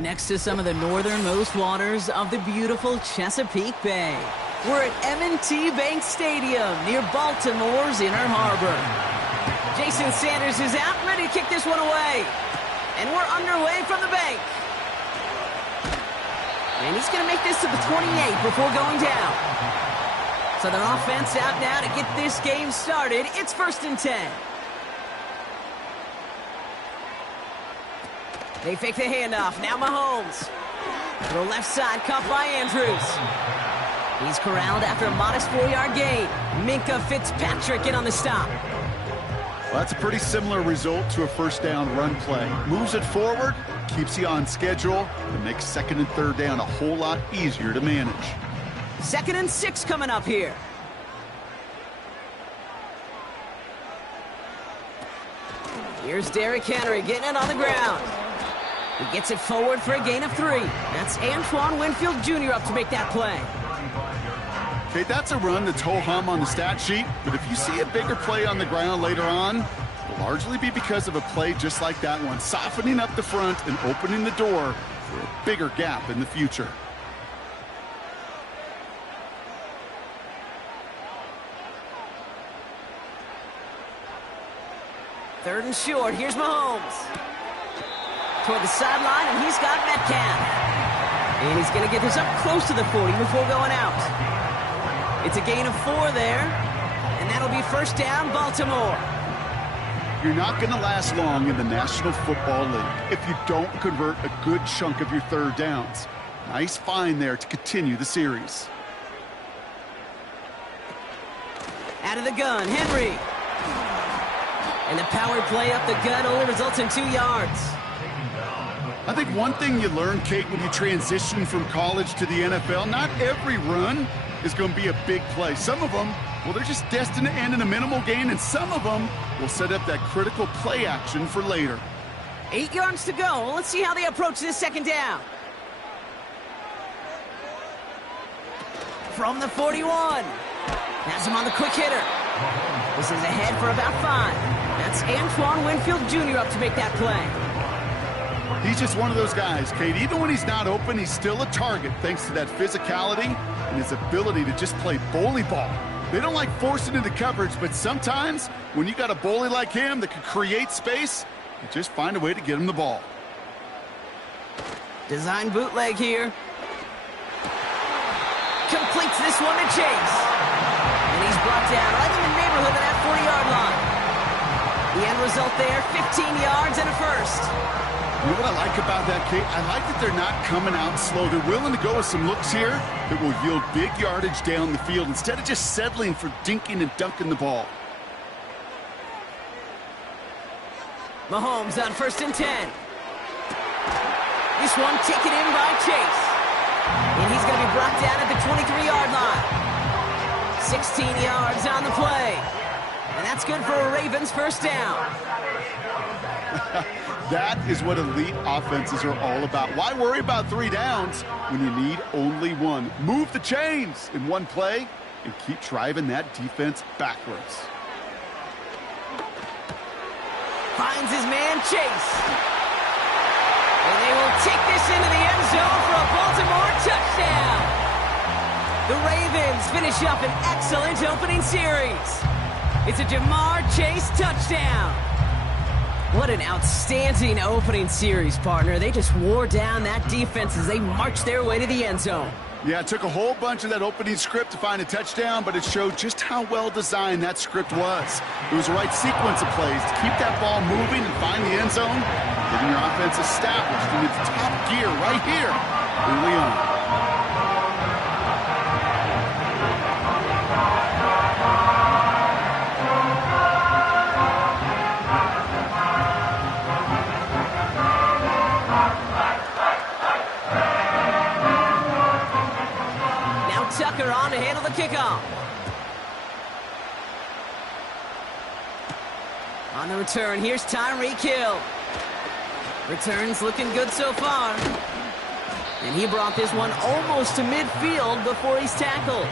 Next to some of the northernmost waters of the beautiful Chesapeake Bay, we're at M&T Bank Stadium near Baltimore's Inner Harbor. Jason Sanders is out, ready to kick this one away. And we're underway from the bank. And he's going to make this to the 28 before going down. So the offense out now to get this game started. It's 1st and 10. They fake the handoff. Now Mahomes. To the left side, caught by Andrews. He's corralled after a modest 4-yard gain. Minkah Fitzpatrick in on the stop. Well, that's a pretty similar result to a first down run play. Moves it forward, keeps you on schedule, and makes 2nd and 3rd down a whole lot easier to manage. 2nd and 6 coming up here. Here's Derrick Henry getting it on the ground. He gets it forward for a gain of 3. That's Antoine Winfield Jr. up to make that play. Okay, that's a run that's ho-hum on the stat sheet, but if you see a bigger play on the ground later on, it'll largely be because of a play just like that one, softening up the front and opening the door for a bigger gap in the future. Third and short. Here's Mahomes. toward the sideline, and he's got Metcalf. And he's going to get this up close to the 40 before going out. It's a gain of 4 there, and that'll be first down, Baltimore. You're not going to last long in the National Football League if you don't convert a good chunk of your third downs. Nice find there to continue the series. Out of the gun, Henry. And the power play up the gut only results in 2 yards. I think one thing you learn, Kate, when you transition from college to the NFL, not every run is going to be a big play. Some of them, well, they're just destined to end in a minimal gain, and some of them will set up that critical play action for later. 8 yards to go. Let's see how they approach this second down. From the 41. Has him on the quick hitter. This is ahead for about 5. That's Antoine Winfield Jr. up to make that play. He's just one of those guys, Kate. Even when he's not open, he's still a target thanks to that physicality and his ability to just play bully ball. They don't like forcing into coverage, but sometimes when you got a bully like him that can create space, you just find a way to get him the ball. Design bootleg here. Completes this one to Chase. And he's brought down right in the neighborhood of that 40-yard line. The end result there, 15 yards and a first. You know what I like about that, Kate? I like that they're not coming out slow. They're willing to go with some looks here that will yield big yardage down the field instead of just settling for dinking and dunking the ball. Mahomes on 1st and 10. This one taken in by Chase. And he's going to be brought down at the 23-yard line. 16 yards on the play. And that's good for a Ravens first down. That is what elite offenses are all about. Why worry about 3 downs when you need only 1? Move the chains in one play and keep driving that defense backwards. Finds his man Chase. And they will take this into the end zone for a Baltimore touchdown. The Ravens finish up an excellent opening series. It's a Jamar Chase touchdown. What an outstanding opening series, partner. They just wore down that defense as they marched their way to the end zone. Yeah, it took a whole bunch of that opening script to find a touchdown, but it showed just how well designed that script was. It was the right sequence of plays to keep that ball moving and find the end zone, getting your offense established in its top gear right here early on. Tucker on to handle the kickoff. On the return, here's Tyreek Hill. Returns looking good so far. And he brought this one almost to midfield before he's tackled.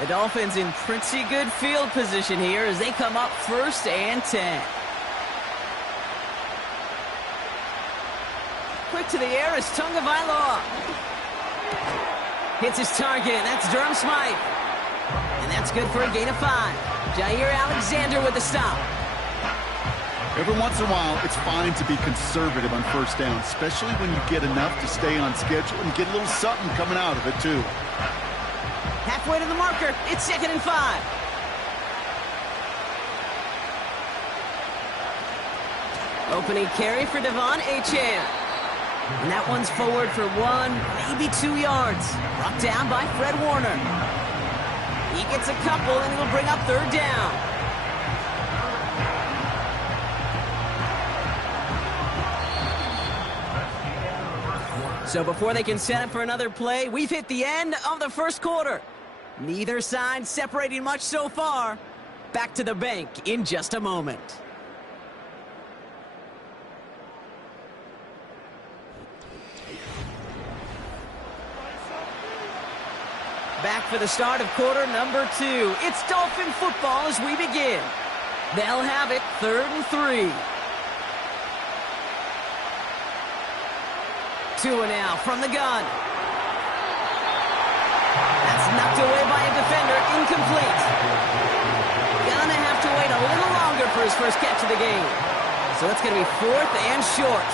The Dolphins in pretty good field position here as they come up 1st and 10. Quick to the air is Tagovailoa. Hits his target. That's Durham Smythe. And that's good for a gain of 5. Jair Alexander with the stop. Every once in a while, it's fine to be conservative on 1st down, especially when you get enough to stay on schedule and get a little something coming out of it, too. Halfway to the marker, it's 2nd and 5. Opening carry for Devon Achane. And that one's forward for 1, maybe 2 yards. Brought down by Fred Warner. He gets a couple, and he'll bring up 3rd down. So before they can set up for another play, we've hit the end of the 1st quarter. Neither side separating much so far. Back to the bank in just a moment. Back for the start of quarter number 2. It's Dolphin football as we begin. They'll have it 3rd and 3. Tua now from the gun. That's knocked away by a defender, incomplete. Gonna have to wait a little longer for his first catch of the game. So it's gonna be 4th and short.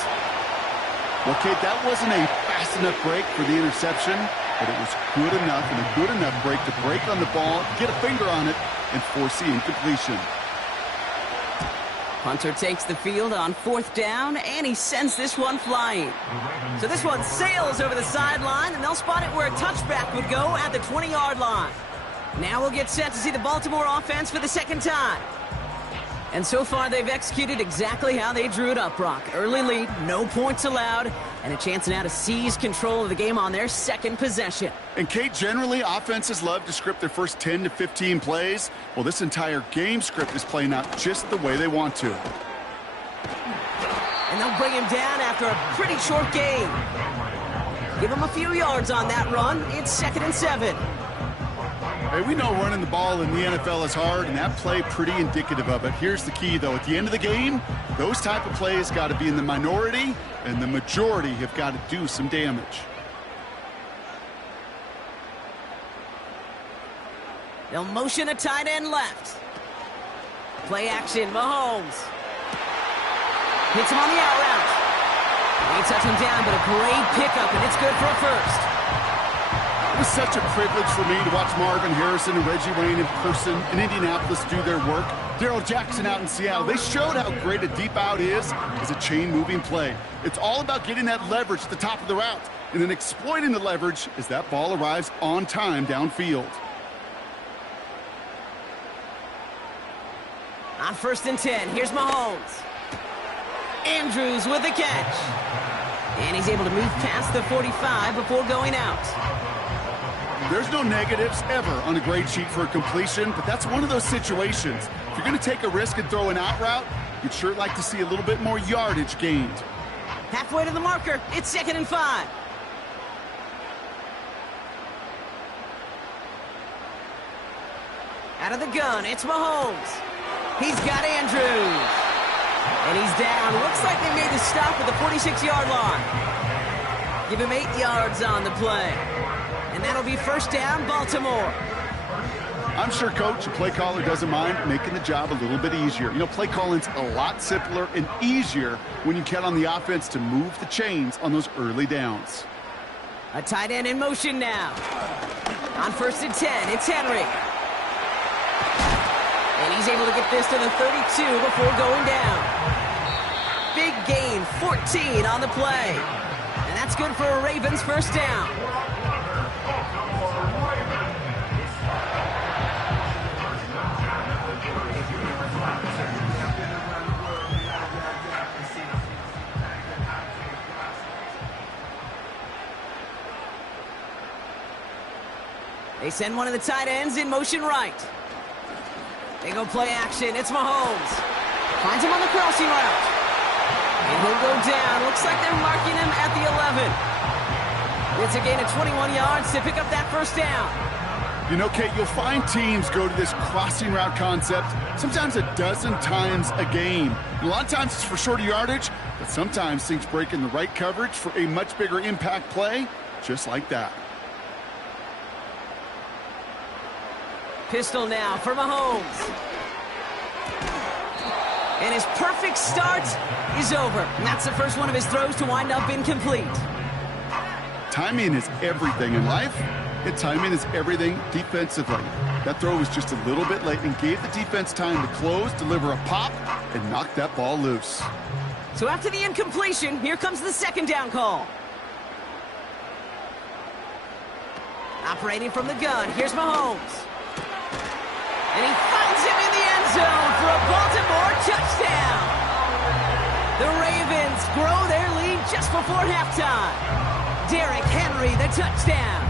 Well, Kate, that wasn't a fast enough break for the interception, but it was good enough and a good enough break to break on the ball, get a finger on it, and force the incompletion. Hunter takes the field on 4th down, and he sends this one flying. So this one sails over the sideline, and they'll spot it where a touchback would go at the 20-yard line. Now we'll get set to see the Baltimore offense for the second time. And so far, they've executed exactly how they drew it up, Brock. Early lead, no points allowed, and a chance now to seize control of the game on their second possession. And, Kate, generally, offenses love to script their first 10 to 15 plays. Well, this entire game script is playing out just the way they want to. And they'll bring him down after a pretty short gain. Give him a few yards on that run. It's 2nd and 7. Hey, we know running the ball in the NFL is hard, and that play pretty indicative of it. Here's the key, though. At the end of the game, those type of plays got to be in the minority, and the majority have got to do some damage. They'll motion a tight end left. Play action, Mahomes. Hits him on the out route. They touch him down, but a great pickup, and it's good for a first. It was such a privilege for me to watch Marvin Harrison and Reggie Wayne in person in Indianapolis do their work. Darrell Jackson out in Seattle. They showed how great a deep out is as a chain-moving play. It's all about getting that leverage at the top of the route and then exploiting the leverage as that ball arrives on time downfield. On 1st and 10, here's Mahomes. Andrews with the catch. And he's able to move past the 45 before going out. There's no negatives ever on a grade sheet for a completion, but that's one of those situations. If you're going to take a risk and throw an out route, you'd sure like to see a little bit more yardage gained. Halfway to the marker, it's 2nd and 5. Out of the gun, it's Mahomes. He's got Andrews. And he's down. Looks like they made the stop at the 46-yard line. Give him 8 yards on the play. And that'll be 1st down, Baltimore. I'm sure, Coach, the play caller doesn't mind making the job a little bit easier. You know, play calling's a lot simpler and easier when you count on the offense to move the chains on those early downs. A tight end in motion now. On 1st and 10, it's Henry. And he's able to get this to the 32 before going down. Big gain, 14 on the play. And that's good for a Ravens 1st down. They send one of the tight ends in motion right. They go play action. It's Mahomes. Finds him on the crossing route. And he'll go down. Looks like they're marking him at the 11. It's a gain of 21 yards to pick up that 1st down. You know, Kate, you'll find teams go to this crossing route concept sometimes a dozen times a game. And a lot of times it's for shorter yardage, but sometimes things break in the right coverage for a much bigger impact play, just like that. Pistol now for Mahomes. And his perfect start is over. And that's the first one of his throws to wind up incomplete. Timing is everything in life, and timing is everything defensively. That throw was just a little bit late and gave the defense time to close, deliver a pop, and knock that ball loose. So after the incompletion, here comes the 2nd down call. Operating from the gun, here's Mahomes. And he finds him in the end zone for a Baltimore touchdown. The Ravens grow their lead just before halftime. Derrick Henry, the touchdown.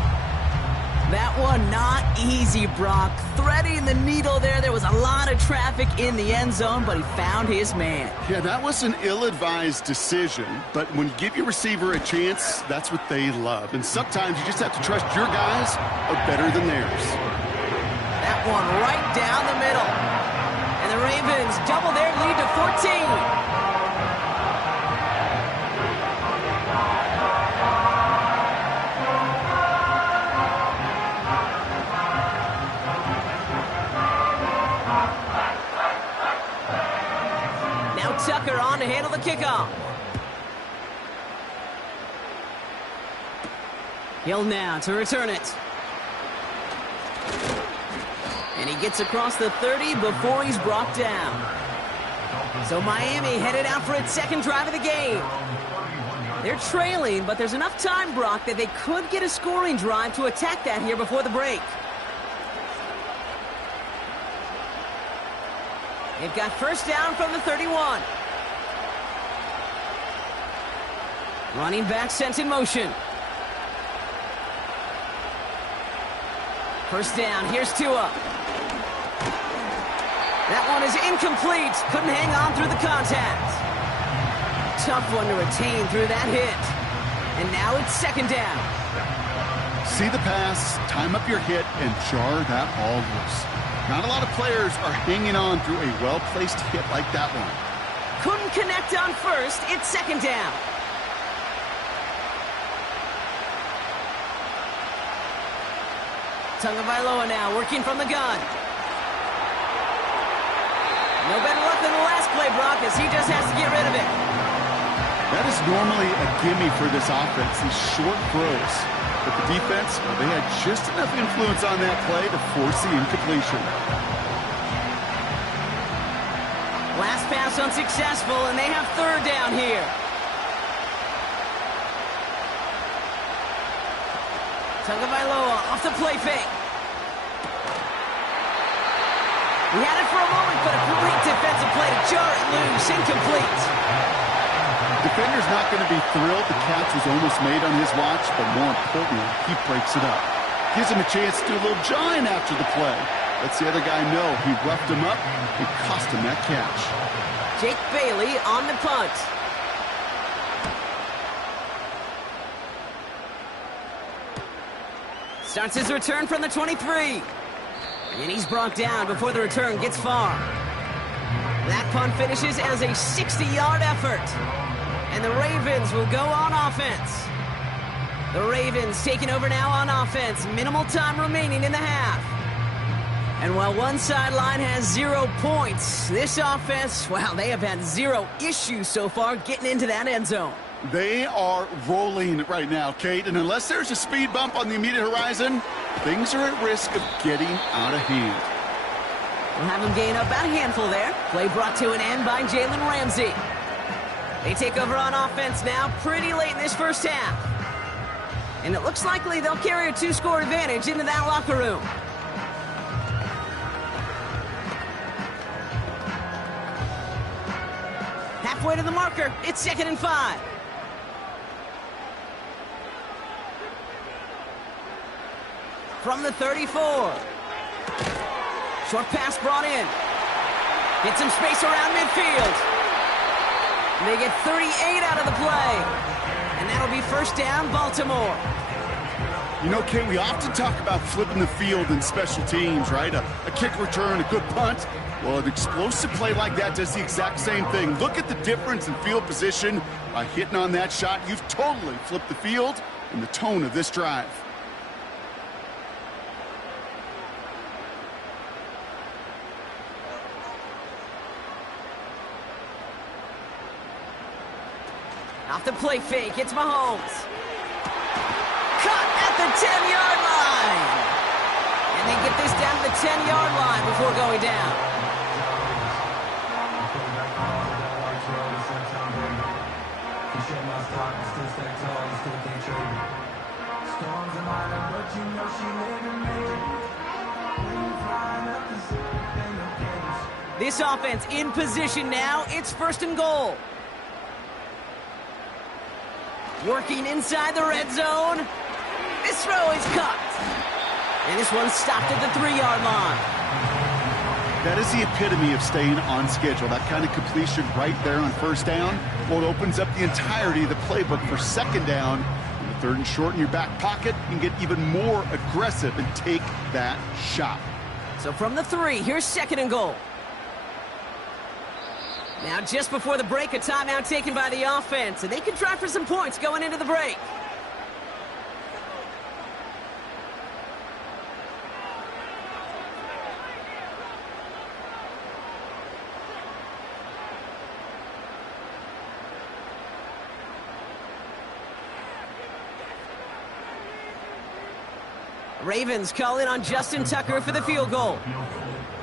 That one not easy, Brock. Threading the needle there. There was a lot of traffic in the end zone, but he found his man. Yeah, that was an ill-advised decision, but when you give your receiver a chance, that's what they love. And sometimes you just have to trust your guys are better than theirs. That one right down the middle. And the Ravens double their lead to 14. kickoff. Hill now to return it. And he gets across the 30 before he's brought down. So Miami headed out for its second drive of the game. They're trailing, but there's enough time, Brock, that they could get a scoring drive to attack that here before the break. They've got first down from the 31. Running back sent in motion. First down, here's Tua. That one is incomplete. Couldn't hang on through the contact. Tough one to retain through that hit. And now it's second down. See the pass, time up your hit, and jar that ball loose. Not a lot of players are hanging on through a well-placed hit like that one. Couldn't connect on first. It's second down. Tagovailoa now working from the gun. No better luck than the last play, Brock, as he just has to get rid of it. That is normally a gimme for this offense, these short throws. But the defense, well, they had just enough influence on that play to force the incompletion. Last pass unsuccessful, and they have third down here. Tagovailoa off the play fake. He had it for a moment, but a great defensive play to jar it loose. Incomplete. Defender's not going to be thrilled the catch was almost made on his watch, but more importantly, he breaks it up. Gives him a chance to do a little jawing after the play. Lets the other guy know he roughed him up and cost him that catch. Jake Bailey on the punt. Starts his return from the 23. And he's brought down before the return gets far. That punt finishes as a 60-yard effort. And the Ravens will go on offense. The Ravens taking over now on offense. Minimal time remaining in the half. And while one sideline has 0 points, this offense, well, they have had 0 issues so far getting into that end zone. They are rolling right now, Kate, and unless there's a speed bump on the immediate horizon, things are at risk of getting out of hand. We'll have them gain up about a handful there. Play brought to an end by Jalen Ramsey. They take over on offense now pretty late in this first half. And it looks likely they'll carry a 2-score advantage into that locker room. Halfway to the marker, it's 2nd and 5. From the 34. Short pass brought in. Get some space around midfield. They get 38 out of the play. And that'll be first down, Baltimore. You know, Kate, we often talk about flipping the field in special teams, right? A kick return, a good punt. Well, an explosive play like that does the exact same thing. Look at the difference in field position. By hitting on that shot, you've totally flipped the field and the tone of this drive. Off the play fake, it's Mahomes. Cut at the 10-yard line. And they get this down to the 10-yard line before going down. This offense in position now. It's 1st and goal. Working inside the red zone. This throw is cut. And this one stopped at the 3-yard line. That is the epitome of staying on schedule. That kind of completion right there on first down. Well, it opens up the entirety of the playbook for second down. And the 3rd and short in your back pocket, you can get even more aggressive and take that shot. So from the 3, here's 2nd and goal. Now just before the break, a timeout taken by the offense, and they can try for some points going into the break. Ravens calling on Justin Tucker for the field goal.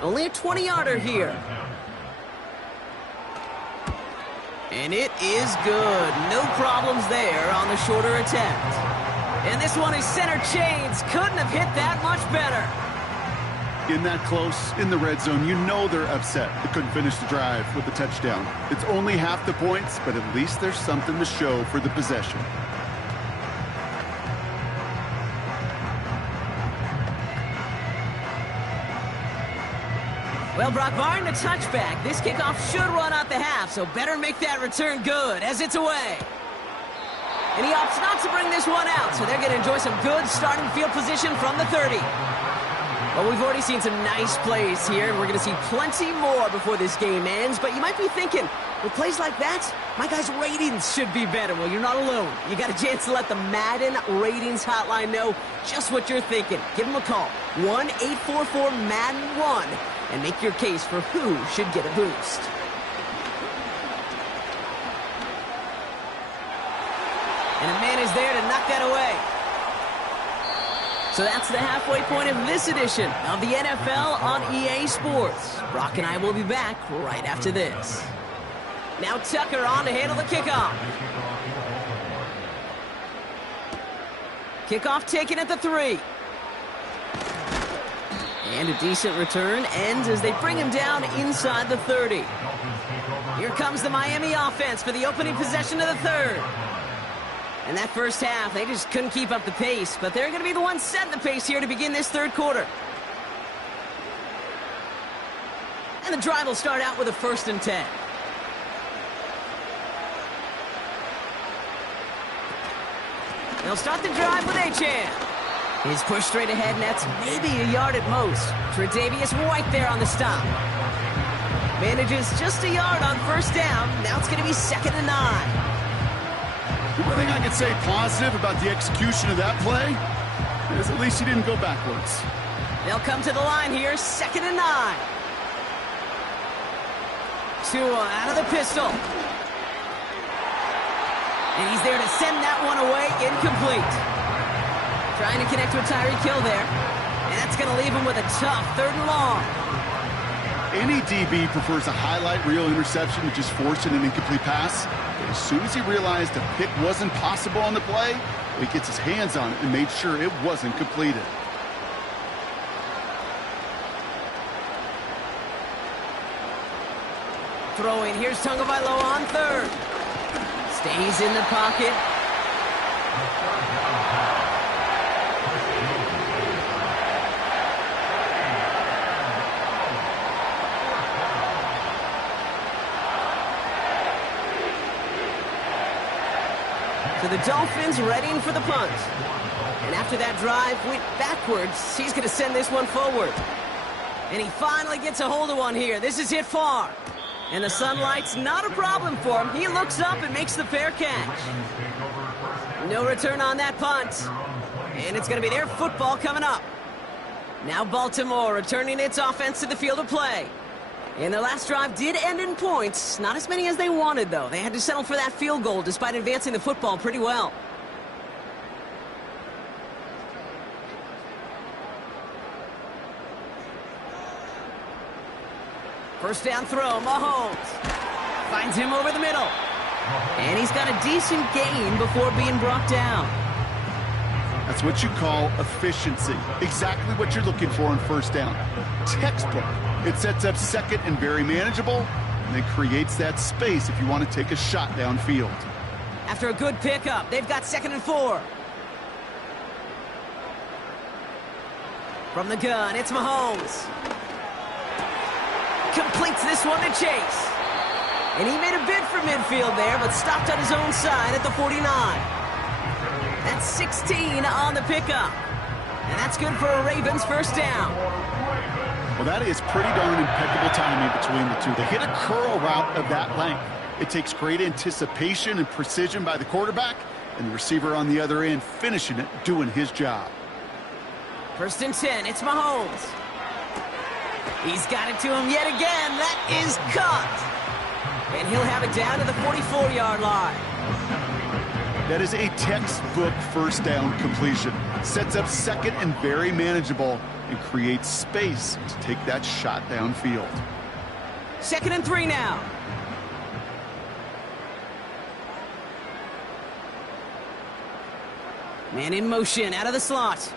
Only a 20-yarder here. And it is good. No problems there on the shorter attempt. And this one is center chains. Couldn't have hit that much better. In that close, in the red zone, you know they're upset. They couldn't finish the drive with the touchdown. It's only half the points, but at least there's something to show for the possession. Well, Brock, barring the touchback, this kickoff should run out the half, so better make that return good as it's away. And he opts not to bring this one out, so they're going to enjoy some good starting field position from the 30. Well, we've already seen some nice plays here, and we're going to see plenty more before this game ends. But you might be thinking, with plays like that, my guys' ratings should be better. Well, you're not alone. You got a chance to let the Madden Ratings Hotline know just what you're thinking. Give them a call, 1-844-MADDEN-1, and make your case for who should get a boost. And a man is there to knock that away. So that's the halfway point of this edition of the NFL on EA Sports. Brock and I will be back right after this. Now Tucker on to handle the kickoff. Kickoff taken at the 3. And a decent return ends as they bring him down inside the 30. Here comes the Miami offense for the opening possession of the 3rd. And that first half, they just couldn't keep up the pace, but they're going to be the ones setting the pace here to begin this 3rd quarter. And the drive will start out with a 1st and 10. They'll start the drive with Achane. His push straight ahead nets maybe a yard at most. Tre'Davious White there on the stop. Manages just a yard on 1st down. Now it's going to be 2nd and 9. The one thing I could say positive about the execution of that play is at least he didn't go backwards. They'll come to the line here, 2nd and 9. Tua out of the pistol. And he's there to send that one away, incomplete. Trying to connect with Tyreek Hill there. And that's going to leave him with a tough 3rd and long. Any DB prefers a highlight reel interception to just forcing an incomplete pass. As soon as he realized a pick wasn't possible on the play, he gets his hands on it and made sure it wasn't completed. Throwing, here's Tagovailoa on 3rd. Stays in the pocket. So the Dolphins readying for the punt. And after that drive went backwards, he's going to send this one forward. And he finally gets a hold of one here. This is hit far. And the sunlight's not a problem for him. He looks up and makes the fair catch. No return on that punt. And it's going to be their football coming up. Now Baltimore returning its offense to the field of play. And their last drive did end in points. Not as many as they wanted, though. They had to settle for that field goal despite advancing the football pretty well. First down throw, Mahomes. Finds him over the middle. And he's got a decent gain before being brought down. That's what you call efficiency. Exactly what you're looking for on 1st down. Textbook. It sets up 2nd and very manageable, and then creates that space if you want to take a shot downfield. After a good pickup, they've got 2nd and 4. From the gun, it's Mahomes. Completes this one to Chase. And he made a bid for midfield there, but stopped on his own side at the 49. That's 16 on the pickup. And that's good for a Ravens 1st down. Well, that is pretty darn impeccable timing between the two. They hit a curl route of that length. It takes great anticipation and precision by the quarterback, and the receiver on the other end finishing it, doing his job. 1st and 10, it's Mahomes. He's got it to him yet again. That is caught. And he'll have it down to the 44-yard line. That is a textbook first down completion. Sets up second and very manageable and creates space to take that shot downfield. 2nd and 3 now. Man in motion, out of the slot.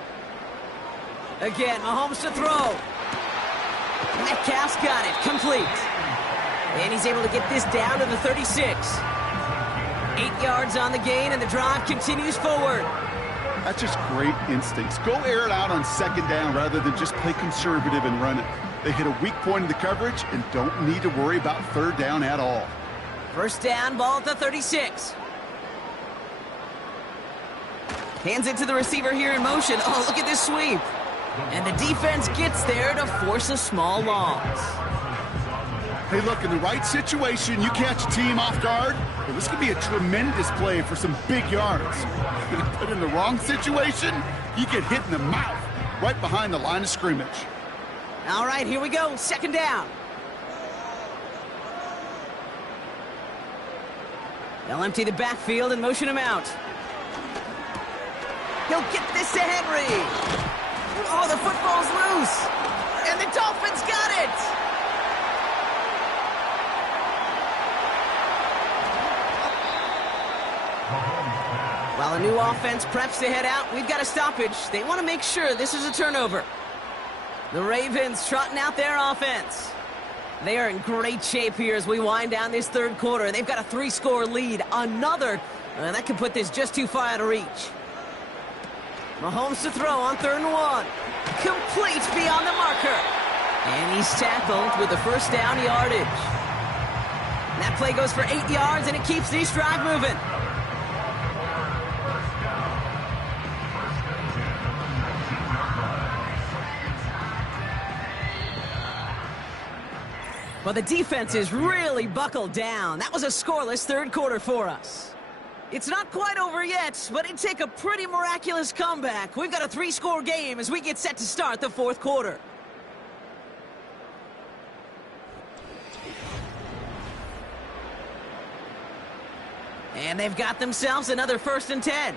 Again, Mahomes to throw. Metcalf's got it, complete. And he's able to get this down to the 36. 8 yards on the gain, and the drive continues forward. That's just great instincts. Go air it out on 2nd down rather than just play conservative and run it. They hit a weak point in the coverage and don't need to worry about 3rd down at all. 1st down, ball at the 36. Hands it to the receiver here in motion. Oh, look at this sweep. And the defense gets there to force a small loss. Hey, look, in the right situation, you catch a team off guard, well, this could be a tremendous play for some big yards. But in the wrong situation, you get hit in the mouth right behind the line of scrimmage. All right, here we go. 2nd down. They'll empty the backfield and motion him out. He'll get this to Henry. Oh, the football's loose. And the Dolphins got it. While a new offense preps to head out, we've got a stoppage. They want to make sure this is a turnover. The Ravens trotting out their offense. They are in great shape here as we wind down this 3rd quarter. They've got a 3-score lead. Another, that could put this just too far out of reach. Mahomes to throw on 3rd and 1. Complete beyond the marker. And he's tackled with the 1st down yardage. That play goes for 8 yards, and it keeps this drive moving. Well, the defense is really buckled down. That was a scoreless 3rd quarter for us. It's not quite over yet, but it'd take a pretty miraculous comeback. We've got a 3-score game as we get set to start the 4th quarter. And they've got themselves another 1st and 10.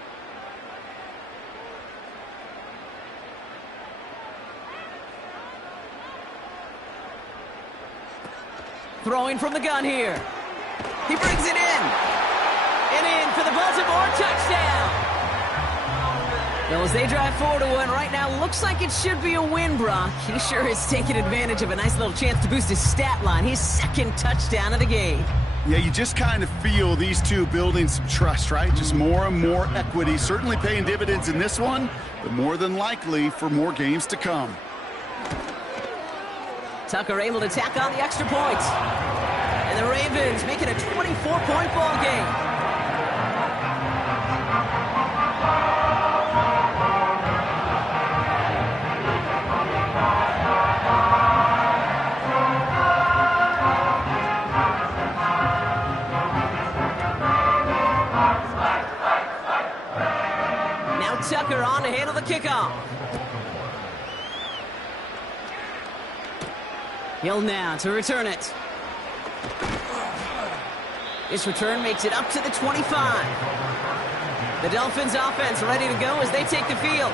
Throwing from the gun here. He brings it in. And in for the Baltimore touchdown. Well, as they drive forward to one right now, looks like it should be a win, Brock. He sure is taking advantage of a nice little chance to boost his stat line. His 2nd touchdown of the game. Yeah, you just kind of feel these two building some trust, right? Just more and more equity. Certainly paying dividends in this one, but more than likely for more games to come. Tucker able to tack on the extra point. And the Ravens make it a 24-point ball game. Now Tucker on to handle the kickoff. Hill now to return it. This return makes it up to the 25. The Dolphins offense ready to go as they take the field.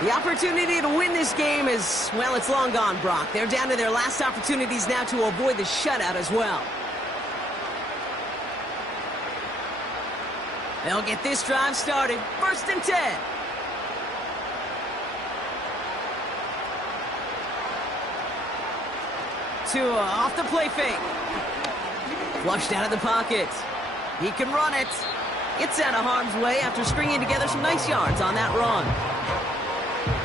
The opportunity to win this game is, well, it's long gone, Brock. They're down to their last opportunities now to avoid the shutout as well. They'll get this drive started. 1st and 10. Tua off the play fake. Flushed out of the pocket. He can run it. It's out of harm's way after stringing together some nice yards on that run.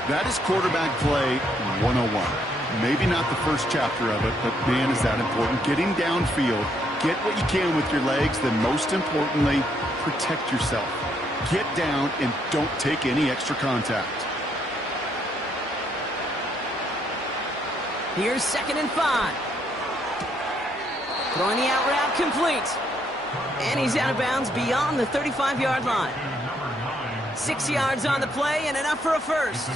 That is quarterback play 101. Maybe not the first chapter of it, but man, is that important. Getting downfield, get what you can with your legs, then most importantly, protect yourself. Get down and don't take any extra contact. Here's 2nd and 5. Throwing the out route complete. And he's out of bounds beyond the 35-yard line. 6 yards on the play and enough for a 1st.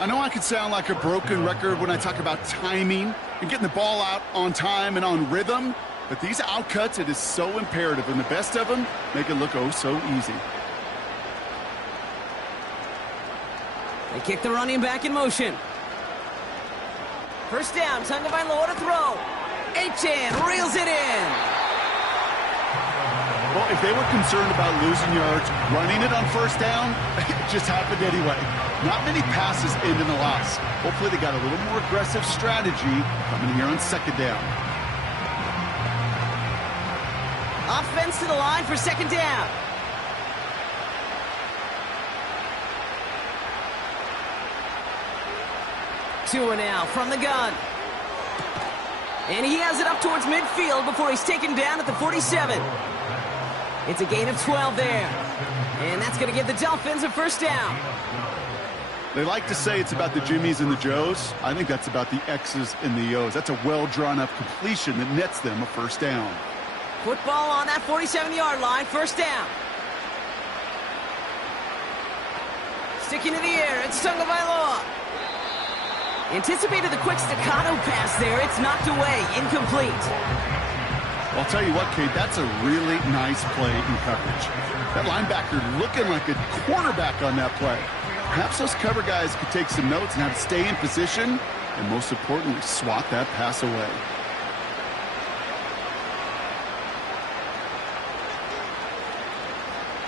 I know I could sound like a broken record when I talk about timing and getting the ball out on time and on rhythm, But these outcuts, it is so imperative, and the best of them make it look oh so easy. They kick the running back in motion. First down, Tagovailoa to throw. Achane reels it in. Well, if they were concerned about losing yards, running it on first down, it just happened anyway. Not many passes end in a loss. Hopefully they got a little more aggressive strategy coming here on second down. Offense to the line for second down. Tua now from the gun. And he has it up towards midfield before he's taken down at the 47. It's a gain of 12 there. And that's going to give the Dolphins a first down. They like to say it's about the Jimmies and the Joes. I think that's about the X's and the O's. That's a well-drawn-up completion that nets them a first down. Football on that 47-yard line, first down. Sticking to the air, it's Tagovailoa. Anticipated the quick staccato pass there. It's knocked away, incomplete. Well, I'll tell you what, Kate, that's a really nice play in coverage. That linebacker looking like a quarterback on that play. Perhaps those cover guys could take some notes and how to stay in position, and most importantly, swat that pass away.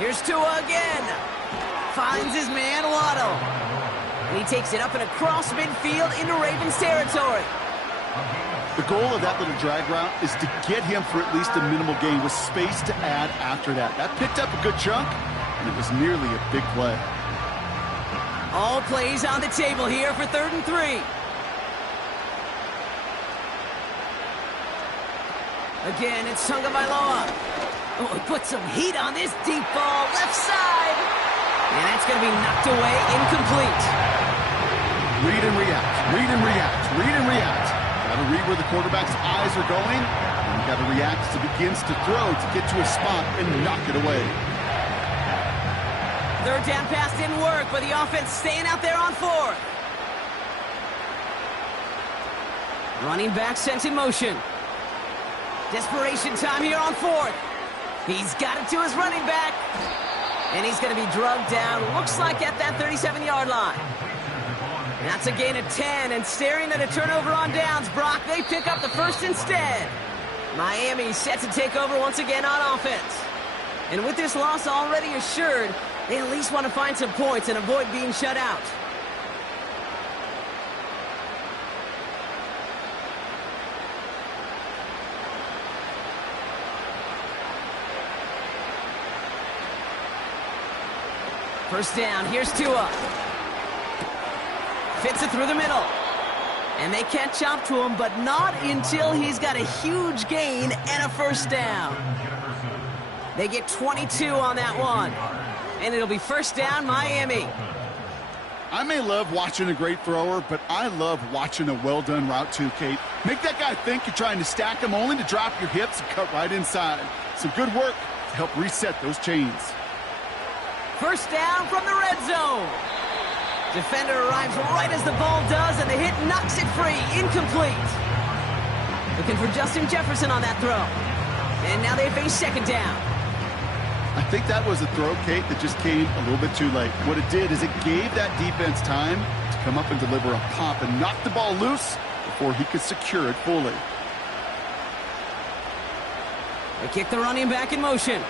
Here's Tua again. Finds his man, Waddle. And he takes it up and across midfield into Ravens territory. The goal of that little drag route is to get him for at least a minimal gain with space to add after that. That picked up a good chunk, and it was nearly a big play. All plays on the table here for 3rd and 3. Again, it's Tagovailoa. Oh, he put some heat on this deep ball, left side. And that's going to be knocked away, incomplete. Read and react, read and react, read and react. Got to read where the quarterback's eyes are going, and you got to react as it begins to throw to get to a spot and knock it away. Third down pass didn't work, but the offense staying out there on 4th. Running back sent in motion. Desperation time here on 4th. He's got it to his running back. And he's going to be drugged down, looks like at that 37-yard line. That's a gain of 10, and staring at a turnover on downs, Brock, they pick up the first instead. Miami set to take over once again on offense. And with this loss already assured, they at least want to find some points and avoid being shut out. First down, here's Tua. Fits it through the middle. And they catch up to him, but not until he's got a huge gain and a first down. They get 22 on that one. And it'll be first down, Miami. I may love watching a great thrower, but I love watching a well-done route too, Kate. Make that guy think you're trying to stack him only to drop your hips and cut right inside. Some good work to help reset those chains. First down from the red zone. Defender arrives right as the ball does, and the hit knocks it free. Incomplete. Looking for Justin Jefferson on that throw. And now they face second down. I think that was a throw, Kate, that just came a little bit too late. What it did is it gave that defense time to come up and deliver a pop and knock the ball loose before he could secure it fully. They kick the running back in motion.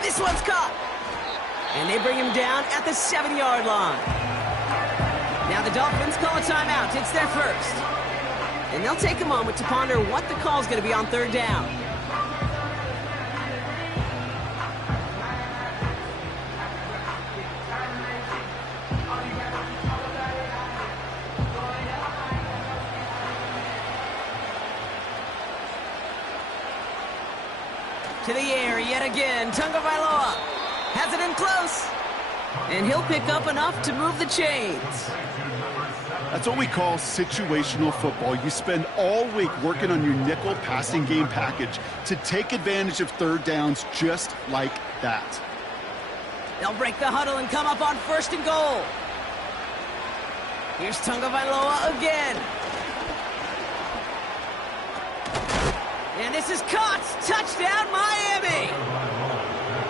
This one's caught. And they bring him down at the 7-yard line. Now the Dolphins call a timeout. It's their first. And they'll take a moment to ponder what the call is going to be on third down. To the air yet again. Tagovailoa has it in close. And he'll pick up enough to move the chains. That's what we call situational football. You spend all week working on your nickel passing game package to take advantage of third downs just like that. They'll break the huddle and come up on first and goal. Here's Tagovailoa again. And this is caught. Touchdown, Miami.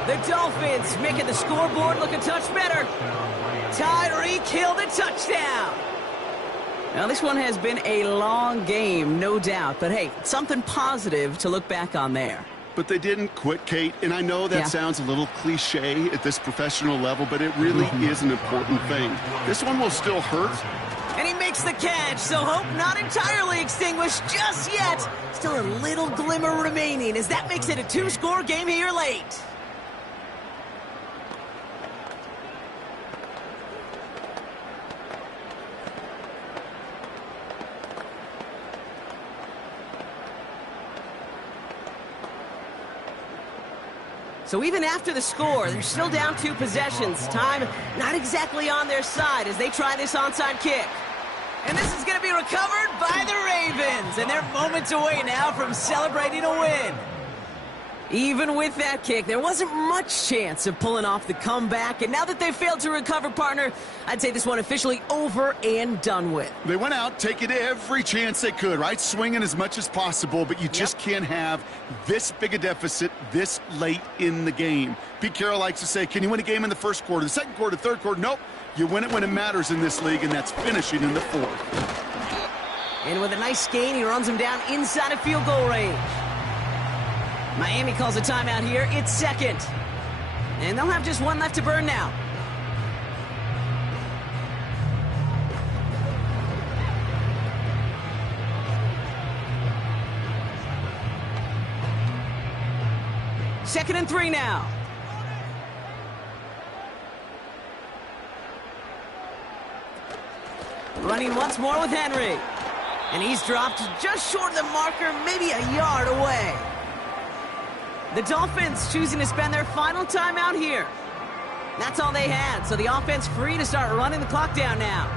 The Dolphins making the scoreboard look a touch better. Tyreek Hill the touchdown. Now, this one has been a long game, no doubt. But, hey, something positive to look back on there. But they didn't quit, Kate. And I know that sounds a little cliche at this professional level, but it really is an important thing. This one will still hurt. And he makes the catch, so hope not entirely extinguished just yet. Still a little glimmer remaining as that makes it a two-score game here late. So even after the score, they're still down 2 possessions. Time not exactly on their side as they try this onside kick. And this is going to be recovered by the Ravens. And they're moments away now from celebrating a win. Even with that kick, there wasn't much chance of pulling off the comeback. And now that they failed to recover, partner, I'd say this one officially over and done with. They went out taking every chance they could, right? Swinging as much as possible, but you just can't have this big a deficit this late in the game. Pete Carroll likes to say, can you win a game in the first quarter, the second quarter, third quarter? Nope. You win it when it matters in this league, and that's finishing in the fourth. And with a nice gain, he runs him down inside of field goal range. Miami calls a timeout here. It's second. And they'll have just one left to burn now. Second and 3 now. Running once more with Henry. And he's dropped just short of the marker, maybe a yard away. The Dolphins choosing to spend their final timeout here. That's all they had, so the offense free to start running the clock down now.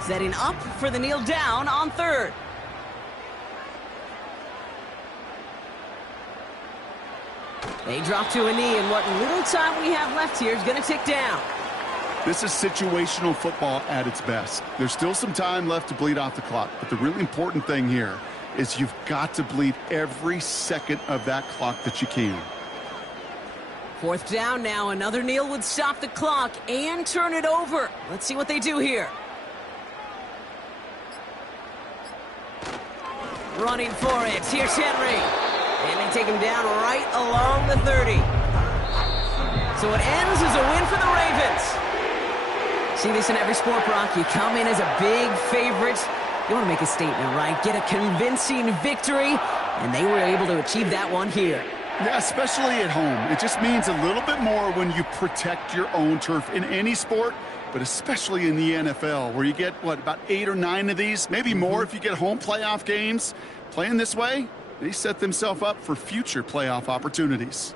Setting up for the kneel down on third. They drop to a knee, and what little time we have left here is going to tick down. This is situational football at its best. There's still some time left to bleed off the clock, but the really important thing here is you've got to bleed every second of that clock that you can. Fourth down now. Another kneel would stop the clock and turn it over. Let's see what they do here. Running for it. Here's Henry. And they take him down right along the 30. So it ends as a win for the Ravens. See this in every sport, Brock. You come in as a big favorite. You want to make a statement, right? Get a convincing victory. And they were able to achieve that one here. Yeah, especially at home. It just means a little bit more when you protect your own turf in any sport, but especially in the NFL, where you get, what, about 8 or 9 of these, maybe more if you get home playoff games. Playing this way, they set themselves up for future playoff opportunities.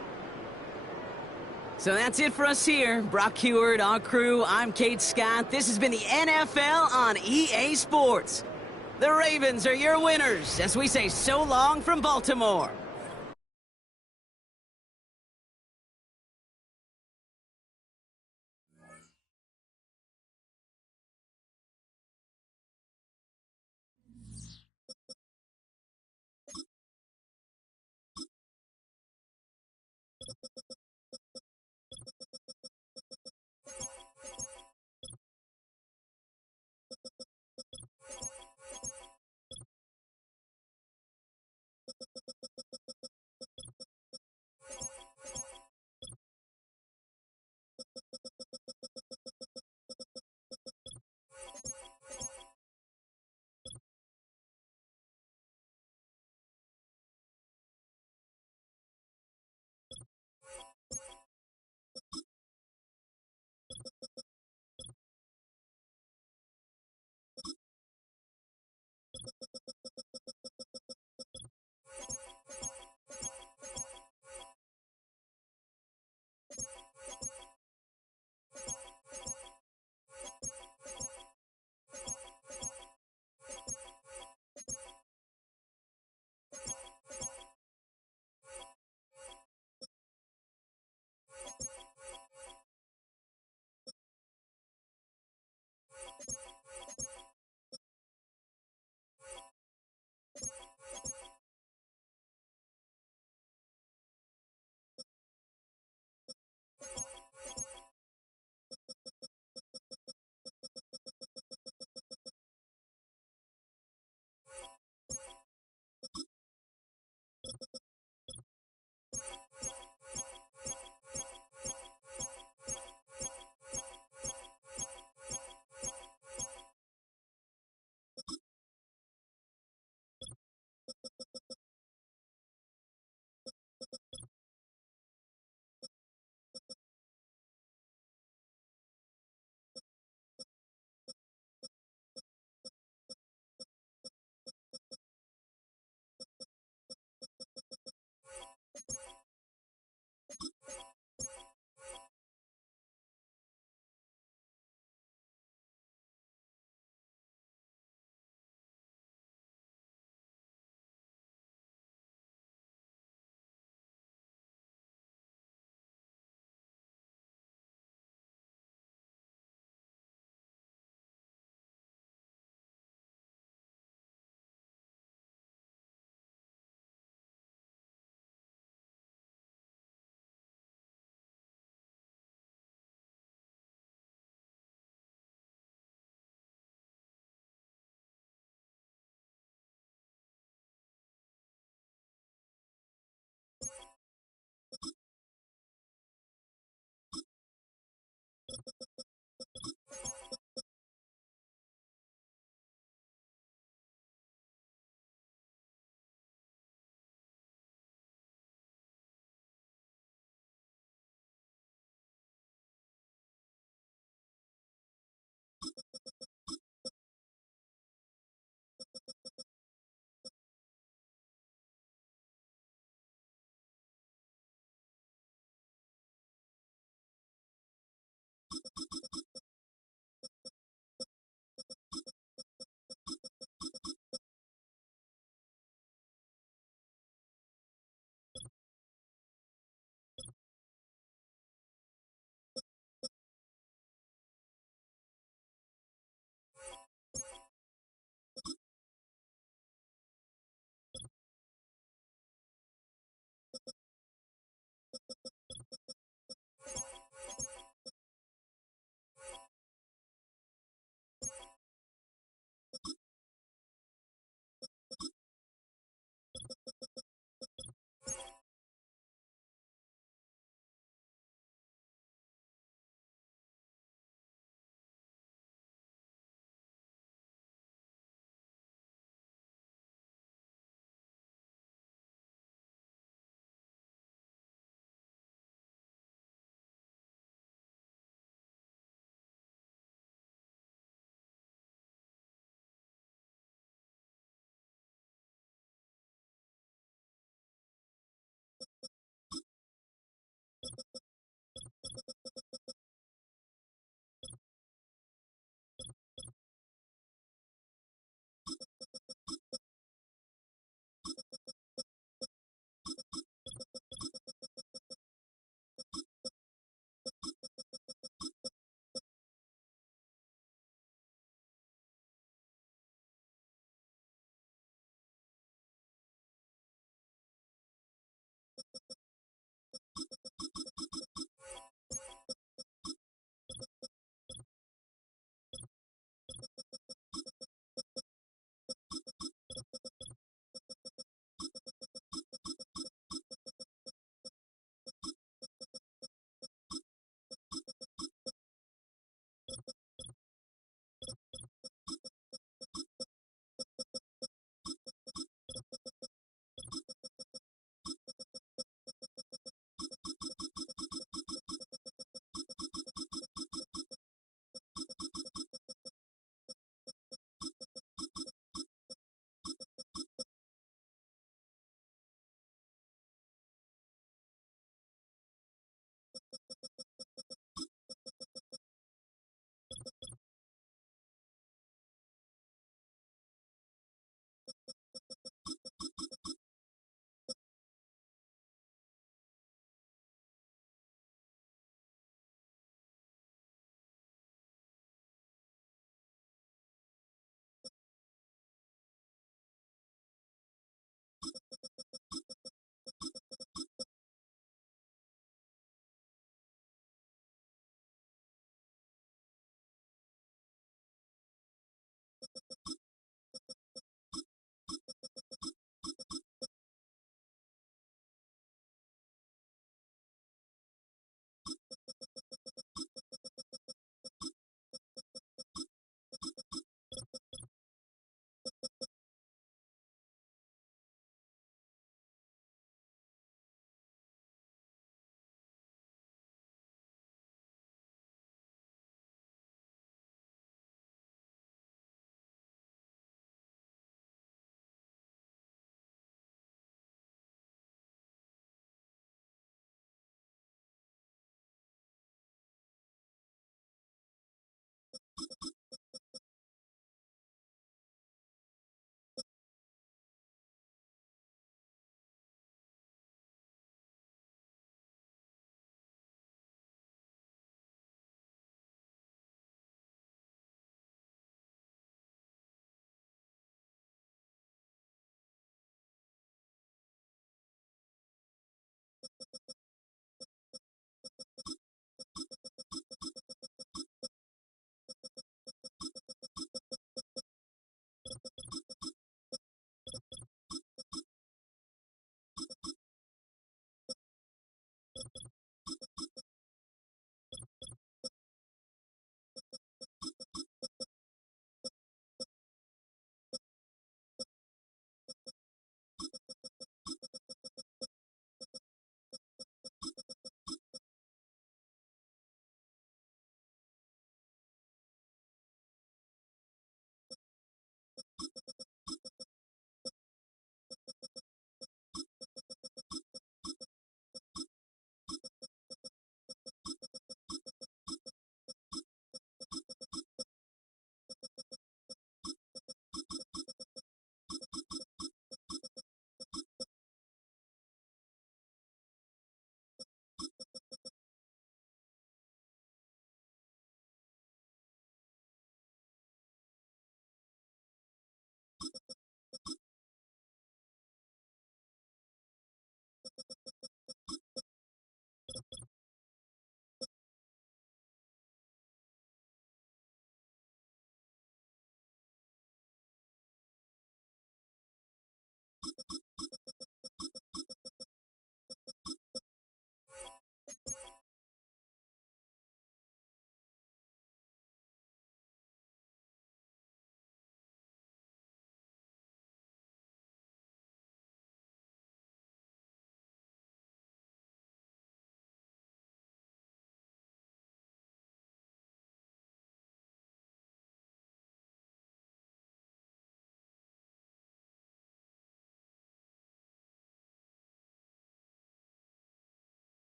So that's it for us here. Brock Huard, our crew, I'm Kate Scott. This has been the NFL on EA Sports. The Ravens are your winners as we say so long from Baltimore.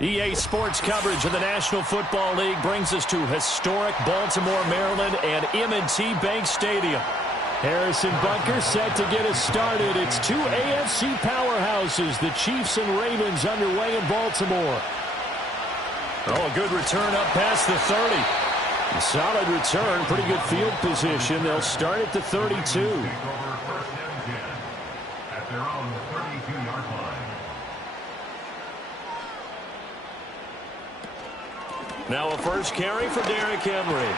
EA Sports coverage of the National Football League brings us to historic Baltimore, Maryland, and M&T Bank Stadium. Harrison Butker set to get us started. It's two AFC powerhouses, the Chiefs and Ravens, underway in Baltimore. Oh, a good return up past the 30. A solid return, pretty good field position. They'll start at the 32. Now a first carry for Derrick Henry.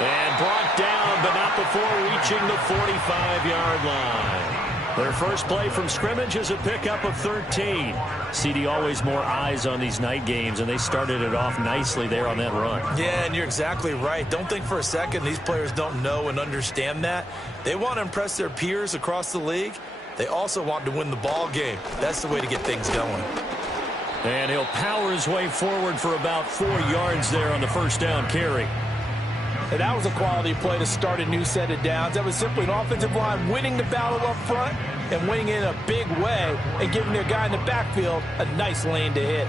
And brought down, but not before reaching the 45-yard line. Their first play from scrimmage is a pickup of 13. CD, always more eyes on these night games, and they started it off nicely there on that run. Yeah, and you're exactly right. Don't think for a second these players don't know and understand that. They want to impress their peers across the league. They also want to win the ball game. That's the way to get things going. And he'll power his way forward for about 4 yards there on the first down carry. And that was a quality play to start a new set of downs. That was simply an offensive line winning the battle up front and winning it in a big way and giving their guy in the backfield a nice lane to hit.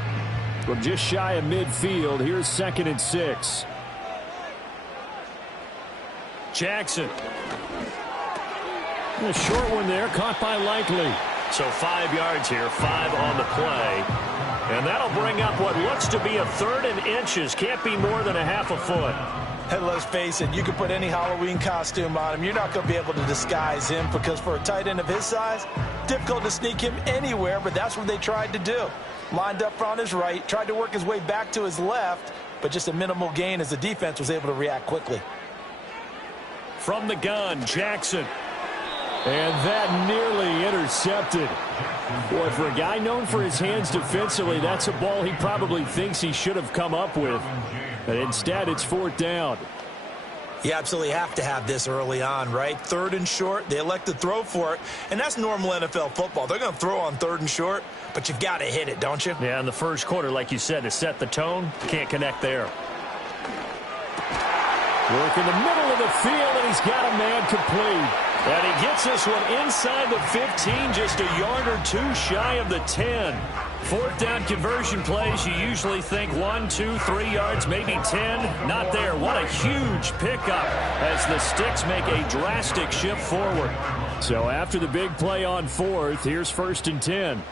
From just shy of midfield, here's 2nd and 6. Jackson. A short one there, caught by Likely. So 5 yards here, 5 on the play. And that'll bring up what looks to be a 3rd and inches. Can't be more than a half a foot. Hey, let's face it, you can put any Halloween costume on him. You're not going to be able to disguise him because for a tight end of his size, difficult to sneak him anywhere, but that's what they tried to do. Lined up on his right, tried to work his way back to his left, but just a minimal gain as the defense was able to react quickly. From the gun, Jackson. And that nearly intercepted. Boy, for a guy known for his hands defensively, that's a ball he probably thinks he should have come up with. But instead, it's 4th down. You absolutely have to have this early on, right? 3rd and short, they elect to throw for it, and that's normal NFL football. They're going to throw on 3rd and short, but you've got to hit it, don't you? Yeah, in the first quarter, like you said, to set the tone, can't connect there. Work in the middle of the field, and he's got a man complete. And he gets this one inside the 15, just a yard or 2 shy of the 10. 4th down conversion plays, you usually think 1, 2, 3 yards, maybe 10. Not there. What a huge pickup as the Sticks make a drastic shift forward. So after the big play on 4th, here's 1st and 10.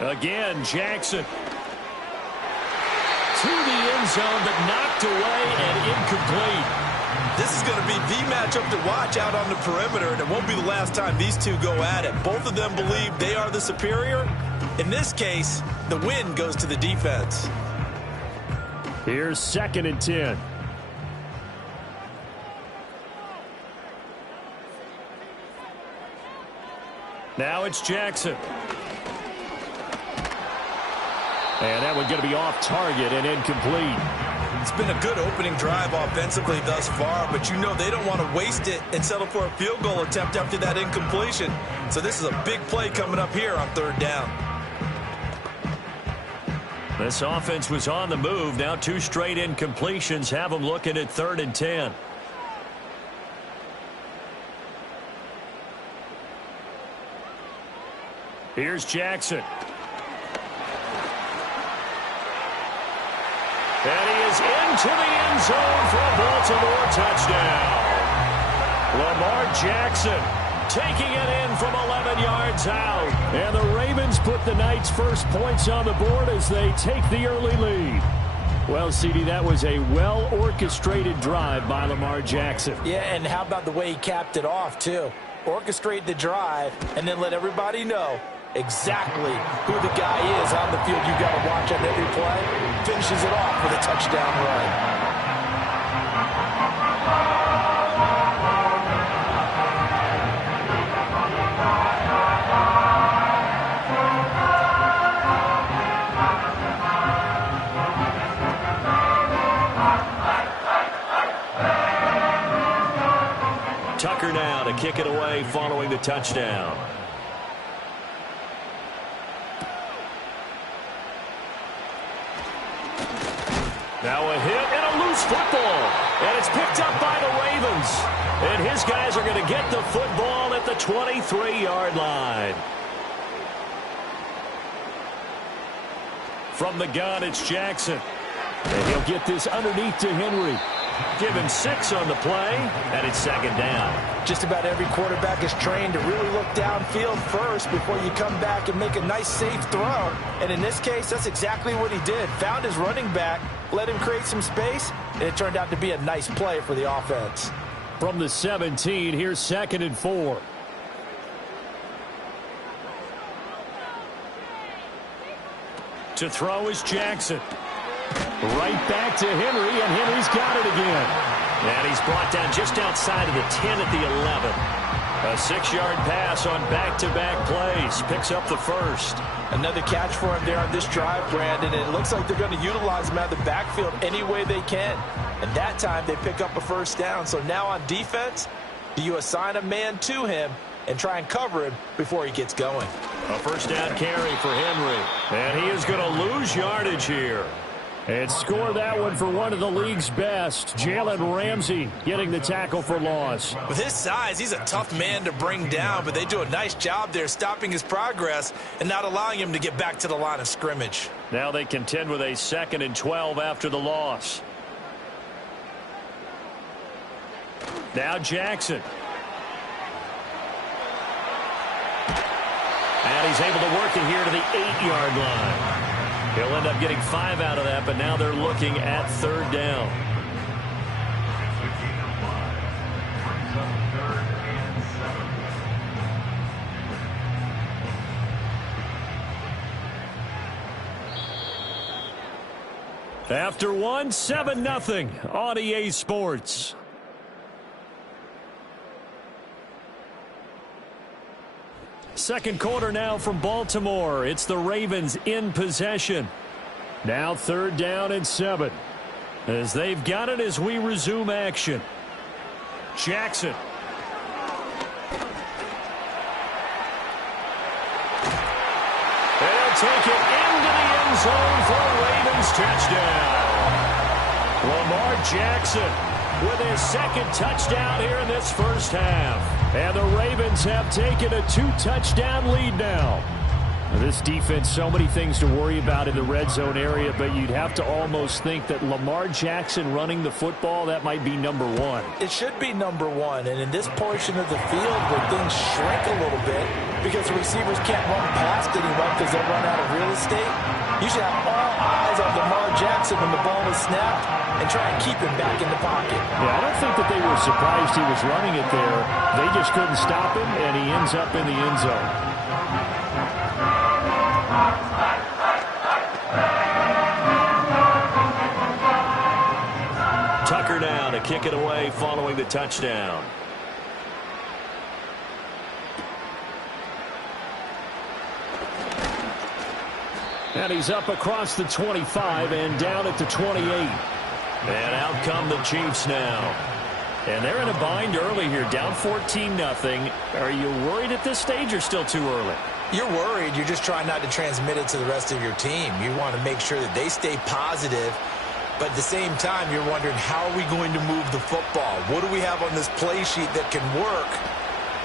Again, Jackson. To the end zone, but knocked away and incomplete. This is going to be the matchup to watch out on the perimeter, and it won't be the last time these two go at it. Both of them believe they are the superior. In this case, the win goes to the defense. Here's 2nd and 10. Now it's Jackson. And that one's going to be off target and incomplete. It's been a good opening drive offensively thus far, but you know they don't want to waste it and settle for a field goal attempt after that incompletion. So this is a big play coming up here on 3rd down. This offense was on the move. Now 2 straight incompletions have them looking at 3rd and 10. Here's Jackson. And he is into the end zone for a Baltimore touchdown. Lamar Jackson taking it in from 11 yards out. And the Ravens put the Knights' first points on the board as they take the early lead. Well, CD, that was a well-orchestrated drive by Lamar Jackson. Yeah, and how about the way he capped it off, too? Orchestrate the drive and then let everybody know exactly who the guy is on the field you got to watch on every play. Finishes it off with a touchdown run. Tucker now to kick it away following the touchdown. Now a hit and a loose football. And it's picked up by the Ravens. And his guys are going to get the football at the 23-yard line. From the gun, it's Jackson. And he'll get this underneath to Henry. Give him 6 on the play, and it's second down. Just about every quarterback is trained to really look downfield first before you come back and make a nice, safe throw. And in this case, that's exactly what he did. Found his running back, let him create some space, and it turned out to be a nice play for the offense. From the 17, here's 2nd and 4. To throw is Jackson. Right back to Henry, and Henry's got it again. And he's brought down just outside of the 10 at the 11. A 6-yard pass on back-to-back plays. Picks up the first. Another catch for him there on this drive, Brandon. And it looks like they're going to utilize him out of the backfield any way they can. And that time they pick up a first down. So now on defense, do you assign a man to him and try and cover him before he gets going? A first down carry for Henry. And he is going to lose yardage here. And score that one for one of the league's best. Jalen Ramsey getting the tackle for loss. With his size, he's a tough man to bring down, but they do a nice job there stopping his progress and not allowing him to get back to the line of scrimmage. Now they contend with a 2nd and 12 after the loss. Now Jackson. And he's able to work it here to the 8-yard line. He'll end up getting 5 out of that, but now they're looking at 3rd down. After one, 7-0 on EA Sports. Second quarter now from Baltimore. It's the Ravens in possession. Now 3rd down and 7. As they've got it as we resume action. Jackson. They'll take it into the end zone for a Ravens touchdown. Lamar Jackson with his 2nd touchdown here in this first half. And the Ravens have taken a 2-touchdown lead now. This defense, so many things to worry about in the red zone area, but you'd have to almost think that Lamar Jackson running the football, that might be number 1. It should be number 1, and in this portion of the field where things shrink a little bit because the receivers can't run past anyone because they'll run out of real estate, you should have all eyes on Lamar Jackson when the ball is snapped and try and keep him back in the pocket. Yeah, I don't think that they were surprised he was running it there. They just couldn't stop him, and he ends up in the end zone. Tucker now to kick it away following the touchdown. And he's up across the 25 and down at the 28. And out come the Chiefs now. And they're in a bind early here, down 14-0. Are you worried at this stage or still too early? You're worried. You're just trying not to transmit it to the rest of your team. You want to make sure that they stay positive. But at the same time, you're wondering, how are we going to move the football? What do we have on this play sheet that can work?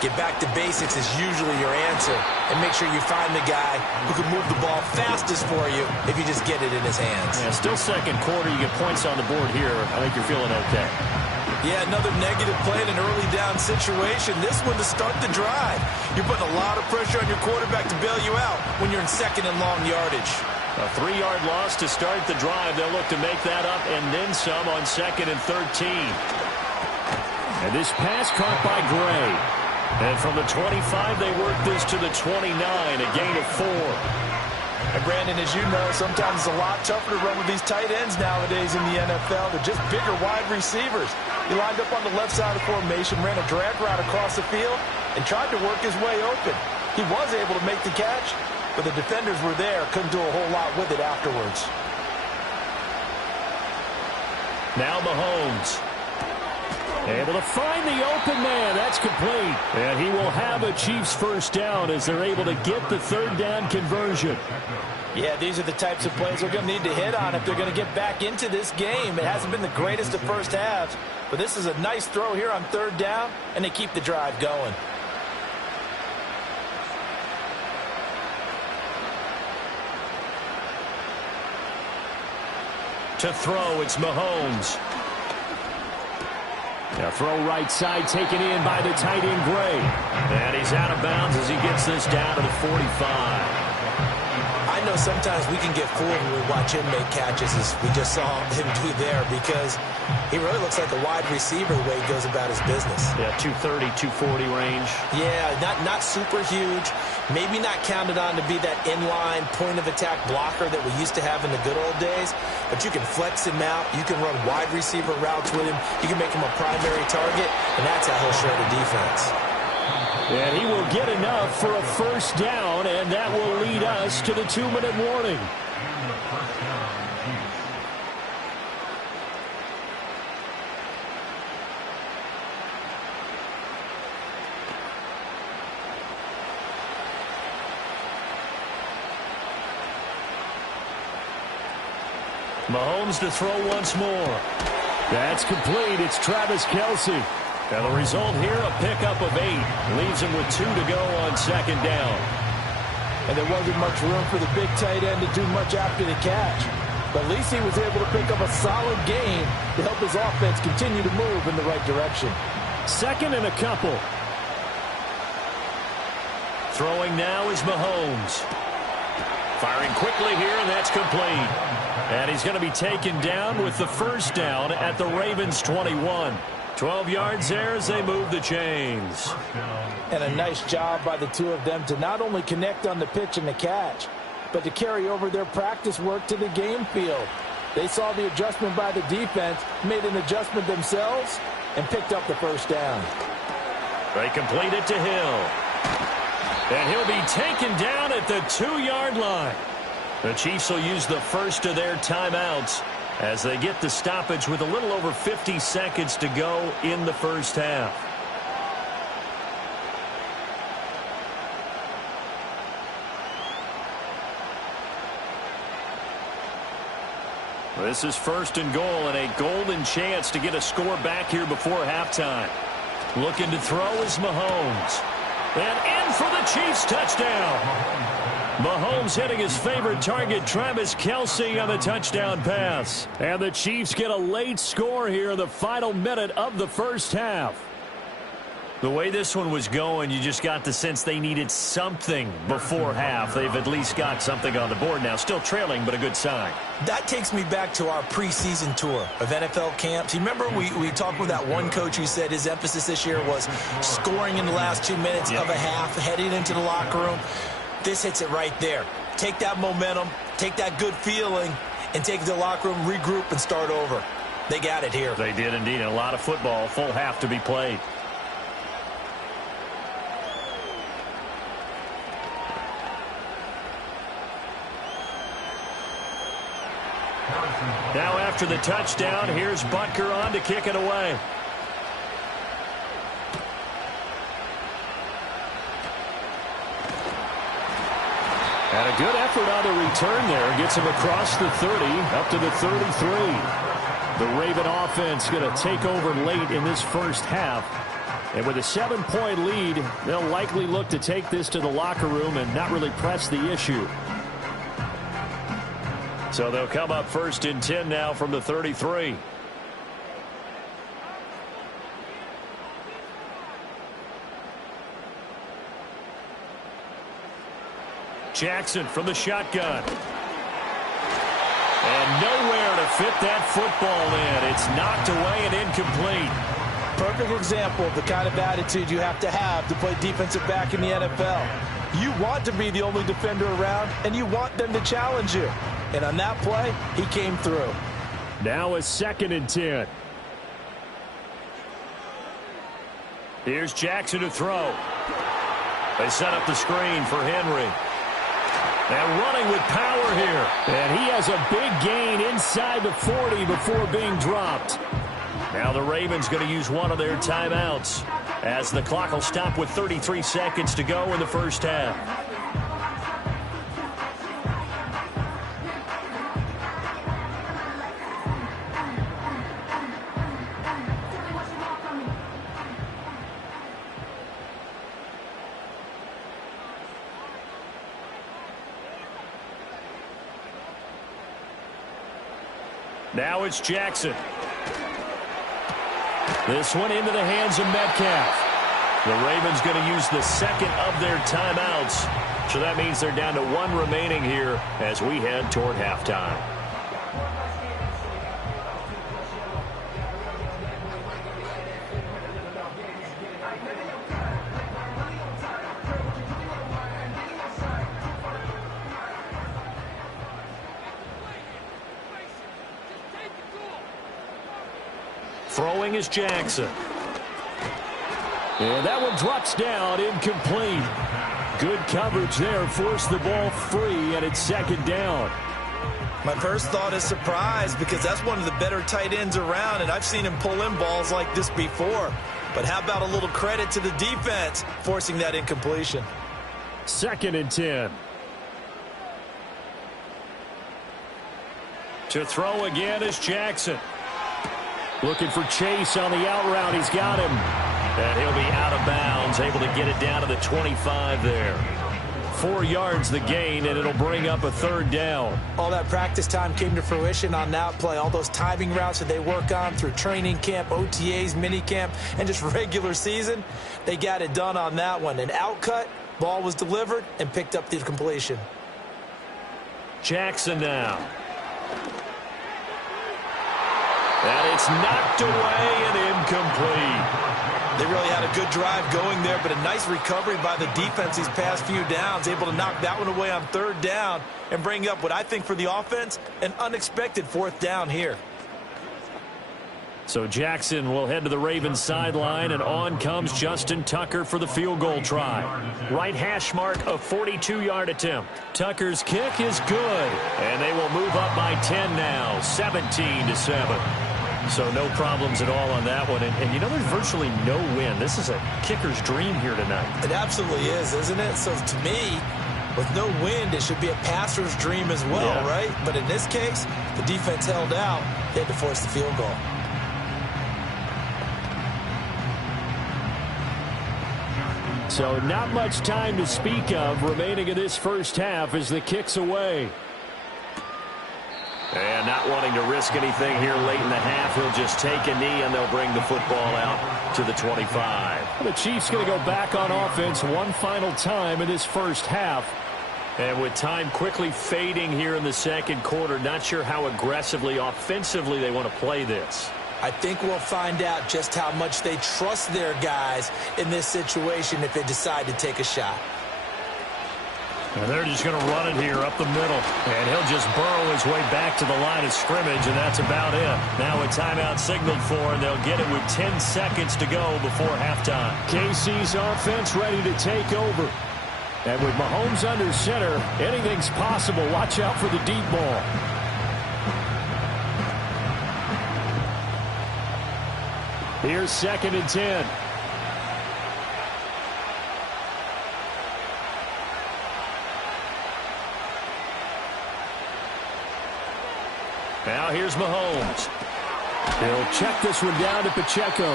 Get back to basics is usually your answer. And make sure you find the guy who can move the ball fastest for you if you just get it in his hands. Yeah, still second quarter. You get points on the board here. I think you're feeling okay. Yeah, another negative play in an early down situation. This one to start the drive. You're putting a lot of pressure on your quarterback to bail you out when you're in 2nd and long yardage. A 3-yard loss to start the drive. They'll look to make that up and then some on 2nd and 13. And this pass caught by Gray. And from the 25, they work this to the 29, a gain of 4. And Brandon, as you know, sometimes it's a lot tougher to run with these tight ends nowadays in the NFL. They're just bigger wide receivers. He lined up on the left side of formation, ran a drag route across the field, and tried to work his way open. He was able to make the catch, but the defenders were there, couldn't do a whole lot with it afterwards. Now Mahomes. Able to find the open man. That's complete. And he will have a Chiefs first down as they're able to get the 3rd down conversion. Yeah, these are the types of plays they're going to need to hit on if they're going to get back into this game. It hasn't been the greatest of first halves, but this is a nice throw here on 3rd down, and they keep the drive going. To throw, it's Mahomes. Now throw right side taken in by the tight end Gray. And he's out of bounds as he gets this down to the 45. I know sometimes we can get fooled when we watch him make catches, as we just saw him do there, because he really looks like a wide receiver the way he goes about his business. Yeah, 230, 240 range. Yeah, not super huge. Maybe not counted on to be that inline point-of-attack blocker that we used to have in the good old days, but you can flex him out. You can run wide receiver routes with him. You can make him a primary target, and that's how he'll shred a defense. And he will get enough for a first down, and that will lead us to the 2-minute warning. Mahomes to throw once more. That's complete. It's Travis Kelce. Now the result here, a pickup of 8. Leaves him with 2 to go on second down. And there wasn't much room for the big tight end to do much after the catch. But at least he was able to pick up a solid gain to help his offense continue to move in the right direction. Second and a couple. Throwing now is Mahomes. Firing quickly here, and that's complete. And he's going to be taken down with the first down at the Ravens' 21. 12 yards there as they move the chains. And a nice job by the two of them to not only connect on the pitch and the catch, but to carry over their practice work to the game field. They saw the adjustment by the defense, made an adjustment themselves, and picked up the first down. They complete it to Hill. And he'll be taken down at the 2-yard line. The Chiefs will use the first of their timeouts as they get the stoppage with a little over 50 seconds to go in the first half. This is first and goal, and a golden chance to get a score back here before halftime. Looking to throw is Mahomes. And in for the Chiefs touchdown. Mahomes hitting his favorite target, Travis Kelce, on the touchdown pass. And the Chiefs get a late score here in the final minute of the first half. The way this one was going, you just got the sense they needed something before half. They've at least got something on the board now. Still trailing, but a good sign. That takes me back to our preseason tour of NFL camps. You remember we talked with that one coach who said his emphasis this year was scoring in the last 2 minutes of a half, heading into the locker room. This hits it right there. Take that momentum, take that good feeling, and take it to the locker room, regroup, and start over. They got it here. They did indeed. And a lot of football, full half to be played. Now after the touchdown, here's Butker on to kick it away. And a good effort on the return there. Gets him across the 30, up to the 33. The Raven offense going to take over late in this first half. And with a 7-point lead, they'll likely look to take this to the locker room and not really press the issue. So they'll come up first and 10 now from the 33. Jackson from the shotgun. And nowhere to fit that football in. It's knocked away and incomplete. Perfect example of the kind of attitude you have to play defensive back in the NFL. You want to be the only defender around, and you want them to challenge you. And on that play, he came through. Now a 2nd and 10. Here's Jackson to throw. They set up the screen for Henry. And running with power here. And he has a big gain inside the 40 before being dropped. Now the Ravens going to use one of their timeouts as the clock will stop with 33 seconds to go in the first half. Now it's Jackson. This one into the hands of Metcalf. The Ravens going to use the second of their timeouts. So that means they're down to one remaining here as we head toward halftime. Throwing is Jackson. And that one drops down, incomplete. Good coverage there, forced the ball free, and it's second down. My first thought is surprise because that's one of the better tight ends around, and I've seen him pull in balls like this before. But how about a little credit to the defense forcing that incompletion? 2nd and 10. To throw again is Jackson. Looking for Chase on the out route. He's got him. And he'll be out of bounds, able to get it down to the 25 there. 4 yards the gain, and it'll bring up a 3rd down. All that practice time came to fruition on that play. All those timing routes that they work on through training camp, OTAs, minicamp, and just regular season, they got it done on that one. An outcut, ball was delivered, and picked up the completion. Jackson now. And it's knocked away and incomplete. They really had a good drive going there, but a nice recovery by the defense these past few downs, able to knock that one away on 3rd down and bring up what I think for the offense, an unexpected 4th down here. So Jackson will head to the Ravens sideline, and on comes Justin Tucker for the field goal try. Right hash mark, a 42-yard attempt. Tucker's kick is good, and they will move up by 10 now, 17-7. So no problems at all on that one. And you know, there's virtually no wind. This is a kicker's dream here tonight. It absolutely is, isn't it? So to me, with no wind, it should be a passer's dream as well, right? But in this case, the defense held out. They had to force the field goal. So not much time to speak of remaining in this first half as the kick's away. And not wanting to risk anything here late in the half, he'll just take a knee and they'll bring the football out to the 25. The Chiefs going to go back on offense one final time in this first half. And with time quickly fading here in the second quarter, not sure how aggressively, offensively they want to play this. I think we'll find out just how much they trust their guys in this situation if they decide to take a shot. And they're just going to run it here up the middle. And he'll just burrow his way back to the line of scrimmage, and that's about it. Now a timeout signaled for, and they'll get it with 10 seconds to go before halftime. KC's offense ready to take over. And with Mahomes under center, anything's possible. Watch out for the deep ball. Here's 2nd and 10. Now here's Mahomes. He'll check this one down to Pacheco.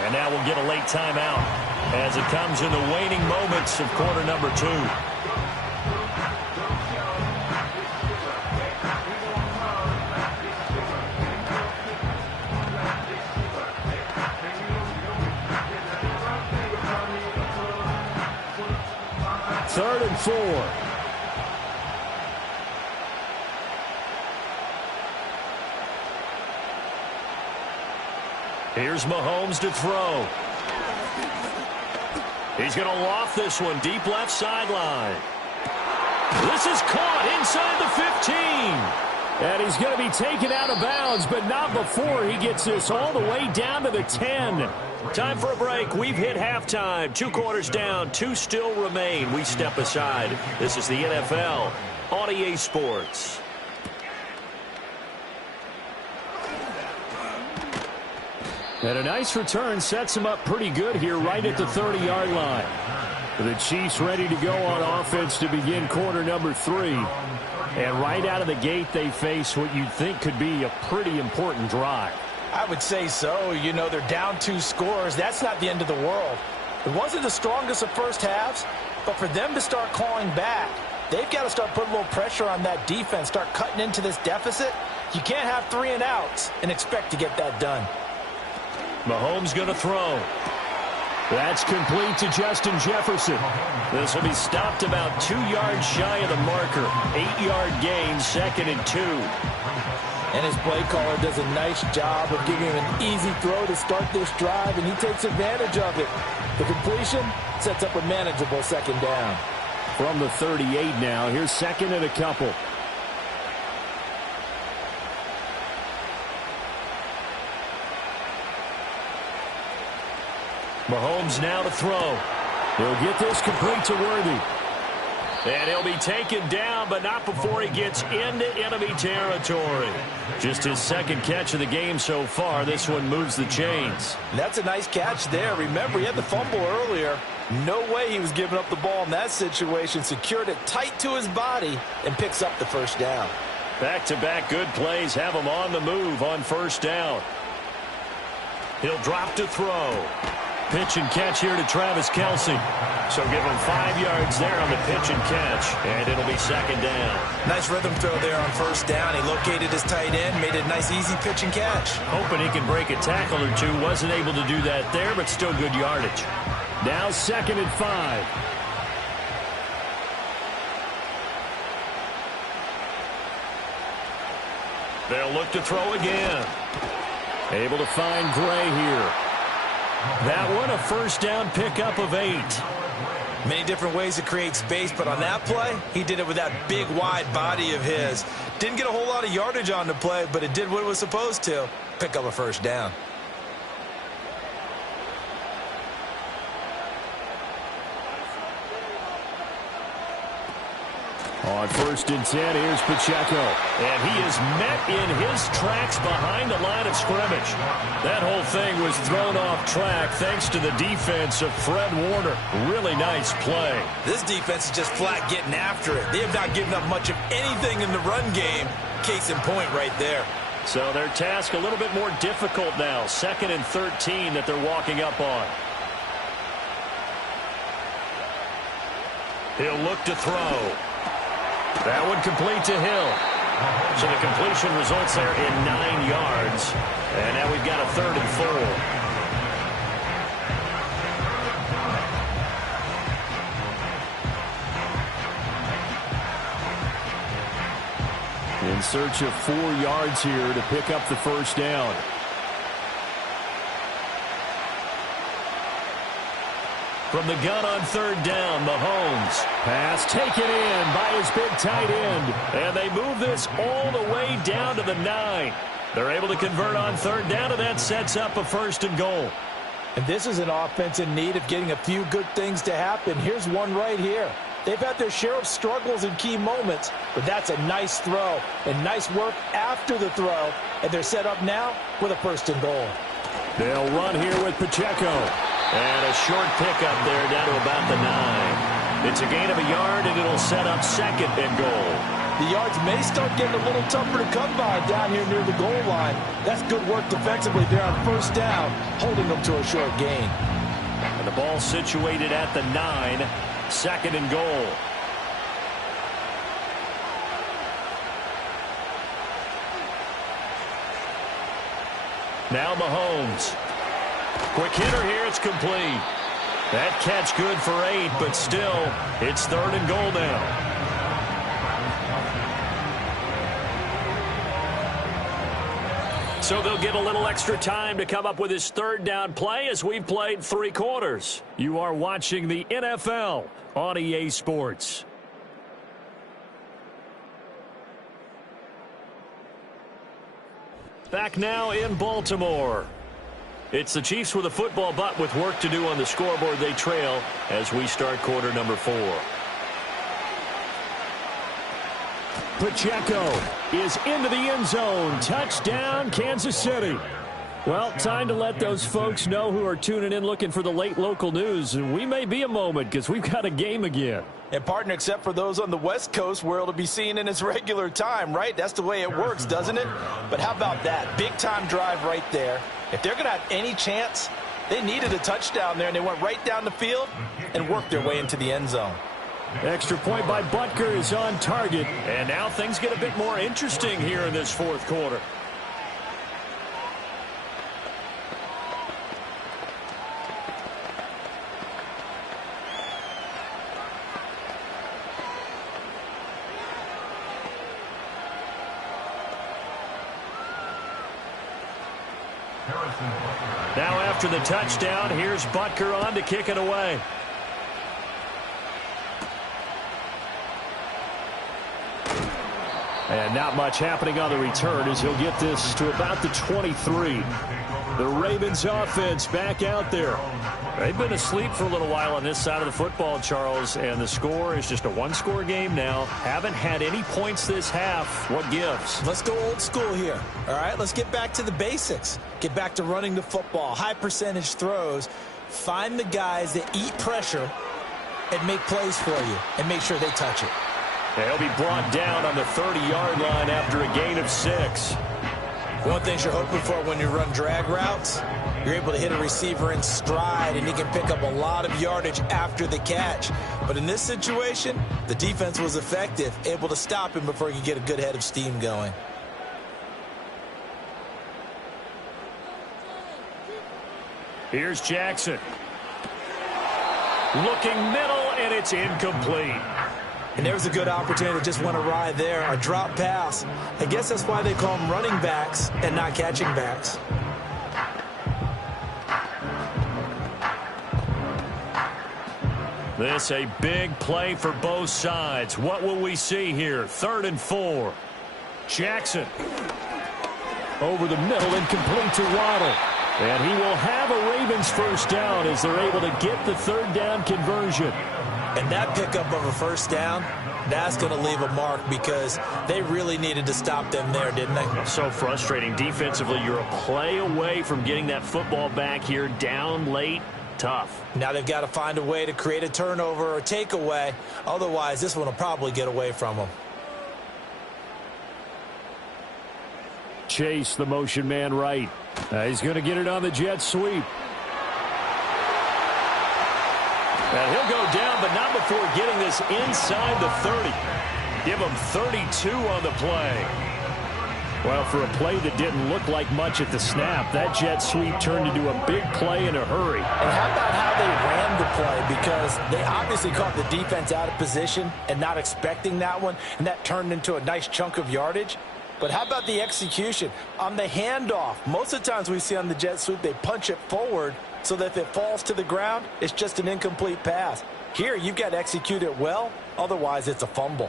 And now we'll get a late timeout as it comes in the waning moments of quarter number 2. Third and 4. Here's Mahomes to throw. He's going to loft this one deep left sideline. This is caught inside the 15. And he's going to be taken out of bounds, but not before he gets this all the way down to the 10. Time for a break. We've hit halftime. 2 quarters down. 2 still remain. We step aside. This is the NFL on EA Sports. And a nice return sets him up pretty good here right at the 30-yard line. The Chiefs ready to go on offense to begin quarter number 3. And right out of the gate, they face what you'd think could be a pretty important drive. I would say so. You know, they're down 2 scores. That's not the end of the world. It wasn't the strongest of first halves, but for them to start clawing back, They've got to start putting a little pressure on that defense, start cutting into this deficit. You can't have 3 and outs and expect to get that done. Mahomes going to throw. That's complete to Justin Jefferson. This will be stopped about 2 yards shy of the marker. 8-yard gain, 2nd and 2. And his play caller does a nice job of giving him an easy throw to start this drive, and he takes advantage of it. The completion sets up a manageable 2nd down. From the 38 now, here's 2nd and a couple. Mahomes now to throw. He'll get this complete to Worthy. And he'll be taken down, but not before he gets into enemy territory. Just his 2nd catch of the game so far. This one moves the chains. That's a nice catch there. Remember, he had the fumble earlier. No way he was giving up the ball in that situation. Secured it tight to his body and picks up the 1st down. Back-to-back good plays have him on the move on 1st down. He'll drop to throw. Pitch and catch here to Travis Kelce. So give him 5 yards there on the pitch and catch, and it'll be 2nd down. Nice rhythm throw there on 1st down. He located his tight end, made it a nice easy pitch and catch. Hoping he can break a tackle or two. Wasn't able to do that there, but still good yardage. Now 2nd and 5. They'll look to throw again. Able to find Gray here. That one a 1st down pickup of 8. Many different ways to create space, but on that play, he did it with that big, wide body of his. Didn't get a whole lot of yardage on the play, but it did what it was supposed to. Pick up a 1st down. On 1st and 10, here's Pacheco. And he is met in his tracks behind the line of scrimmage. That whole thing was thrown off track thanks to the defense of Fred Warner. Really nice play. This defense is just flat getting after it. They have not given up much of anything in the run game. Case in point right there. So their task a little bit more difficult now. 2nd and 13 that they're walking up on. He'll look to throw. That one complete to Hill. So the completion results there in 9 yards. And now we've got a 3rd and 4. In search of 4 yards here to pick up the 1st down. From the gun on 3rd down, Mahomes. Pass taken in by his big tight end. And they move this all the way down to the 9. They're able to convert on 3rd down, and that sets up a 1st and goal. And this is an offense in need of getting a few good things to happen. Here's one right here. They've had their share of struggles in key moments, but that's a nice throw and nice work after the throw. And they're set up now with a 1st and goal. They'll run here with Pacheco. And a short pickup there down to about the 9. It's a gain of a yard, and it'll set up 2nd and goal. The yards may start getting a little tougher to come by down here near the goal line. That's good work defensively there on 1st down, holding them to a short gain. And the ball situated at the 9, 2nd and goal. Now Mahomes. Quick hitter here, it's complete. That catch good for 8, but still, it's 3rd and goal now. So they'll get a little extra time to come up with his 3rd down play as we've played 3 quarters. You are watching the NFL on EA Sports. Back now in Baltimore. It's the Chiefs with a football, but with work to do on the scoreboard. They trail as we start quarter number 4. Pacheco is into the end zone. Touchdown, Kansas City. Well, time to let those folks know who are tuning in looking for the late local news. And we may be a moment because we've got a game again. And, partner, except for those on the West Coast where it'll be seen in its regular time, right? That's the way it works, doesn't it? But how about that? Big-time drive right there. If they're going to have any chance, they needed a touchdown there, and they went right down the field and worked their way into the end zone. Extra point by Butker is on target. And now things get a bit more interesting here in this fourth quarter. Now after the touchdown, here's Butker on to kick it away. And not much happening on the return as he'll get this to about the 23. The Ravens offense back out there. They've been asleep for a little while on this side of the football, Charles, and the score is just a one-score game now. Haven't had any points this half. What gives? Let's go old school here. All right, let's get back to the basics. Get back to running the football, high percentage throws. Find the guys that eat pressure and make plays for you and make sure they touch it. He'll be brought down on the 30-yard line after a gain of 6. One thing you're hoping for when you run drag routes, you're able to hit a receiver in stride, and he can pick up a lot of yardage after the catch. But in this situation, the defense was effective, able to stop him before he could get a good head of steam going. Here's Jackson. Looking middle, and it's incomplete. And there was a good opportunity that just went awry there, a drop pass. I guess that's why they call them running backs and not catching backs. This a big play for both sides. What will we see here? 3rd and 4. Jackson. Over the middle and complete to Waddle. And he will have a Ravens first down as they're able to get the 3rd down conversion. And that pickup of a first down, that's going to leave a mark because they really needed to stop them there, didn't they? So frustrating. Defensively, you're a play away from getting that football back here down late. Tough. Now they've got to find a way to create a turnover or takeaway. Otherwise, this one will probably get away from them. Chase, the motion man right. He's going to get it on the jet sweep. And he'll go down, but not before getting this inside the 30. Give him 32 on the play. Well, for a play that didn't look like much at the snap, that jet sweep turned into a big play in a hurry. And how about how they ran the play? Because they obviously caught the defense out of position and not expecting that one, and that turned into a nice chunk of yardage. But how about the execution? On the handoff, most of the times we see on the jet sweep, they punch it forward so that if it falls to the ground, it's just an incomplete pass. Here, you've got to execute it well, otherwise it's a fumble.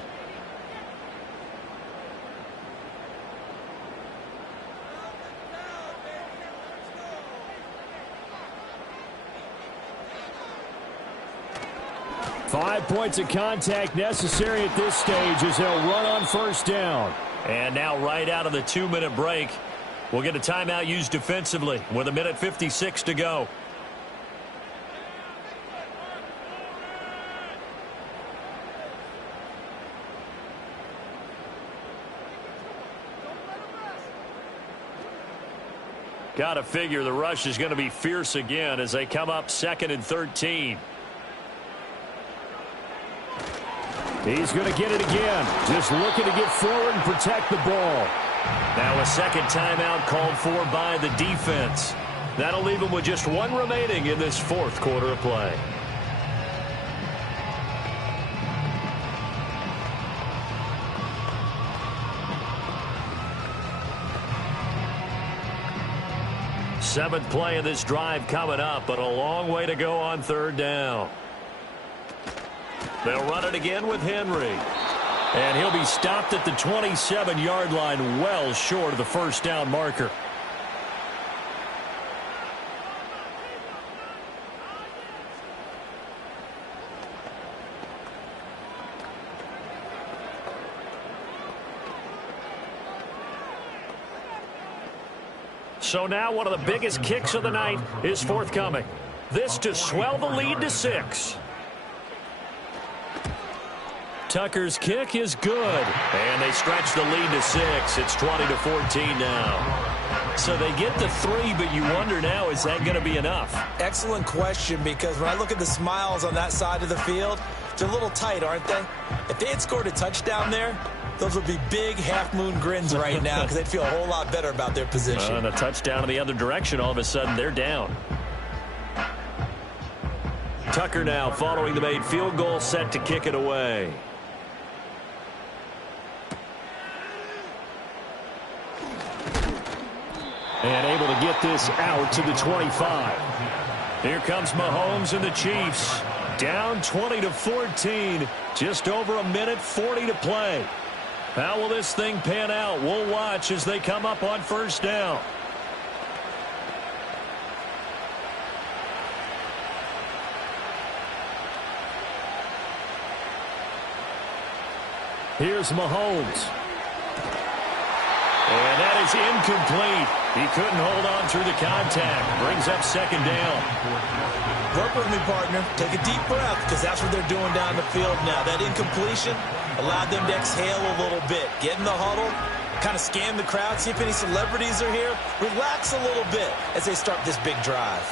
Five points of contact necessary at this stage as they'll run on first down. And now right out of the 2-minute break, we'll get a timeout used defensively with 1:56 to go. Got to figure the rush is going to be fierce again as they come up 2nd and 13. He's going to get it again. Just looking to get forward and protect the ball. Now a second timeout called for by the defense. That'll leave him with just one remaining in this fourth quarter of play. Seventh play of this drive coming up, but a long way to go on 3rd down. They'll run it again with Henry. And he'll be stopped at the 27-yard line, well short of the first down marker. So now one of the biggest kicks of the night is forthcoming. This to swell the lead to 6. Tucker's kick is good. And they stretch the lead to 6. It's 20-14 now. So they get the 3, but you wonder now, is that going to be enough? Excellent question, because when I look at the smiles on that side of the field, They're a little tight, aren't they? If they had scored a touchdown there, those would be big half-moon grins right now because they'd feel a whole lot better about their position. And a touchdown in the other direction, all of a sudden they're down. Tucker now following the made field goal, set to kick it away. And able to get this out to the 25. Here comes Mahomes and the Chiefs. Down 20-14. Just over a minute, 40 to play. How will this thing pan out? We'll watch as they come up on first down. Here's Mahomes. And that is incomplete. He couldn't hold on through the contact. Brings up second down. Work with me, partner. Take a deep breath because that's what they're doing down the field now. That incompletion allowed them to exhale a little bit. Get in the huddle, kind of scan the crowd, see if any celebrities are here. Relax a little bit as they start this big drive.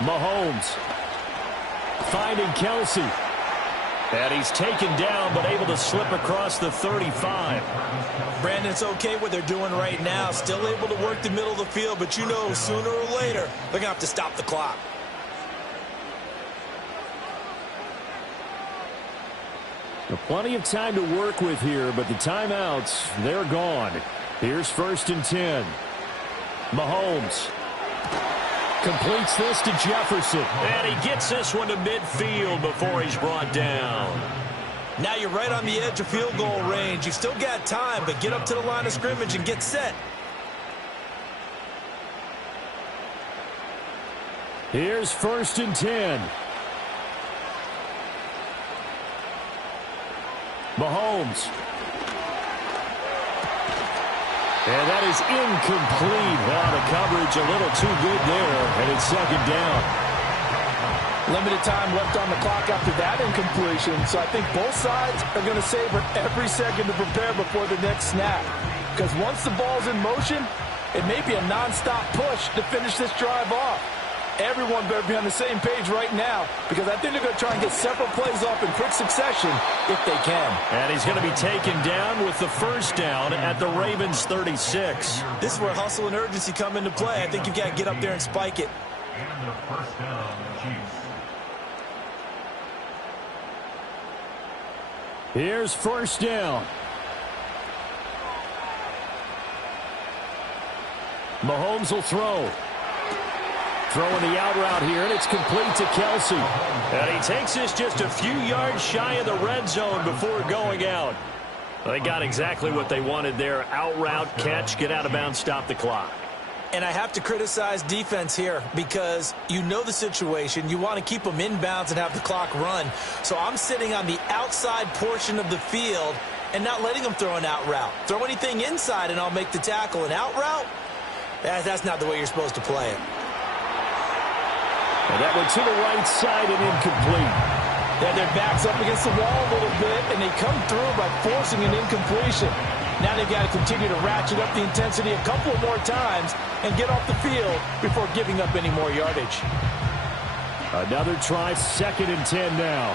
Mahomes finding Kelsey. And he's taken down, but able to slip across the 35. Brandon, it's okay what they're doing right now. Still able to work the middle of the field, but you know sooner or later they're going to have to stop the clock. Plenty of time to work with here, but the timeouts, they're gone. Here's first and 10. Mahomes completes this to Jefferson. And he gets this one to midfield before he's brought down. Now you're right on the edge of field goal range. You've still got time, but get up to the line of scrimmage and get set. Here's first and 10. Mahomes. And that is incomplete. The coverage a little too good there, and it's second down. Limited time left on the clock after that incompletion, so I think both sides are going to savor every second to prepare before the next snap. Because once the ball's in motion, it may be a nonstop push to finish this drive off. Everyone better be on the same page right now because I think they're going to try and get several plays off in quick succession if they can. And he's going to be taken down with the first down at the Ravens 36. This is where hustle and urgency come into play. I think you've got to get up there and spike it. Here's first down. Mahomes will throw. Throwing the out route here, and it's complete to Kelsey. And he takes this just a few yards shy of the red zone before going out. They got exactly what they wanted there. Out route, catch, get out of bounds, stop the clock. And I have to criticize defense here because you know the situation. You want to keep them in bounds and have the clock run. So I'm sitting on the outside portion of the field and not letting them throw an out route. Throw anything inside and I'll make the tackle. An out route? That's not the way you're supposed to play it. And that went to the right side and incomplete. Yeah, their back's up against the wall a little bit, and they come through by forcing an incompletion. Now they've got to continue to ratchet up the intensity a couple more times and get off the field before giving up any more yardage. Another try, second and 10 now.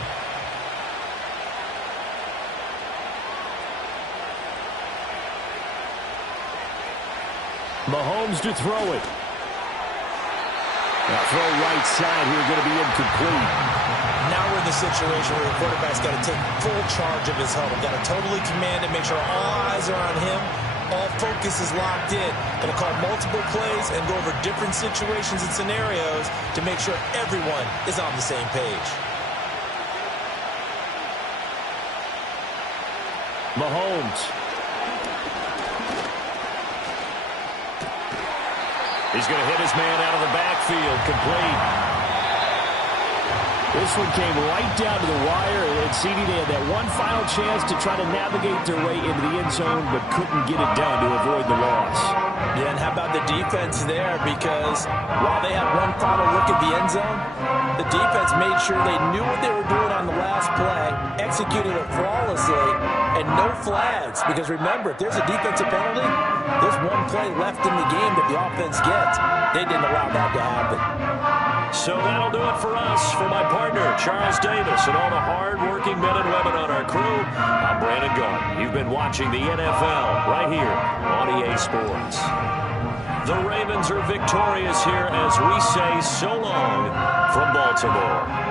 Mahomes to throw it. Now throw right side here, going to be incomplete. Now we're in the situation where the quarterback's got to take full charge of his huddle. Got to totally command it, make sure all eyes are on him. All focus is locked in. Going to call multiple plays and go over different situations and scenarios to make sure everyone is on the same page. Mahomes. He's going to hit his man out of the backfield, complete. This one came right down to the wire, and CD, they had that one final chance to try to navigate their way into the end zone, but couldn't get it done to avoid the loss. Yeah, and how about the defense there? Because while they had one final look at the end zone, the defense made sure they knew what they were doing on the last play, executed it flawlessly, and no flags. Because remember, if there's a defensive penalty, there's one play left in the game that the offense gets. They didn't allow that to happen. So that'll do it for us. For my partner, Charles Davis, and all the hard-working men and women on our crew, I'm Brandon Gaudin. You've been watching the NFL right here on EA Sports. The Ravens are victorious here as we say so long from Baltimore.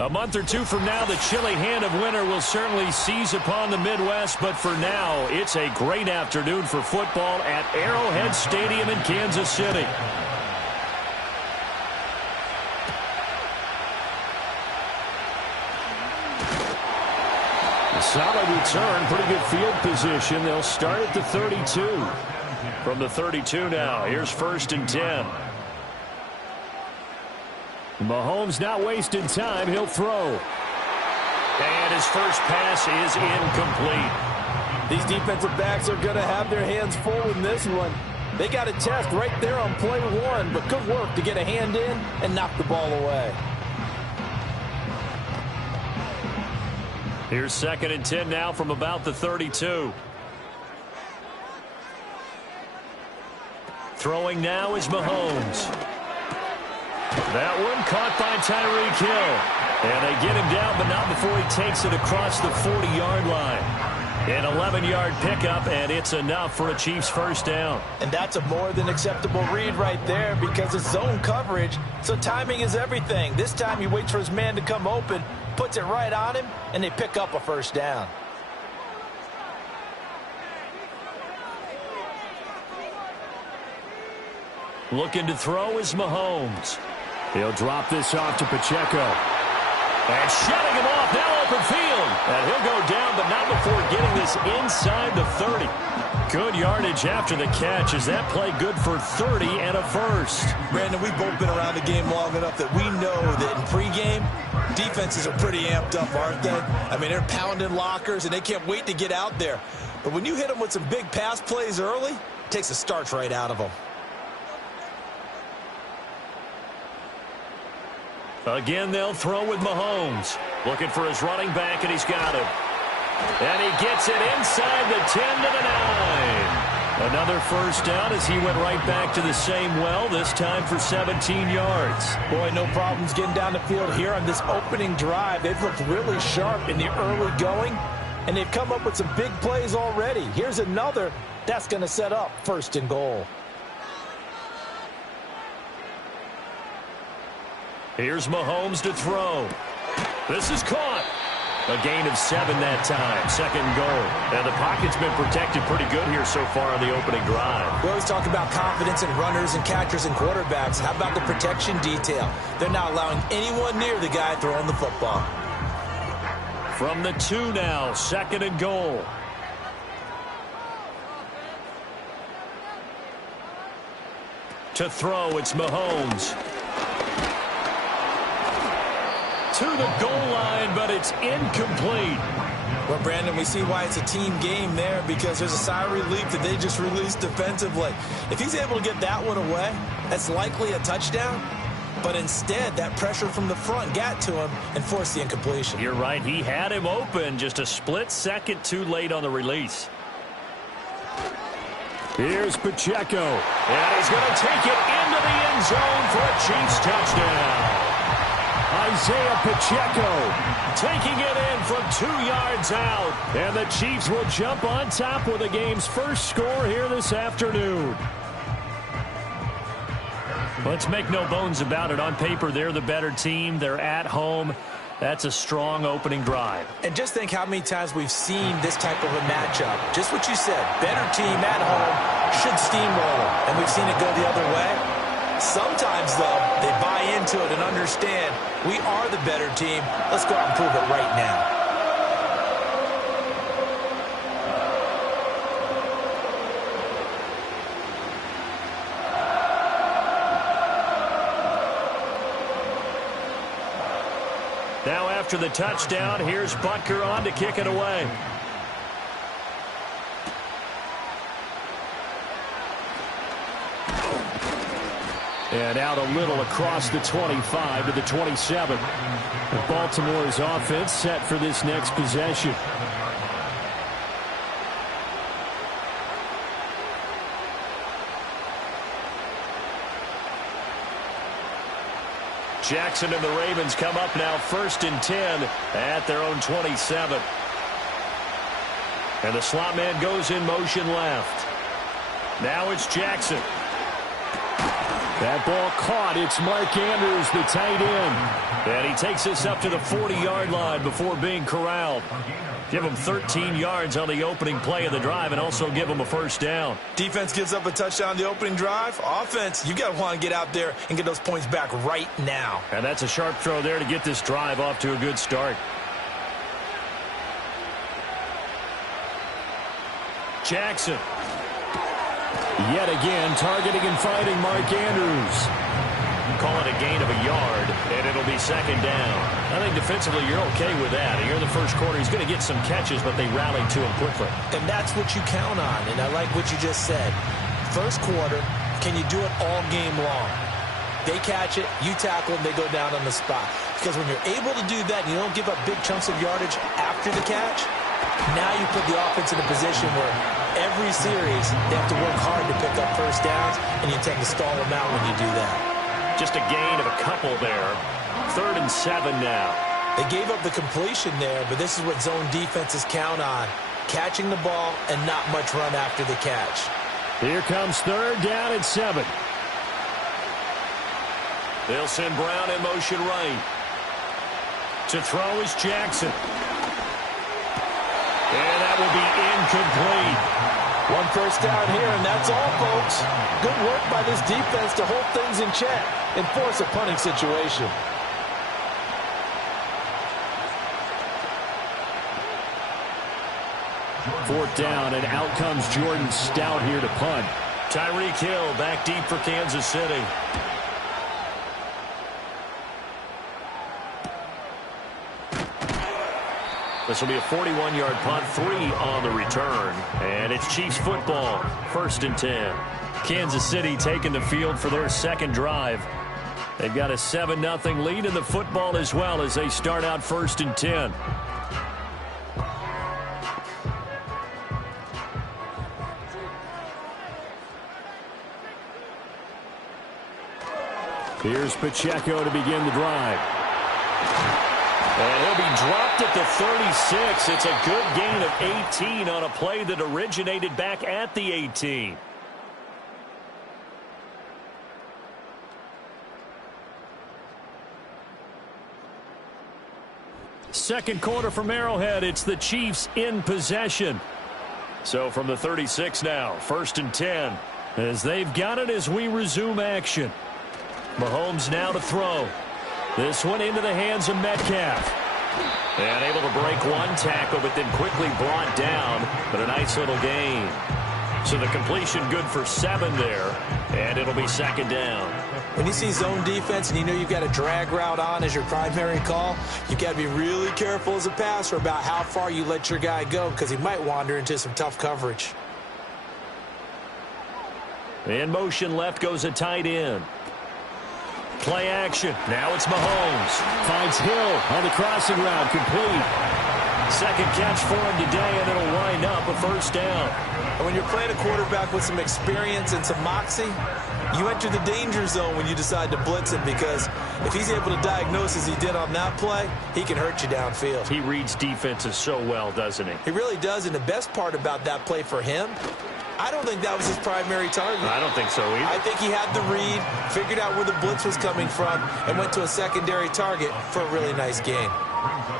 A month or two from now, the chilly hand of winter will certainly seize upon the Midwest, but for now, it's a great afternoon for football at Arrowhead Stadium in Kansas City. A solid return, pretty good field position. They'll start at the 32. From the 32 now, here's 1st and 10. Mahomes not wasting time. He'll throw. And his first pass is incomplete. These defensive backs are going to have their hands full in this one. They got a test right there on play one, but good work to get a hand in and knock the ball away. Here's 2nd and 10 now from about the 32. Throwing now is Mahomes. That one caught by Tyreek Hill. And they get him down, but not before he takes it across the 40-yard line. An 11-yard pickup, and it's enough for a Chiefs first down. And that's a more than acceptable read right there because it's zone coverage, so timing is everything. This time he waits for his man to come open, puts it right on him, and they pick up a first down. Looking to throw is Mahomes. He'll drop this off to Pacheco. And shutting him off, now open field. And he'll go down, but not before getting this inside the 30. Good yardage after the catch. Is that play good for 30 and a first? Brandon, we've both been around the game long enough that we know that in pregame, defenses are pretty amped up, aren't they? I mean, they're pounding lockers, and they can't wait to get out there. But when you hit them with some big pass plays early, it takes the starch right out of them. Again, they'll throw with Mahomes. Looking for his running back, and he's got him. And he gets it inside the 10 to the 9. Another first down as he went right back to the same well, this time for 17 yards. Boy, no problems getting down the field here on this opening drive. They've looked really sharp in the early going, and they've come up with some big plays already. Here's another that's going to set up 1st and goal. Here's Mahomes to throw. This is caught. A gain of 7 that time. 2nd and goal. And the pocket's been protected pretty good here so far on the opening drive. We always talk about confidence in runners and catchers and quarterbacks. How about the protection detail? They're not allowing anyone near the guy throwing the football. From the 2 now. 2nd and goal. To throw, it's Mahomes. To the goal line, but it's incomplete. Well, Brandon, we see why it's a team game there because there's a sigh of relief that they just released defensively. If he's able to get that one away, that's likely a touchdown. But instead, that pressure from the front got to him and forced the incompletion. You're right. He had him open, just a split second too late on the release. Here's Pacheco. And he's going to take it into the end zone for a Chiefs touchdown. Isaiah Pacheco taking it in from 2 yards out. And the Chiefs will jump on top with the game's first score here this afternoon. Let's make no bones about it. On paper, they're the better team. They're at home. That's a strong opening drive. And just think how many times we've seen this type of a matchup. Just what you said, better team at home should steamroll. And we've seen it go the other way. Sometimes, though, they buy into it and understand we are the better team. Let's go out and prove it right now. Now after the touchdown, here's Butker on to kick it away. And out a little across the 25 to the 27. And Baltimore's offense set for this next possession. Jackson and the Ravens come up now 1st and 10 at their own 27. And the slot man goes in motion left. Now it's Jackson. That ball caught. It's Mark Andrews, the tight end. And he takes us up to the 40-yard line before being corralled. Give him 13 yards on the opening play of the drive and also give him a first down. Defense gives up a touchdown on the opening drive. Offense, you got to want to get out there and get those points back right now. And that's a sharp throw there to get this drive off to a good start. Jackson. Yet again, targeting and finding Mark Andrews. Call it a gain of a yard, and it'll be second down. I think defensively you're okay with that. Here in the first quarter, he's going to get some catches, but they rallied to him quickly. And that's what you count on, and I like what you just said. First quarter, can you do it all game long? They catch it, you tackle them, they go down on the spot. Because when you're able to do that and you don't give up big chunks of yardage after the catch, now you put the offense in a position where every series they have to work hard to pick up first downs, and you tend to stall them out when you do that. Just a gain of a couple there. 3rd and 7 now. They gave up the completion there, but this is what zone defenses count on. Catching the ball and not much run after the catch. Here comes 3rd down and 7. They'll send Brown in motion right. To throw is Jackson. And that will be incomplete. One first down here, and that's all, folks. Good work by this defense to hold things in check and force a punting situation. Fourth down, and out comes Jordan Stout here to punt. Tyreek Hill back deep for Kansas City. This will be a 41-yard punt, 3 on the return. And it's Chiefs football, 1st and 10. Kansas City taking the field for their second drive. They've got a 7-0 lead in the football as well as they start out 1st and 10. Here's Pacheco to begin the drive. And he'll be dropped at the 36. It's a good gain of 18 on a play that originated back at the 18. Second quarter from Arrowhead. It's the Chiefs in possession. So from the 36 now, 1st and 10. As they've got it as we resume action. Mahomes now to throw. This one into the hands of Metcalf. And able to break one tackle, but then quickly brought down. But a nice little gain. So the completion good for 7 there. And it'll be second down. When you see zone defense and you know you've got a drag route on as your primary call, you've got to be really careful as a passer about how far you let your guy go because he might wander into some tough coverage. In motion left goes a tight end. Play action. Now it's Mahomes. Finds Hill on the crossing route. Complete. Second catch for him today, and it'll wind up a first down. And when you're playing a quarterback with some experience and some moxie, you enter the danger zone when you decide to blitz him because if he's able to diagnose as he did on that play, he can hurt you downfield. He reads defenses so well, doesn't he? He really does, and the best part about that play for him, I don't think that was his primary target. I don't think so either. I think he had the read, figured out where the blitz was coming from, and went to a secondary target for a really nice gain.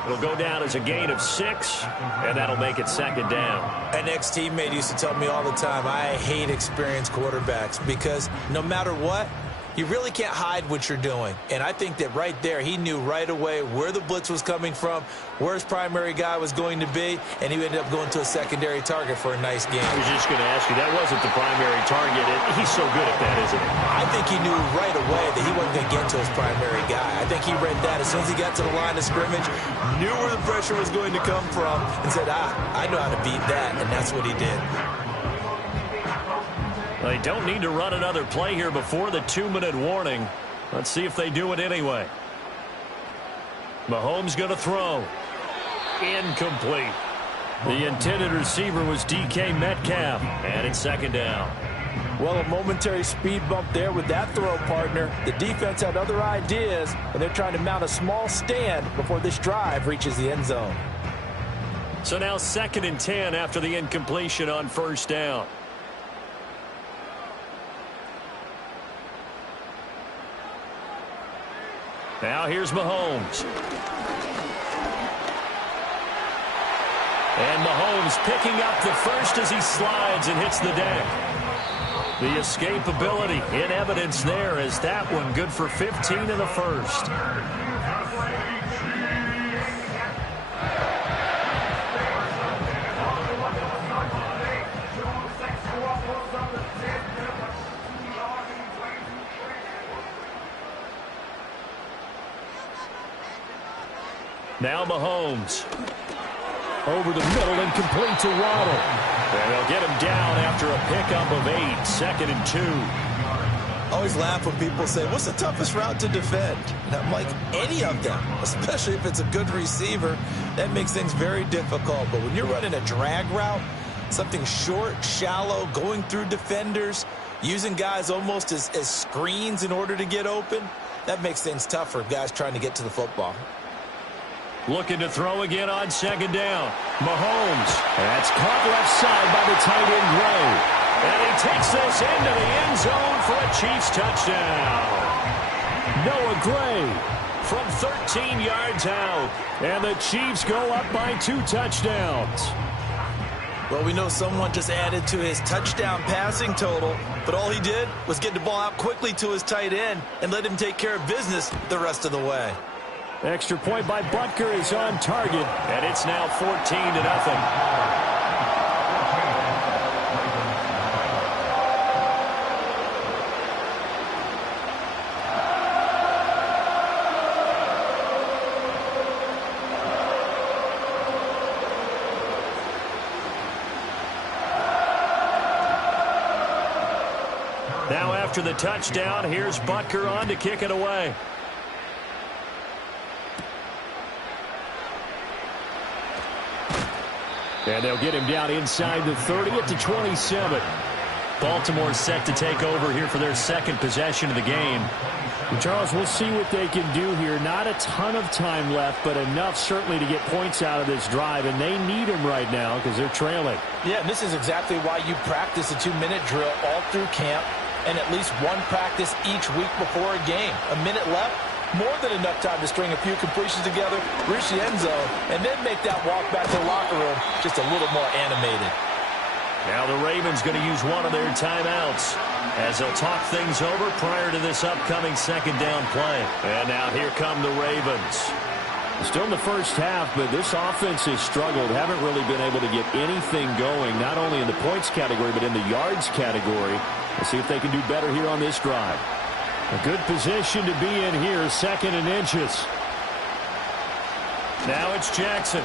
It'll go down as a gain of 6, and that'll make it second down. An ex-teammate used to tell me all the time, I hate experienced quarterbacks because no matter what, you really can't hide what you're doing. And I think that right there, he knew right away where the blitz was coming from, where his primary guy was going to be, and he ended up going to a secondary target for a nice game. I was just going to ask you, that wasn't the primary target. He's so good at that, isn't he? I think he knew right away that he wasn't going to get to his primary guy. I think he read that as soon as he got to the line of scrimmage, knew where the pressure was going to come from, and said, I know how to beat that, and that's what he did. They don't need to run another play here before the 2-minute warning. Let's see if they do it anyway. Mahomes going to throw. Incomplete. The intended receiver was DK Metcalf, and it's second down. Well, a momentary speed bump there with that throw, partner. The defense had other ideas, and they're trying to mount a small stand before this drive reaches the end zone. So now 2nd and 10 after the incompletion on first down. Now here's Mahomes. And Mahomes picking up the first as he slides and hits the deck. The escapability in evidence there as that one good for 15 in the first. Now Mahomes. Over the middle and complete to Waddle. And they'll get him down after a pickup of 8, 2nd and 2. I always laugh when people say, what's the toughest route to defend? And I'm like, any of them, especially if it's a good receiver. That makes things very difficult. But when you're running a drag route, something short, shallow, going through defenders, using guys almost as screens in order to get open, that makes things tough for guys trying to get to the football. Looking to throw again on 2nd down. Mahomes. That's caught left side by the tight end Gray. And he takes this into the end zone for a Chiefs touchdown. Noah Gray from 13 yards out. And the Chiefs go up by 2 touchdowns. Well, we know someone just added to his touchdown passing total, but all he did was get the ball out quickly to his tight end and let him take care of business the rest of the way. Extra point by Butker is on target, and it's now 14-0. Now after the touchdown, here's Butker on to kick it away. And they'll get him down inside the 30 at the 27. Baltimore set to take over here for their second possession of the game. Charles, we'll see what they can do here. Not a ton of time left, but enough certainly to get points out of this drive, and they need them right now because they're trailing. Yeah, and this is exactly why you practice a 2-minute drill all through camp and at least one practice each week before a game. A minute left, more than enough time to string a few completions together, reach the end zone, and then make that walk back to the locker room just a little more animated. Now the Ravens going to use one of their timeouts as they'll talk things over prior to this upcoming 2nd down play. And now here come the Ravens. Still in the first half, but this offense has struggled. Haven't really been able to get anything going, not only in the points category, but in the yards category. Let's see if they can do better here on this drive. A good position to be in here, 2nd and inches. Now it's Jackson.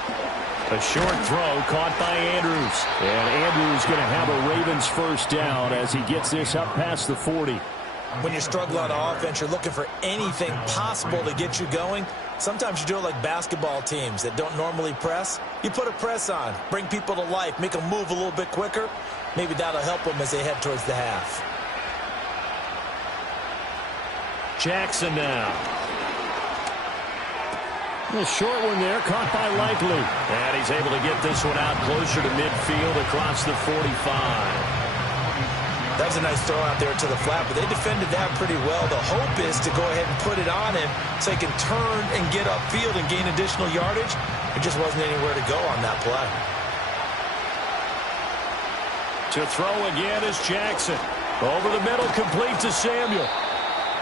A short throw caught by Andrews. And Andrews going to have a Ravens first down as he gets this up past the 40. When you struggle on offense, you're looking for anything possible to get you going. Sometimes you do it like basketball teams that don't normally press. You put a press on, bring people to life, make them move a little bit quicker. Maybe that'll help them as they head towards the half. Jackson now. A short one there, caught by Likely. And he's able to get this one out closer to midfield across the 45. That was a nice throw out there to the flat, but they defended that pretty well. The hope is to go ahead and put it on him so he can turn and get upfield and gain additional yardage. There just wasn't anywhere to go on that play. To throw again is Jackson. Over the middle, complete to Samuel.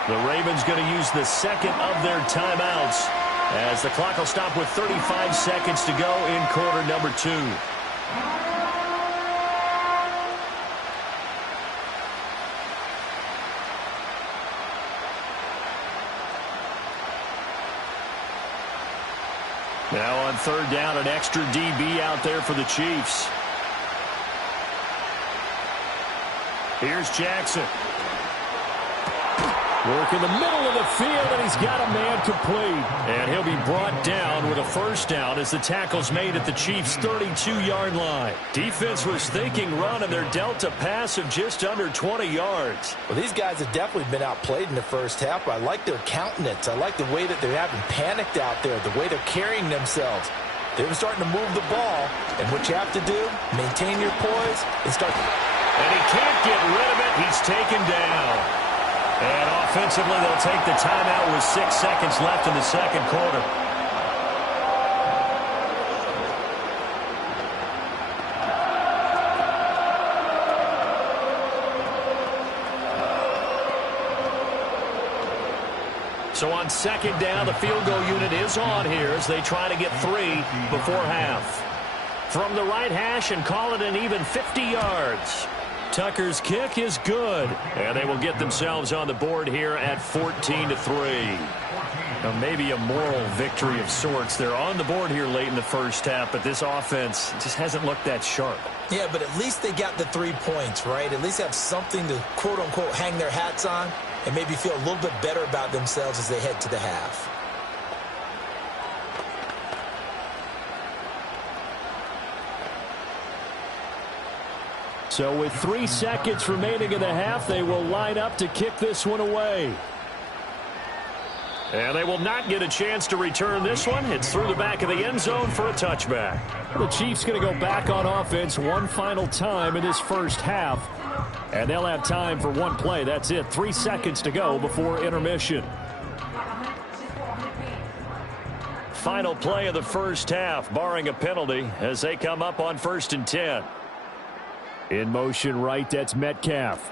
The Ravens going to use the second of their timeouts as the clock will stop with 35 seconds to go in quarter number 2. Now on 3rd down, an extra DB out there for the Chiefs. Here's Jackson. Work in the middle of the field, and he's got a man complete. And he'll be brought down with a first down as the tackle's made at the Chiefs' 32-yard line. Defense was thinking run, and they're dealt a pass of just under 20 yards. Well, these guys have definitely been outplayed in the first half, but I like their countenance. I like the way that they're having panicked out there, the way they're carrying themselves. They're starting to move the ball, and what you have to do, maintain your poise and start. And he can't get rid of it. He's taken down. And offensively, they'll take the timeout with 6 seconds left in the second quarter. So on second down, the field goal unit is on here as they try to get 3 before half. From the right hash and call it an even 50 yards. Tucker's kick is good, and they will get themselves on the board here at 14-3. Now maybe a moral victory of sorts. They're on the board here late in the first half, but this offense just hasn't looked that sharp. Yeah, but at least they got the 3 points, right? At least have something to, quote-unquote, hang their hats on and maybe feel a little bit better about themselves as they head to the half. So with 3 seconds remaining in the half, they will line up to kick this one away. And they will not get a chance to return this one. It's through the back of the end zone for a touchback. The Chiefs going to go back on offense one final time in this first half. And they'll have time for one play. That's it. 3 seconds to go before intermission. Final play of the first half, barring a penalty, as they come up on 1st and 10. In motion right, that's Metcalf.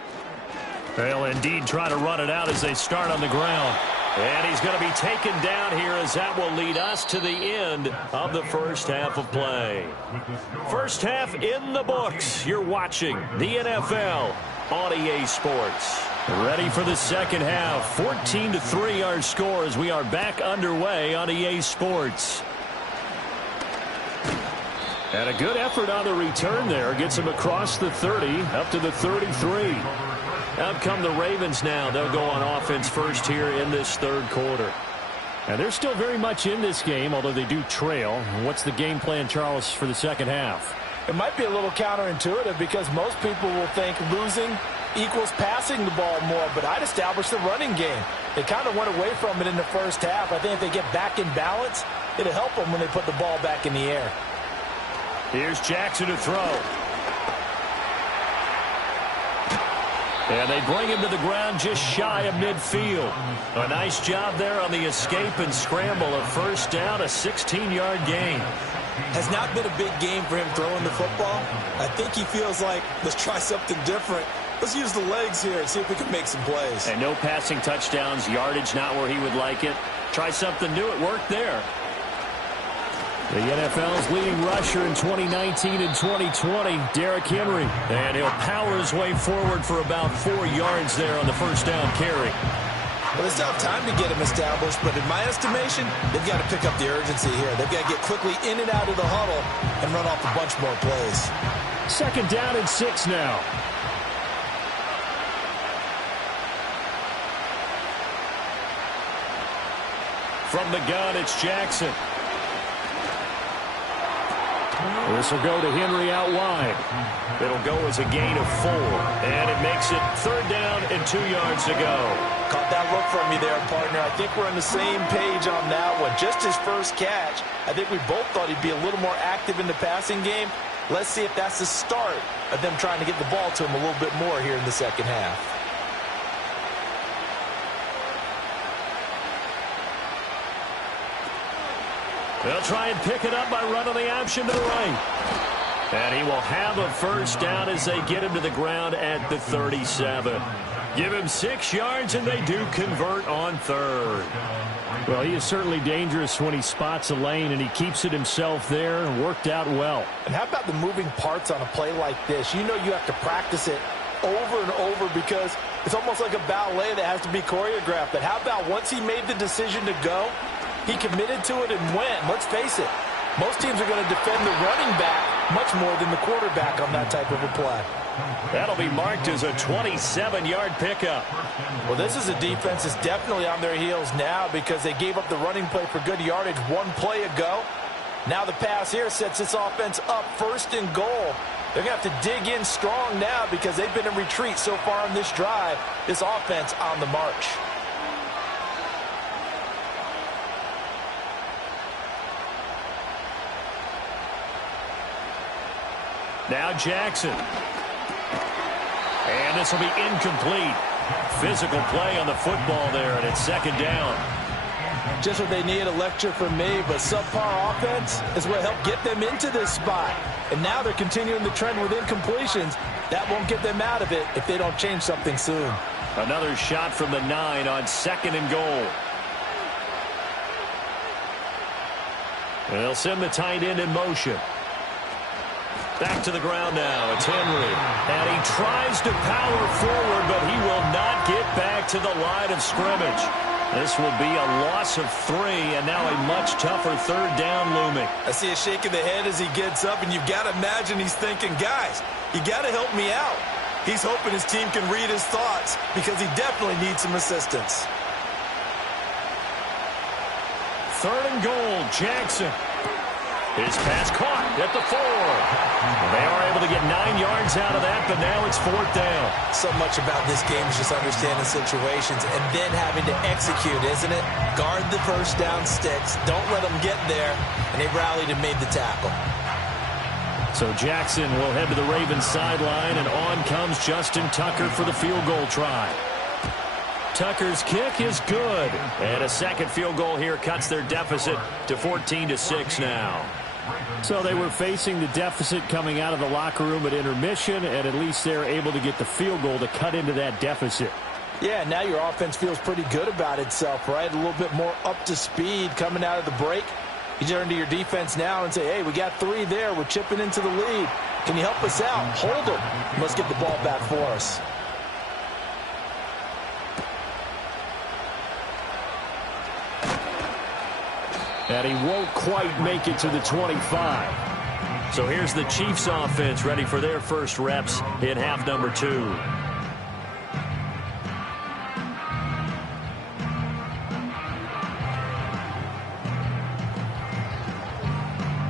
They'll indeed try to run it out as they start on the ground. And he's going to be taken down here as that will lead us to the end of the first half of play. First half in the books. You're watching the NFL on EA Sports. Ready for the second half. 14-3 our score as we are back underway on EA Sports. And a good effort on the return there. Gets him across the 30 up to the 33. Out come the Ravens now. They'll go on offense first here in this third quarter. And they're still very much in this game, although they do trail. What's the game plan, Charles, for the second half? It might be a little counterintuitive because most people will think losing equals passing the ball more, but I'd establish the running game. They kind of went away from it in the first half. I think if they get back in balance, it'll help them when they put the ball back in the air. Here's Jackson to throw. And they bring him to the ground just shy of midfield. A nice job there on the escape and scramble. A first down, a 16-yard gain. Has not been a big game for him throwing the football. I think he feels like, let's try something different. Let's use the legs here and see if we can make some plays. And no passing touchdowns, yardage not where he would like it. Try something new. It worked there. The NFL's leading rusher in 2019 and 2020, Derrick Henry. And he'll power his way forward for about 4 yards there on the first down carry. Well, they still have time to get him established, but in my estimation, they've got to pick up the urgency here. They've got to get quickly in and out of the huddle and run off a bunch more plays. Second down and 6 now. From the gun, it's Jackson. This will go to Henry out wide. It'll go as a gain of 4. And it makes it 3rd down and 2 yards to go. Caught that look from me there, partner. I think we're on the same page on that one. Just his first catch. I think we both thought he'd be a little more active in the passing game. Let's see if that's the start of them trying to get the ball to him a little bit more here in the second half. They'll try and pick it up by running the option to the right. And he will have a first down as they get him to the ground at the 37. Give him 6 yards, and they do convert on 3rd. Well, he is certainly dangerous when he spots a lane, and he keeps it himself there and worked out well. And how about the moving parts on a play like this? You know you have to practice it over and over because it's almost like a ballet that has to be choreographed. But how about once he made the decision to go, he committed to it and went. Let's face it, most teams are going to defend the running back much more than the quarterback on that type of a play. That'll be marked as a 27-yard pickup. Well, this is a defense that's definitely on their heels now because they gave up the running play for good yardage one play ago. Now the pass here sets this offense up 1st and goal. They're going to have to dig in strong now because they've been in retreat so far on this drive. This offense on the march. Now Jackson. And this will be incomplete. Physical play on the football there, and it's second down. Just what they need, a lecture from me, but subpar offense is what helped get them into this spot. And now they're continuing the trend with incompletions. That won't get them out of it if they don't change something soon. Another shot from the 9 on 2nd and goal. They'll send the tight end in motion. Back to the ground now. It's Henry. And he tries to power forward, but he will not get back to the line of scrimmage. This will be a loss of 3, and now a much tougher third down looming. I see a shake of the head as he gets up, and you've got to imagine he's thinking, guys, you got to help me out. He's hoping his team can read his thoughts because he definitely needs some assistance. 3rd and goal, Jackson. His pass caught at the 4. They are able to get 9 yards out of that, but now it's 4th down. So much about this game is just understanding situations and then having to execute, isn't it? Guard the first down sticks. Don't let them get there. And they rallied and made the tackle. So Jackson will head to the Ravens sideline, and on comes Justin Tucker for the field goal try. Tucker's kick is good. And a second field goal here cuts their deficit to 14-6 now. So they were facing the deficit coming out of the locker room at intermission, and at least they're able to get the field goal to cut into that deficit. Yeah, now your offense feels pretty good about itself, right? A little bit more up to speed coming out of the break. You turn to your defense now and say, hey, we got 3 there. We're chipping into the lead. Can you help us out? Hold them. Let's get the ball back for us. And he won't quite make it to the 25. So here's the Chiefs offense ready for their first reps in half number 2.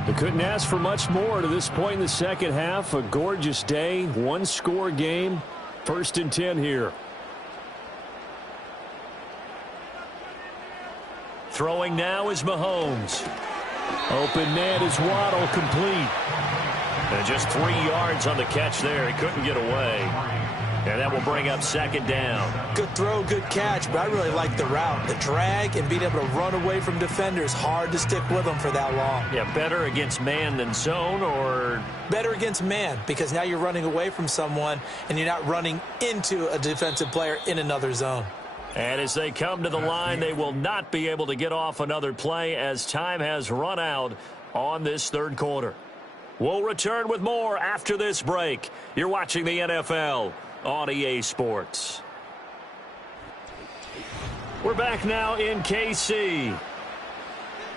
They couldn't ask for much more to this point in the second half. A gorgeous day, 1-score game, 1st and 10 here. Throwing now is Mahomes. Open man is Waddle, complete. And just 3 yards on the catch there. He couldn't get away. And that will bring up second down. Good throw, good catch, but I really like the route. The drag and being able to run away from defenders. Hard to stick with them for that long. Yeah, better against man than zone, or? Better against man, because now you're running away from someone and you're not running into a defensive player in another zone. And as they come to the line, they will not be able to get off another play as time has run out on this third quarter. We'll return with more after this break. You're watching the NFL on EA Sports. We're back now in KC.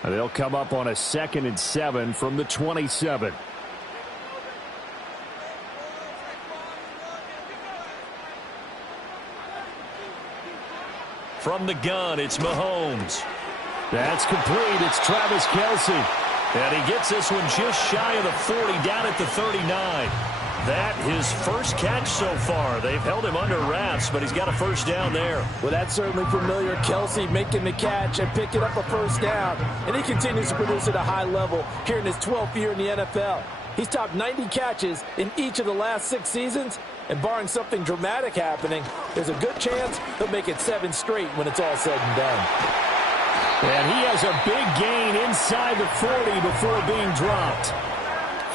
They'll come up on a 2nd and 7 from the 27. From the gun, it's Mahomes. That's complete. It's Travis Kelce. And he gets this one just shy of the 40, down at the 39. That his first catch so far. They've held him under wraps, but he's got a first down there. Well, that's certainly familiar. Kelce making the catch and picking up a first down. And he continues to produce at a high level here in his 12th year in the NFL. He's topped 90 catches in each of the last 6 seasons. And barring something dramatic happening, there's a good chance he'll make it 7 straight when it's all said and done. And he has a big gain inside the 40 before being dropped.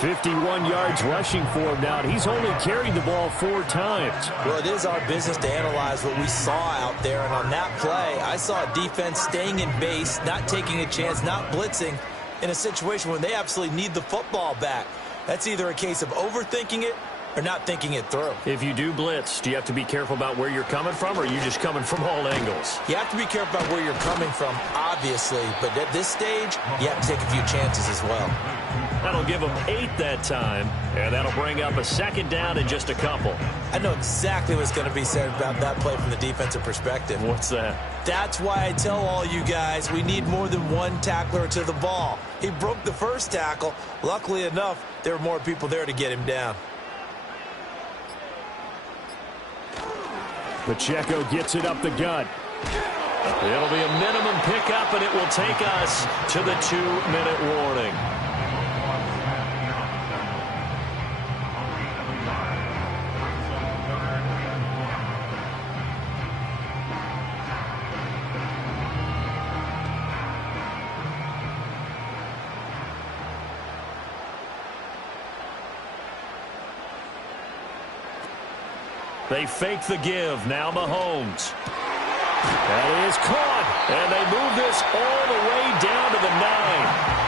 51 yards rushing for him now, and he's only carried the ball 4 times. Well, it is our business to analyze what we saw out there, and on that play, I saw a defense staying in base, not taking a chance, not blitzing in a situation when they absolutely need the football back. That's either a case of overthinking it or not thinking it through. If you do blitz, do you have to be careful about where you're coming from, or are you just coming from all angles? You have to be careful about where you're coming from, obviously, but at this stage, you have to take a few chances as well. That'll give them 8 that time, and that'll bring up a second down in just a couple. I know exactly what's going to be said about that play from the defensive perspective. What's that? That's why I tell all you guys we need more than one tackler to the ball. He broke the first tackle. Luckily enough, there were more people there to get him down. Pacheco gets it up the gut. It'll be a minimum pickup, and it will take us to the 2-minute warning. They fake the give. Now Mahomes. That is caught. And they move this all the way down to the 9.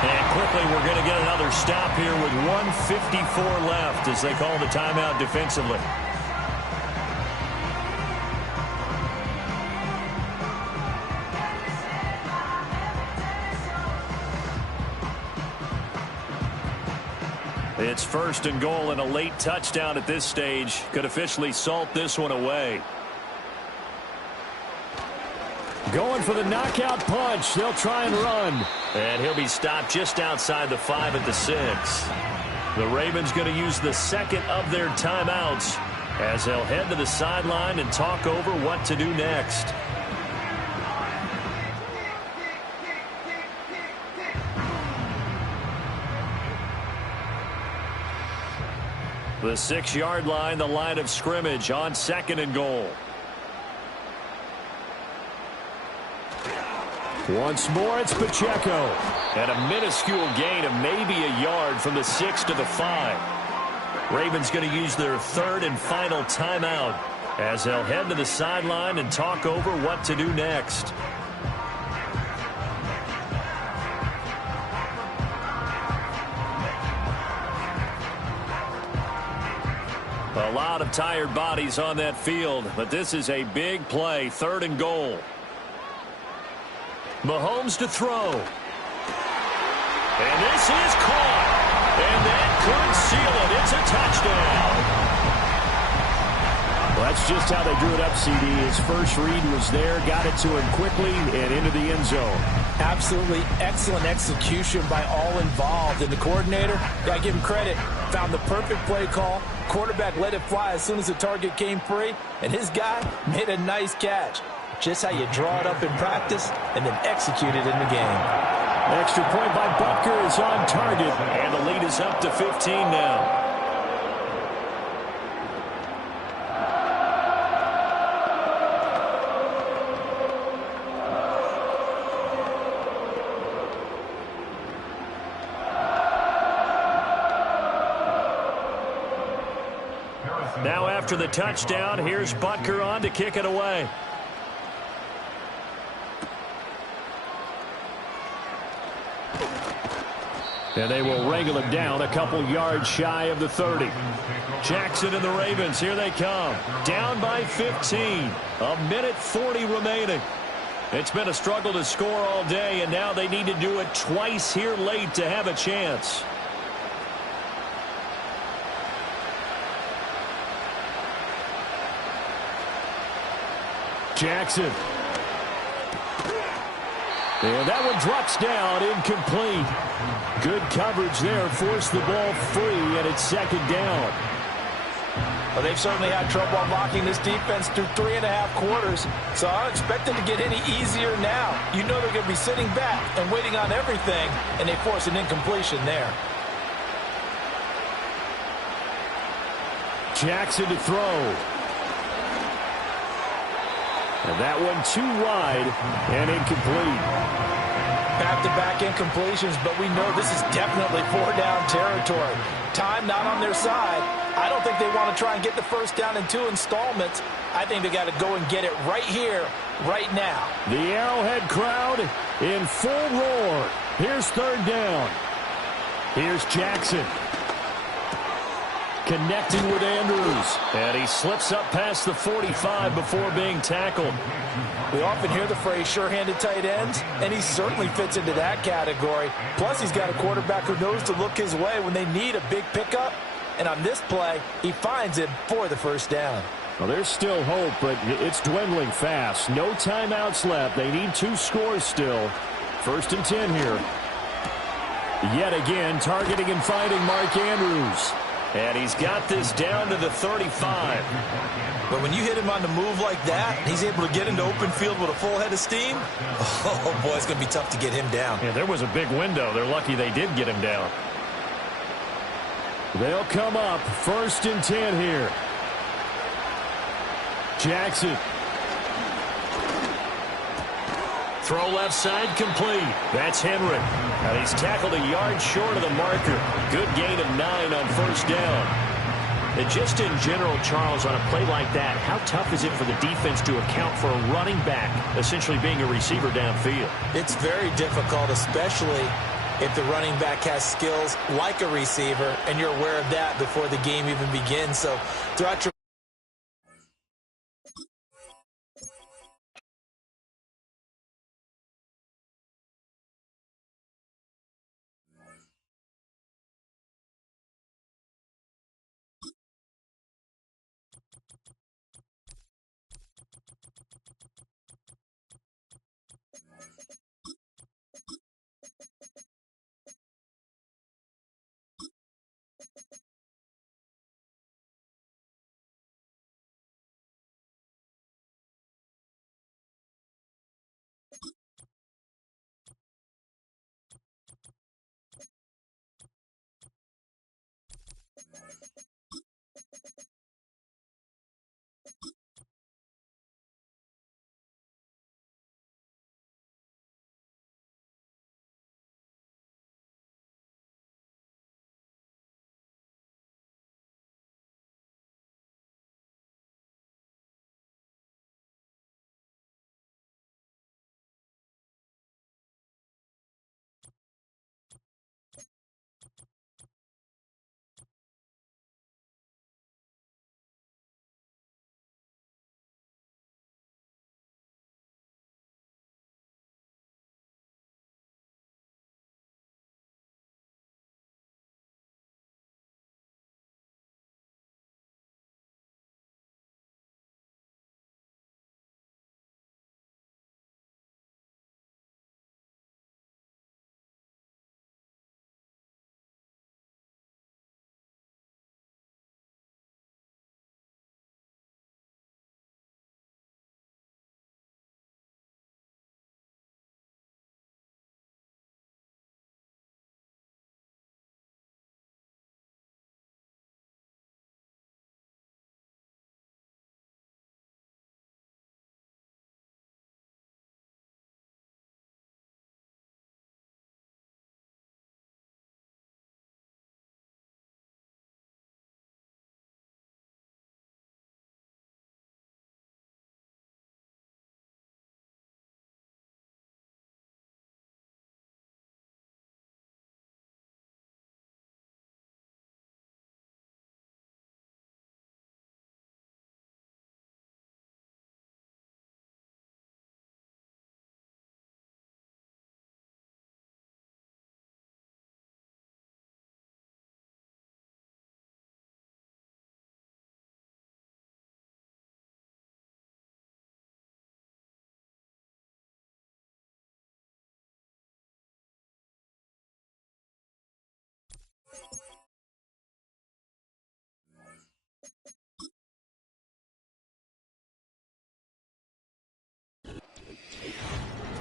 And quickly we're going to get another stop here with 1:54 left as they call the timeout defensively. It's 1st and goal, and a late touchdown at this stage could officially salt this one away. Going for the knockout punch. They'll try and run. And he'll be stopped just outside the 5 at the 6. The Ravens going to use the second of their timeouts as they'll head to the sideline and talk over what to do next. The 6-yard line, the line of scrimmage on 2nd and goal. Once more, it's Pacheco. And a minuscule gain of maybe a yard from the 6 to the 5. Ravens going to use their 3rd and final timeout as they'll head to the sideline and talk over what to do next. A lot of tired bodies on that field, but this is a big play. 3rd and goal. Mahomes to throw. And this is caught. And that could seal it. It's a touchdown. Well, that's just how they drew it up, CD. His first read was there, got it to him quickly, and into the end zone. Absolutely excellent execution by all involved. And the coordinator, got to give him credit, found the perfect play call. Quarterback let it fly as soon as the target came free, and his guy made a nice catch. Just how you draw it up in practice and then execute it in the game. Extra point by Butker is on target, and the lead is up to 15 now. Now after the touchdown, here's Butker on to kick it away. And they will wrangle him down a couple yards shy of the 30. Jackson and the Ravens, here they come. Down by 15. 1:40 remaining. It's been a struggle to score all day, and now they need to do it twice here late to have a chance. Jackson. And that one drops down, incomplete. Good coverage there, forced the ball free, and it's 2nd down. Well, they've certainly had trouble unlocking this defense through 3.5 quarters, so I don't expect them to get any easier now. You know they're going to be sitting back and waiting on everything, and they force an incompletion there. Jackson to throw. And that one too wide and incomplete. Back-to-back incompletions, but we know this is definitely 4-down territory. Time not on their side. I don't think they want to try and get the first down in 2 installments. I think they got to go and get it right here, right now. The Arrowhead crowd in full roar. Here's 3rd down. Here's Jackson. Connecting with Andrews. And he slips up past the 45 before being tackled. We often hear the phrase sure-handed tight ends, and he certainly fits into that category. Plus, he's got a quarterback who knows to look his way when they need a big pickup. And on this play, he finds it for the first down. Well, there's still hope, but it's dwindling fast. No timeouts left. They need 2 scores still. 1st and 10 here. Yet again, targeting and finding Mark Andrews. And he's got this down to the 35. But when you hit him on the move like that, he's able to get into open field with a full head of steam. Oh, boy, it's going to be tough to get him down. Yeah, there was a big window. They're lucky they did get him down. They'll come up 1st and 10 here. Jackson. Throw left side complete. That's Henry. And he's tackled a yard short of the marker. Good gain of 9 on 1st down. And just in general, Charles, on a play like that, how tough is it for the defense to account for a running back essentially being a receiver downfield? It's very difficult, especially if the running back has skills like a receiver, and you're aware of that before the game even begins. So throughout your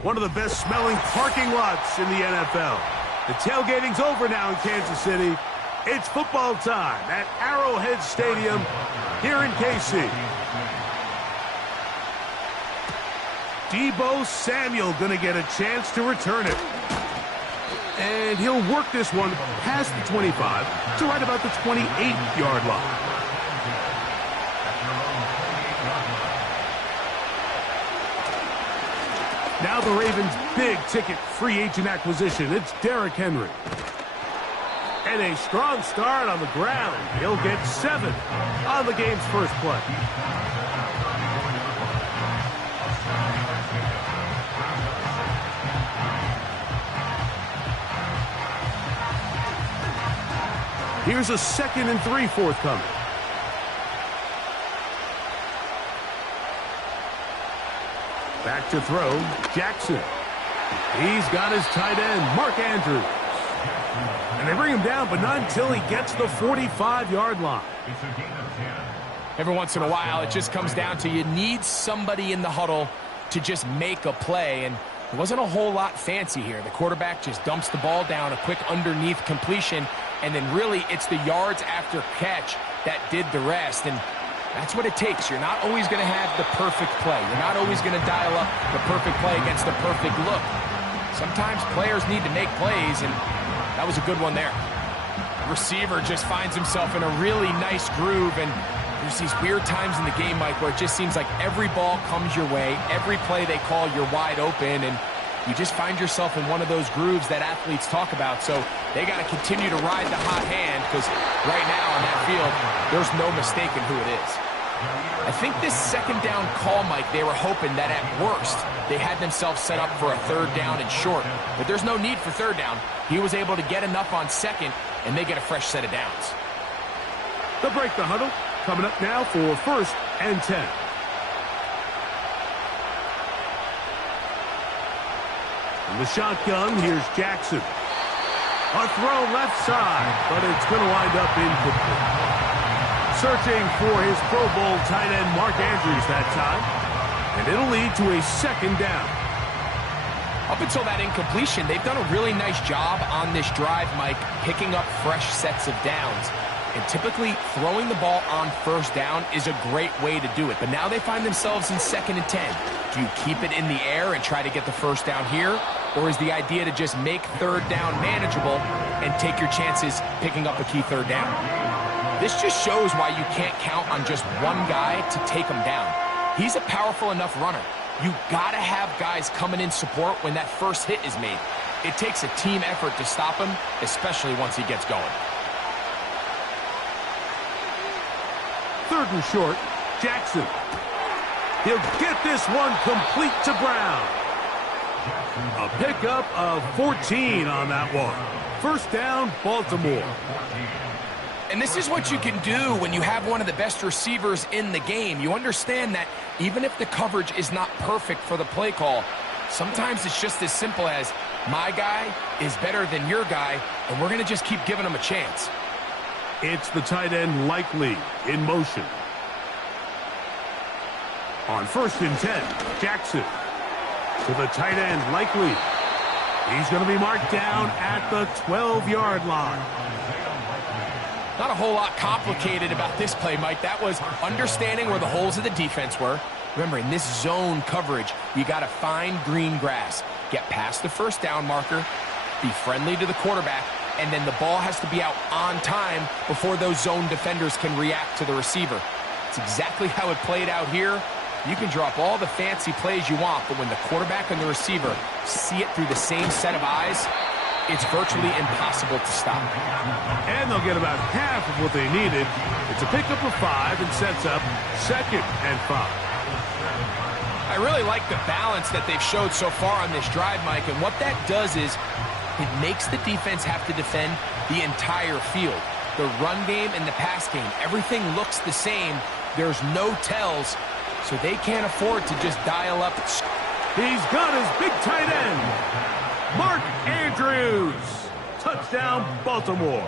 one of the best smelling parking lots in the NFL. The tailgating's over now in Kansas City. It's football time at Arrowhead Stadium here in KC. Deebo Samuel going to get a chance to return it. And he'll work this one past the 25 to right about the 28-yard line. Now the Ravens' big-ticket free agent acquisition. It's Derrick Henry. And a strong start on the ground. He'll get 7 on the game's first play. Here's a 2nd and 3 forthcoming. Back to throw, Jackson. He's got his tight end, Mark Andrews. And they bring him down, but not until he gets the 45-yard line. Every once in a while, it just comes down to you need somebody in the huddle to just make a play, and it wasn't a whole lot fancy here. The quarterback just dumps the ball down, a quick underneath completion, and then really it's the yards after catch that did the rest. And that's what it takes. You're not always going to have the perfect play. You're not always going to dial up the perfect play against the perfect look. Sometimes players need to make plays, and that was a good one there. receiver just finds himself in a really nice groove, and there's these weird times in the game, Mike, where it just seems like every ball comes your way, every play they call, you're wide open, and you just find yourself in one of those grooves that athletes talk about. So they got to continue to ride the hot hand, because right now on that field, there's no mistaking who it is. I think this second down call, Mike, they were hoping that at worst they had themselves set up for a third down and short. But there's no need for third down. He was able to get enough on second, and they get a fresh set of downs. They'll break the huddle. Coming up now for 1st and 10. In the shotgun, here's Jackson. A throw left side, but it's going to wind up incomplete. Searching for his Pro Bowl tight end Mark Andrews that time, and it'll lead to a 2nd down. Up until that incompletion, they've done a really nice job on this drive, Mike, picking up fresh sets of downs. And typically, throwing the ball on 1st down is a great way to do it. But now they find themselves in 2nd and 10. Do you keep it in the air and try to get the 1st down here? Or is the idea to just make 3rd down manageable and take your chances picking up a key 3rd down? This just shows why you can't count on just one guy to take him down. He's a powerful enough runner. You gotta have guys coming in support when that first hit is made. It takes a team effort to stop him, especially once he gets going. 3rd and short, Jackson. He'll get this one complete to Brown. A pickup of 14 on that one. 1st down, Baltimore. And this is what you can do when you have one of the best receivers in the game. You understand that even if the coverage is not perfect for the play call, sometimes it's just as simple as, my guy is better than your guy, and we're going to just keep giving him a chance. It's the tight end Likely in motion. On 1st and 10, Jackson to the tight end Likely. He's going to be marked down at the 12-yard line. Not a whole lot complicated about this play, Mike. That was understanding where the holes of the defense were. Remember, in this zone coverage, you got to find green grass. Get past the 1st down marker, be friendly to the quarterback, and then the ball has to be out on time before those zone defenders can react to the receiver. It's exactly how it played out here. You can drop all the fancy plays you want, but when the quarterback and the receiver see it through the same set of eyes, it's virtually impossible to stop. And they'll get about half of what they needed. It's a pickup of 5 and sets up 2nd and 5. I really like the balance that they've showed so far on this drive, Mike, and what that does is it makes the defense have to defend the entire field. The run game and the pass game, everything looks the same. There's no tells, so they can't afford to just dial up. He's got his big tight end, Mark Andrews. Touchdown, Baltimore.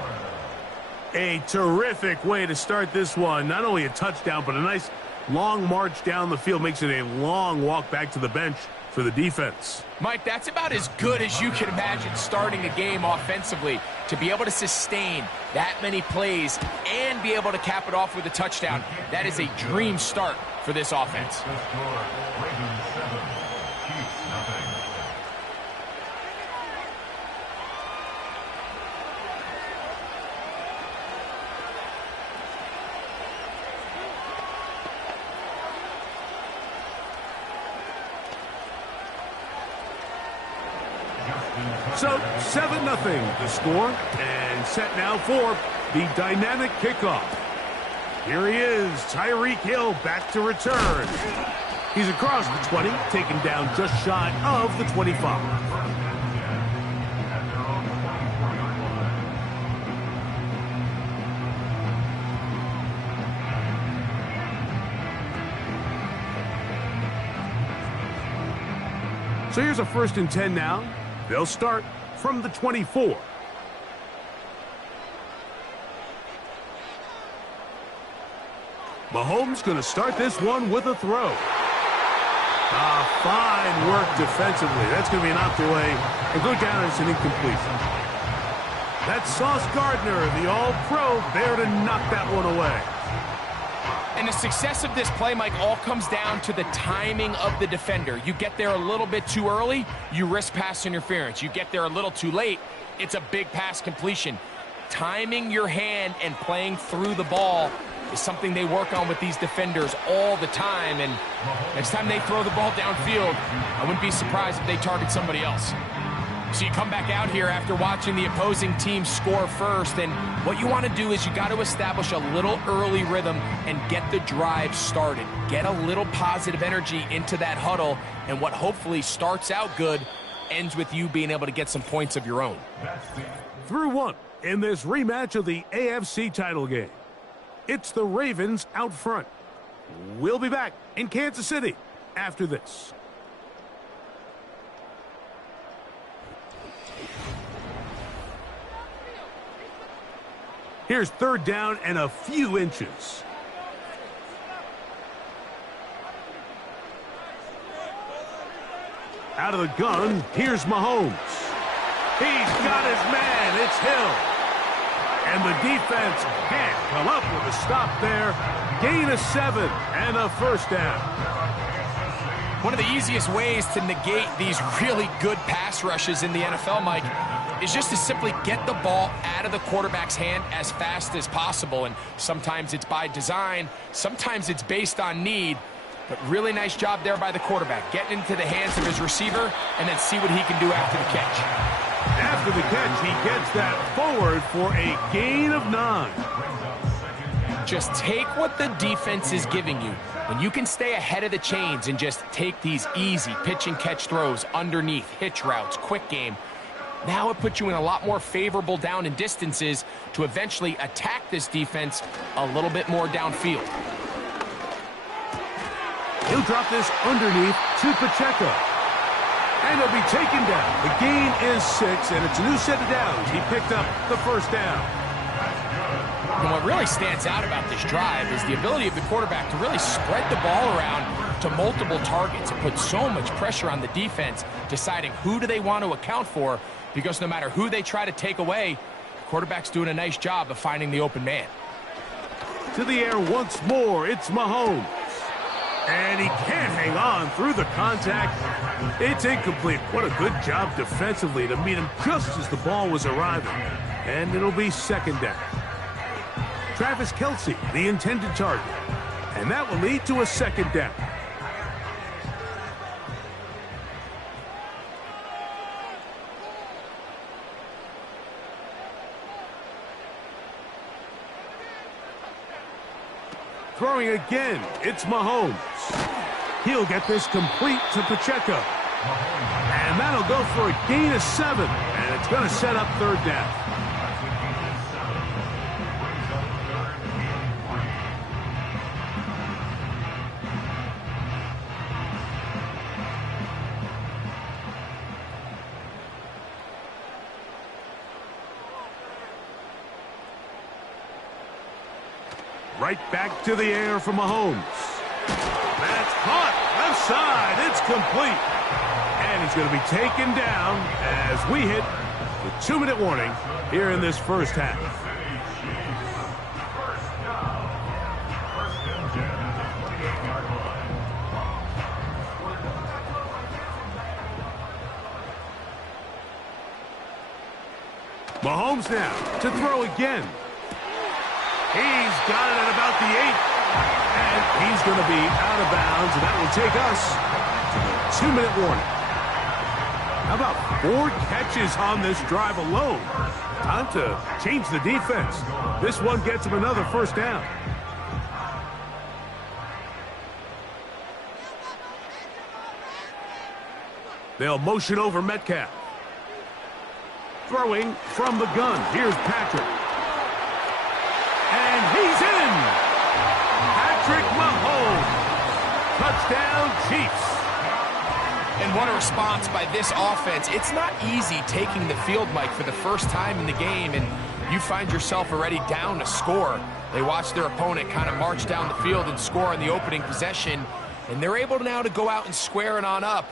A terrific way to start this one. Not only a touchdown, but a nice long march down the field. Makes it a long walk back to the bench for the defense. Mike, that's about as good as you can imagine starting a game offensively. To be able to sustain that many plays and be able to cap it off with a touchdown, that is a dream start for this offense. So 7-0 the score, and set now for the dynamic kickoff. Here he is, Tyreek Hill back to return. He's across the 20, taken down just shy of the 25. So here's a 1st and 10 now. They'll start from the 24. Mahomes going to start this one with a throw. Fine work defensively. That's going to be knocked away and go down as an incompletion. That's Sauce Gardner, the All-Pro, there to knock that one away. And the success of this play, Mike, all comes down to the timing of the defender. You get there a little bit too early, you risk pass interference. You get there a little too late, it's a big pass completion. timing your hand and playing through the ball is something they work on with these defenders all the time. And next time they throw the ball downfield, I wouldn't be surprised if they target somebody else. So you come back out here after watching the opposing team score first, and what you want to do is you got to establish a little early rhythm and get the drive started. Get a little positive energy into that huddle, and what hopefully starts out good ends with you being able to get some points of your own. Through one in this rematch of the AFC title game. It's the Ravens out front. We'll be back in Kansas City after this. Here's third down and a few inches. Out of the gun, here's Mahomes. He's got his man. It's Hill. And the defense can't come up with a stop there. Gain of 7 and a first down. One of the easiest ways to negate these really good pass rushes in the NFL, Mike, is just to simply get the ball out of the quarterback's hand as fast as possible. And sometimes it's by design, sometimes it's based on need. But really nice job there by the quarterback, getting into the hands of his receiver and then see what he can do after the catch. After the catch, he gets that forward for a gain of 9. Just take what the defense is giving you. When you can stay ahead of the chains and just take these easy pitch and catch throws underneath, hitch routes, quick game, now it puts you in a lot more favorable down and distances to eventually attack this defense a little bit more downfield. He'll drop this underneath to Pacheco. And he'll be taken down. The gain is 6, and it's a new set of downs. He picked up the first down. And what really stands out about this drive is the ability of the quarterback to really spread the ball around to multiple targets. It puts so much pressure on the defense, deciding who do they want to account for, because no matter who they try to take away, the quarterback's doing a nice job of finding the open man. To the air once more, it's Mahomes. And he can't hang on through the contact. It's incomplete. What a good job defensively to meet him just as the ball was arriving. And it'll be second down. Travis Kelce, the intended target. And that will lead to a second down. Throwing again, it's Mahomes. He'll get this complete to Pacheco. And that'll go for a gain of 7. And it's going to set up third down. Right back to the air for Mahomes. That's caught. Left side. It's complete. And he's going to be taken down as we hit the 2-minute warning here in this first half. Mahomes now to throw again. He's got it at about the 8. And he's going to be out of bounds, and that will take us to the 2-minute warning. How about 4 catches on this drive alone? Time to change the defense. This one gets him another first down. They'll motion over Metcalf. Throwing from the gun. Here's Patrick. And he's in. Patrick Mahomes. Touchdown, Chiefs. And what a response by this offense. It's not easy taking the field, Mike, for the first time in the game, and you find yourself already down a score. They watch their opponent kind of march down the field and score on the opening possession, and they're able now to go out and square it on up.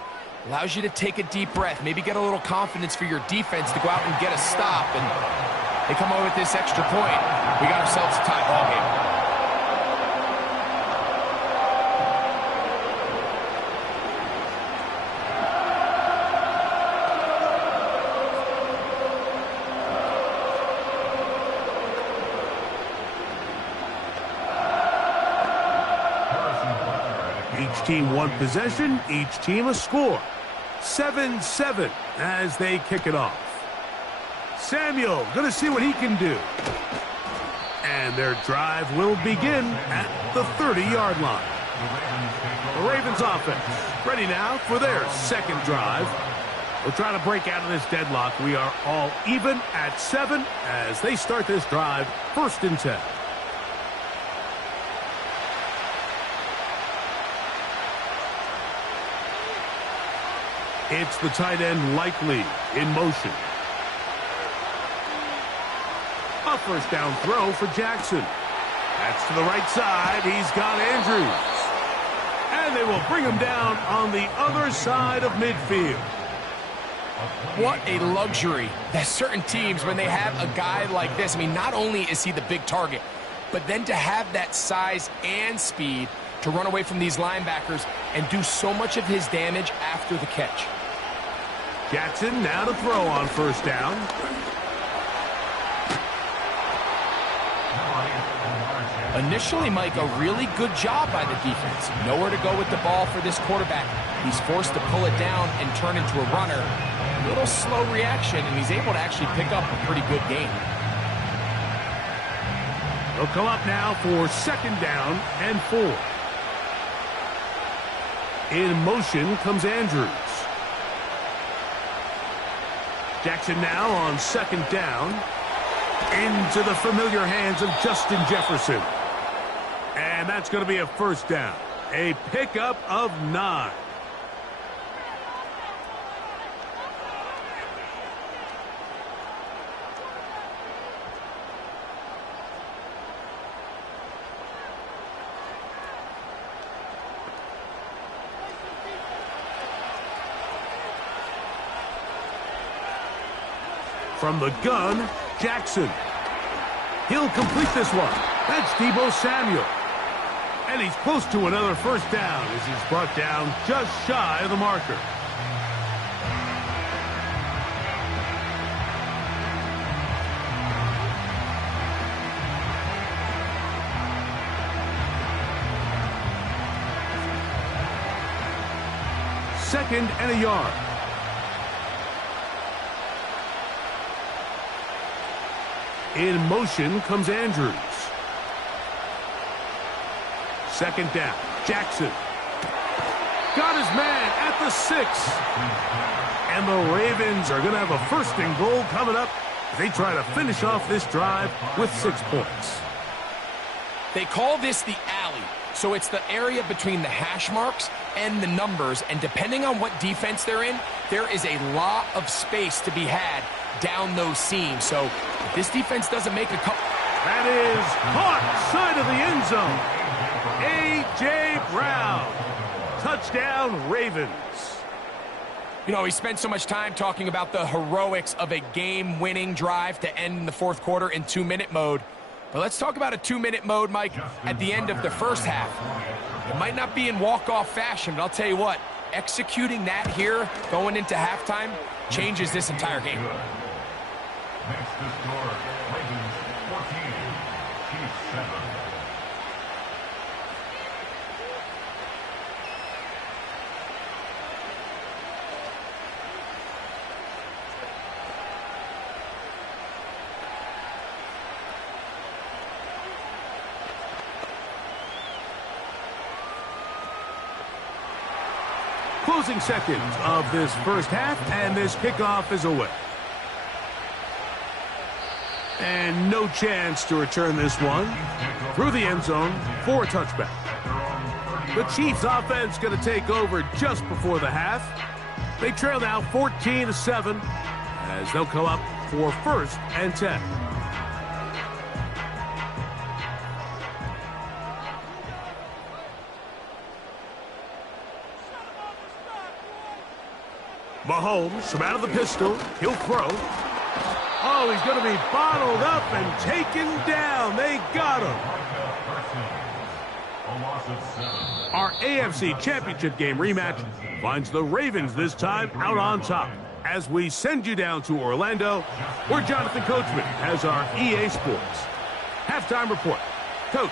Allows you to take a deep breath, maybe get a little confidence for your defense to go out and get a stop, and they come away with this extra point. We got ourselves a tie ball game. Each team one possession, each team a score. 7-7 as they kick it off. Samuel going to see what he can do. And their drive will begin at the 30-yard line. The Ravens offense ready now for their second drive. We're trying to break out of this deadlock. We are all even at 7 as they start this drive, 1st and 10. It's the tight end Likely in motion. A first down throw for Jackson. That's to the right side. He's got Andrews. And they will bring him down on the other side of midfield. What a luxury that certain teams, when they have a guy like this, I mean, not only is he the big target, but then to have that size and speed to run away from these linebackers and do so much of his damage after the catch. Jackson now to throw on first down. Initially, Mike, a really good job by the defense. Nowhere to go with the ball for this quarterback. He's forced to pull it down and turn into a runner. A little slow reaction, and he's able to actually pick up a pretty good gain. They'll come up now for 2nd down and 4. In motion comes Andrews. Jackson now on 2nd down. Into the familiar hands of Justin Jefferson. And that's going to be a first down. A pickup of 9. From the gun, Jackson. He'll complete this one. That's Deebo Samuel. And he's close to another first down as he's brought down just shy of the marker. Second and a yard. In motion comes Andrews. 2nd down. Jackson. Got his man at the 6. And the Ravens are going to have a 1st and goal coming up as they try to finish off this drive with 6 points. They call this the alley. So it's the area between the hash marks and the numbers. And depending on what defense they're in, there is a lot of space to be had down those seams. So if this defense doesn't make a couple... That is caught side of the end zone. A.J. Brown. Touchdown, Ravens. You know, he spent so much time talking about the heroics of a game-winning drive to end in the 4th quarter in 2-minute mode. But let's talk about a 2-minute mode, Mike, at the end of the first half. It might not be in walk-off fashion, but I'll tell you what, executing that here going into halftime changes this entire game. Next to score, Ravens 14, Chiefs 7. Closing seconds of this first half, and this kickoff is away. And no chance to return this one through the end zone for a touchback. The Chiefs offense going to take over just before the half. They trail now 14-7 as they'll come up for 1st and 10. Mahomes from out of the pistol. He'll throw. Oh, he's going to be bottled up and taken down. They got him. Our AFC Championship game rematch finds the Ravens this time out on top as we send you down to Orlando, where Jonathan Coachman has our EA Sports Halftime Report. Coach,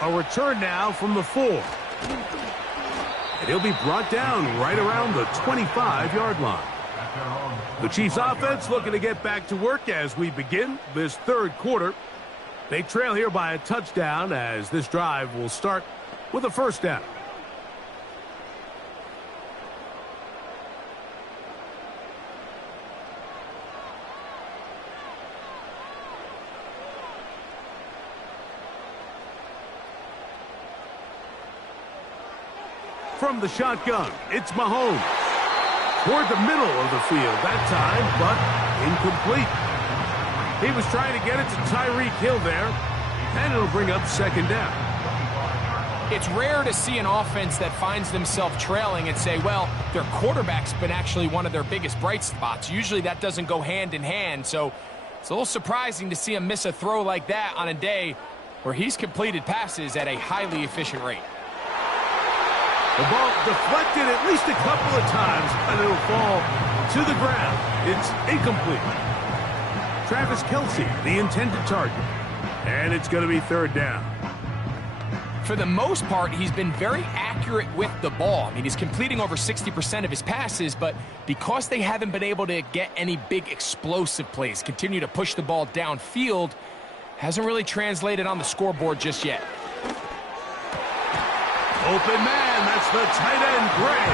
a return now from the 4. And he'll be brought down right around the 25-yard line. The Chiefs offense looking to get back to work as we begin this third quarter. They trail here by a touchdown as this drive will start with a first down. From the shotgun, it's Mahomes. Toward the middle of the field that time, but incomplete. He was trying to get it to Tyreek Hill there, and it'll bring up second down. It's rare to see an offense that finds themselves trailing and say, well, their quarterback's been actually one of their biggest bright spots. Usually that doesn't go hand in hand, so it's a little surprising to see him miss a throw like that on a day where he's completed passes at a highly efficient rate. The ball deflected at least a couple of times, and it'll fall to the ground. It's incomplete. Travis Kelce, the intended target. And it's going to be third down. For the most part, he's been very accurate with the ball. I mean, he's completing over 60% of his passes, but because they haven't been able to get any big explosive plays, continue to push the ball downfield, hasn't really translated on the scoreboard just yet. Open man, that's the tight end, Gray.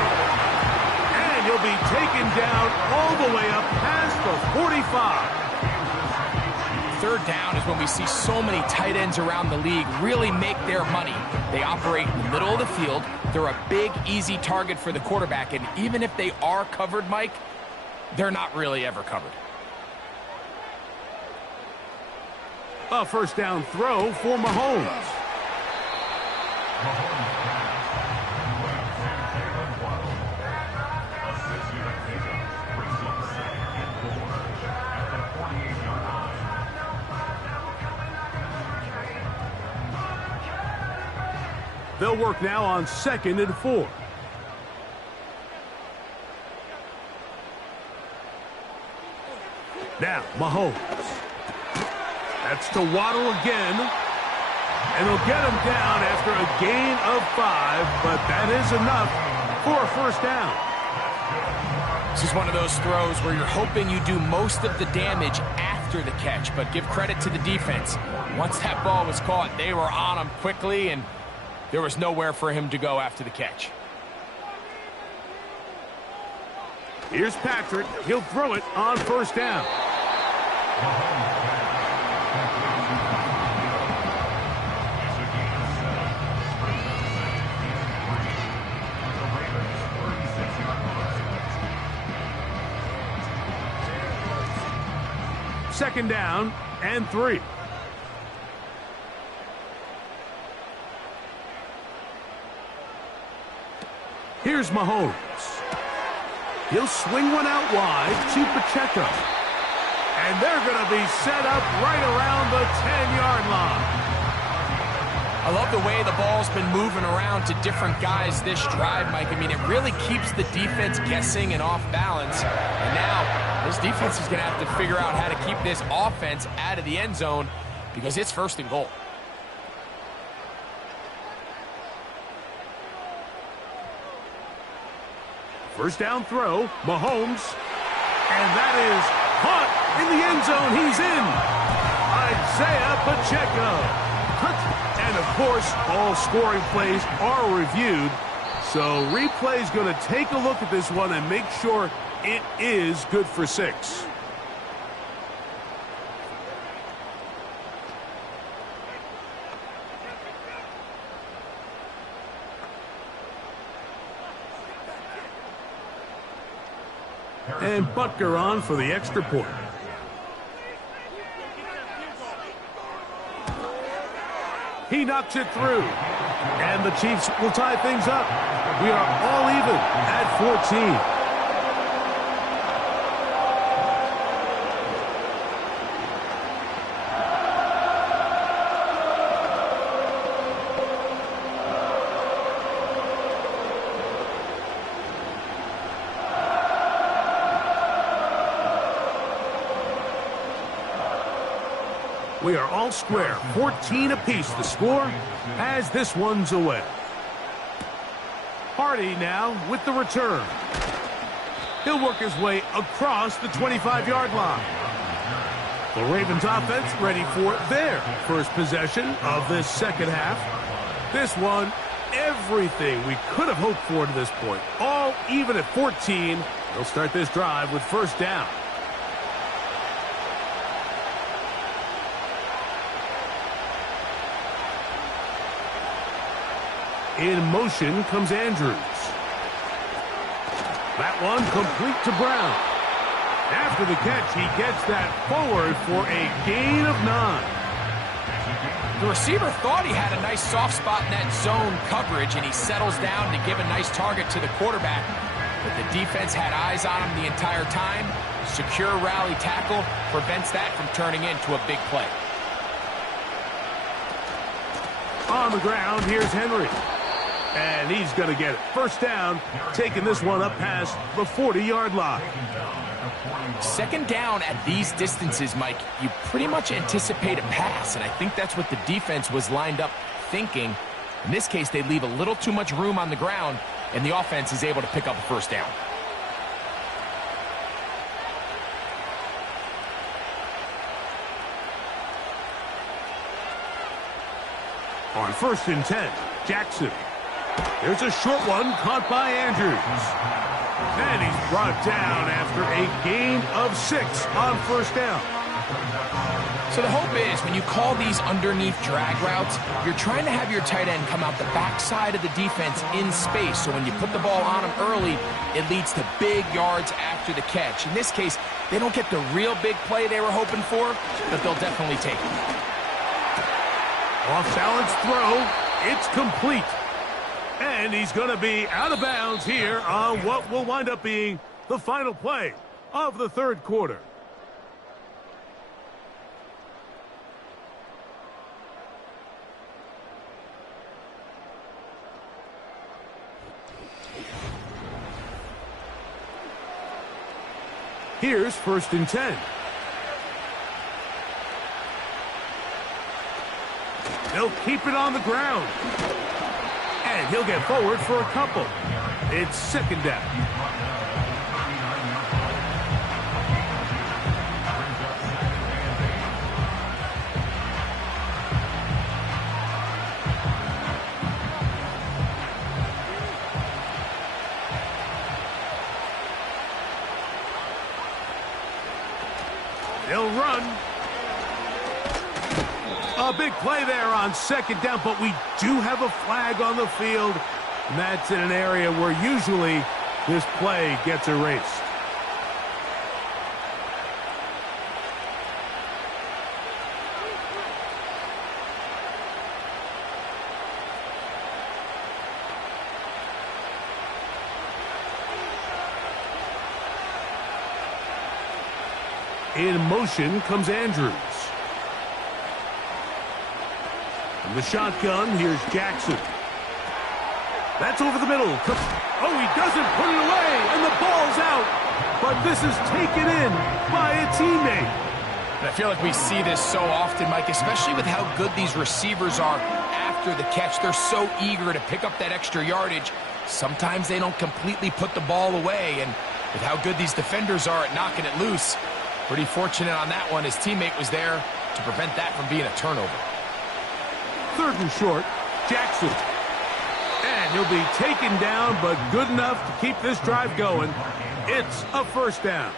And he'll be taken down all the way up past the 45. Third down is when we see so many tight ends around the league really make their money. They operate in the middle of the field. They're a big, easy target for the quarterback, and even if they are covered, Mike, they're not really ever covered. A first down throw for Mahomes. They'll work now on 2nd and 4. Now, Mahomes. That's to Waddle again. And they'll get him down after a gain of 5, but that is enough for a first down. This is one of those throws where you're hoping you do most of the damage after the catch, but give credit to the defense. Once that ball was caught, they were on him quickly, and there was nowhere for him to go after the catch. Here's Patrick. He'll throw it on first down. Second down and 3. Here's Mahomes. He'll swing one out wide to Pacheco. And they're going to be set up right around the 10-yard line. I love the way the ball's been moving around to different guys this drive, Mike. I mean, it really keeps the defense guessing and off balance. And now, this defense is going to have to figure out how to keep this offense out of the end zone because it's 1st and goal. First down throw, Mahomes. And that is caught in the end zone. He's in. Isaiah Pacheco. And, of course, all scoring plays are reviewed. So replay's going to take a look at this one and make sure it is good for 6. And Butker on for the extra point. He knocks it through. And the Chiefs will tie things up. We are all even at 14. We are all square. 14 apiece the score as this one's away. Hardy now with the return. He'll work his way across the 25-yard line. The Ravens offense ready for their first possession of this second half. This one, everything we could have hoped for to this point. All even at 14. They'll start this drive with first down. In motion comes Andrews. That one complete to Brown. After the catch, he gets that forward for a gain of 9. The receiver thought he had a nice soft spot in that zone coverage, and he settles down to give a nice target to the quarterback. But the defense had eyes on him the entire time. Secure rally tackle prevents that from turning into a big play. On the ground, here's Henry. And he's going to get it. First down, taking this one up past the 40-yard line. Second down at these distances, Mike, you pretty much anticipate a pass, and I think that's what the defense was lined up thinking. In this case, they leave a little too much room on the ground, and the offense is able to pick up a first down. On 1st and 10, Jackson. There's a short one caught by Andrews. And he's brought down after a gain of 6 on first down. So the hope is when you call these underneath drag routes, you're trying to have your tight end come out the backside of the defense in space. So when you put the ball on him early, it leads to big yards after the catch. In this case, they don't get the real big play they were hoping for, but they'll definitely take it. Off balance throw. It's complete. And he's going to be out of bounds here on what will wind up being the final play of the third quarter. Here's 1st and 10. They'll keep it on the ground. And he'll get forward for a couple. It's second down. They'll run. A big play there on second down, but we do have a flag on the field. And that's in an area where usually this play gets erased. In motion comes Andrews. From the shotgun, here's Jackson. That's over the middle. Oh, he doesn't put it away, and the ball's out. But this is taken in by a teammate. And I feel like we see this so often, Mike, especially with how good these receivers are after the catch. They're so eager to pick up that extra yardage. Sometimes they don't completely put the ball away, and with how good these defenders are at knocking it loose, pretty fortunate on that one. His teammate was there to prevent that from being a turnover. 3rd and short, Jackson. And he'll be taken down, but good enough to keep this drive going. It's a first down.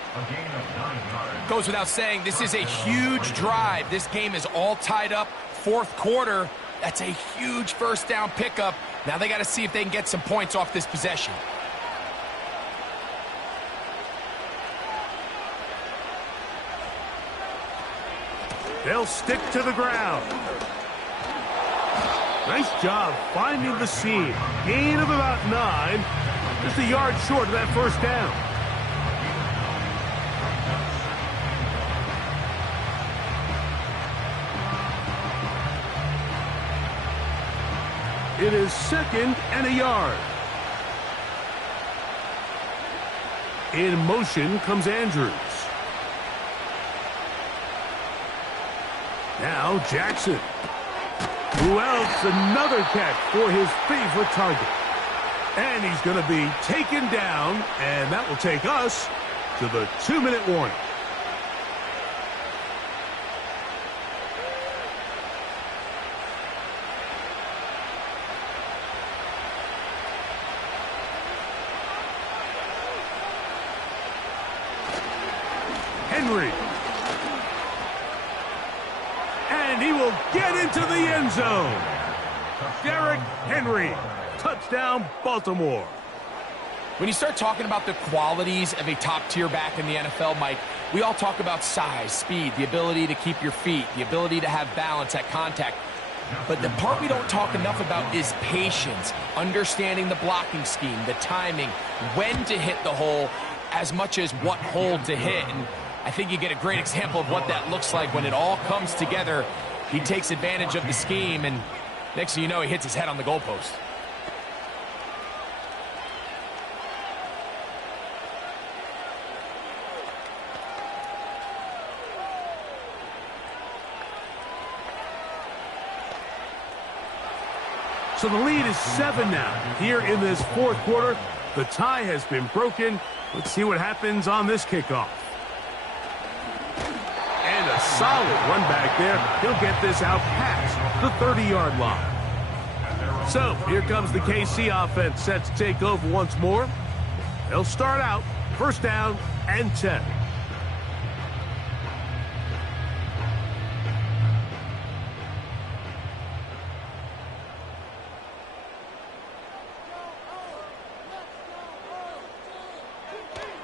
Goes without saying, this is a huge drive. This game is all tied up. 4th quarter, that's a huge first down pickup. Now they got to see if they can get some points off this possession. They'll stick to the ground. Nice job finding the seam. Gain of about 9. Just a yard short of that first down. It is 2nd and a yard. In motion comes Andrews. Now Jackson. Who else? Another catch for his favorite target. And he's going to be taken down, and that will take us to the 2-minute warning. Henry. And he will get into the end zone. Derrick Henry. Touchdown, Baltimore. When you start talking about the qualities of a top-tier back in the NFL, Mike, we all talk about size, speed, the ability to keep your feet, the ability to have balance at contact. But the part we don't talk enough about is patience, understanding the blocking scheme, the timing, when to hit the hole, as much as what hole to hit. And I think you get a great example of what that looks like when it all comes together. He takes advantage of the scheme, and next thing you know, he hits his head on the goalpost. So the lead is 7 now. Here in this fourth quarter, the tie has been broken. Let's see what happens on this kickoff. And a solid run back there. He'll get this out past the 30-yard line. So here comes the KC offense set to take over once more. They'll start out first down and 10.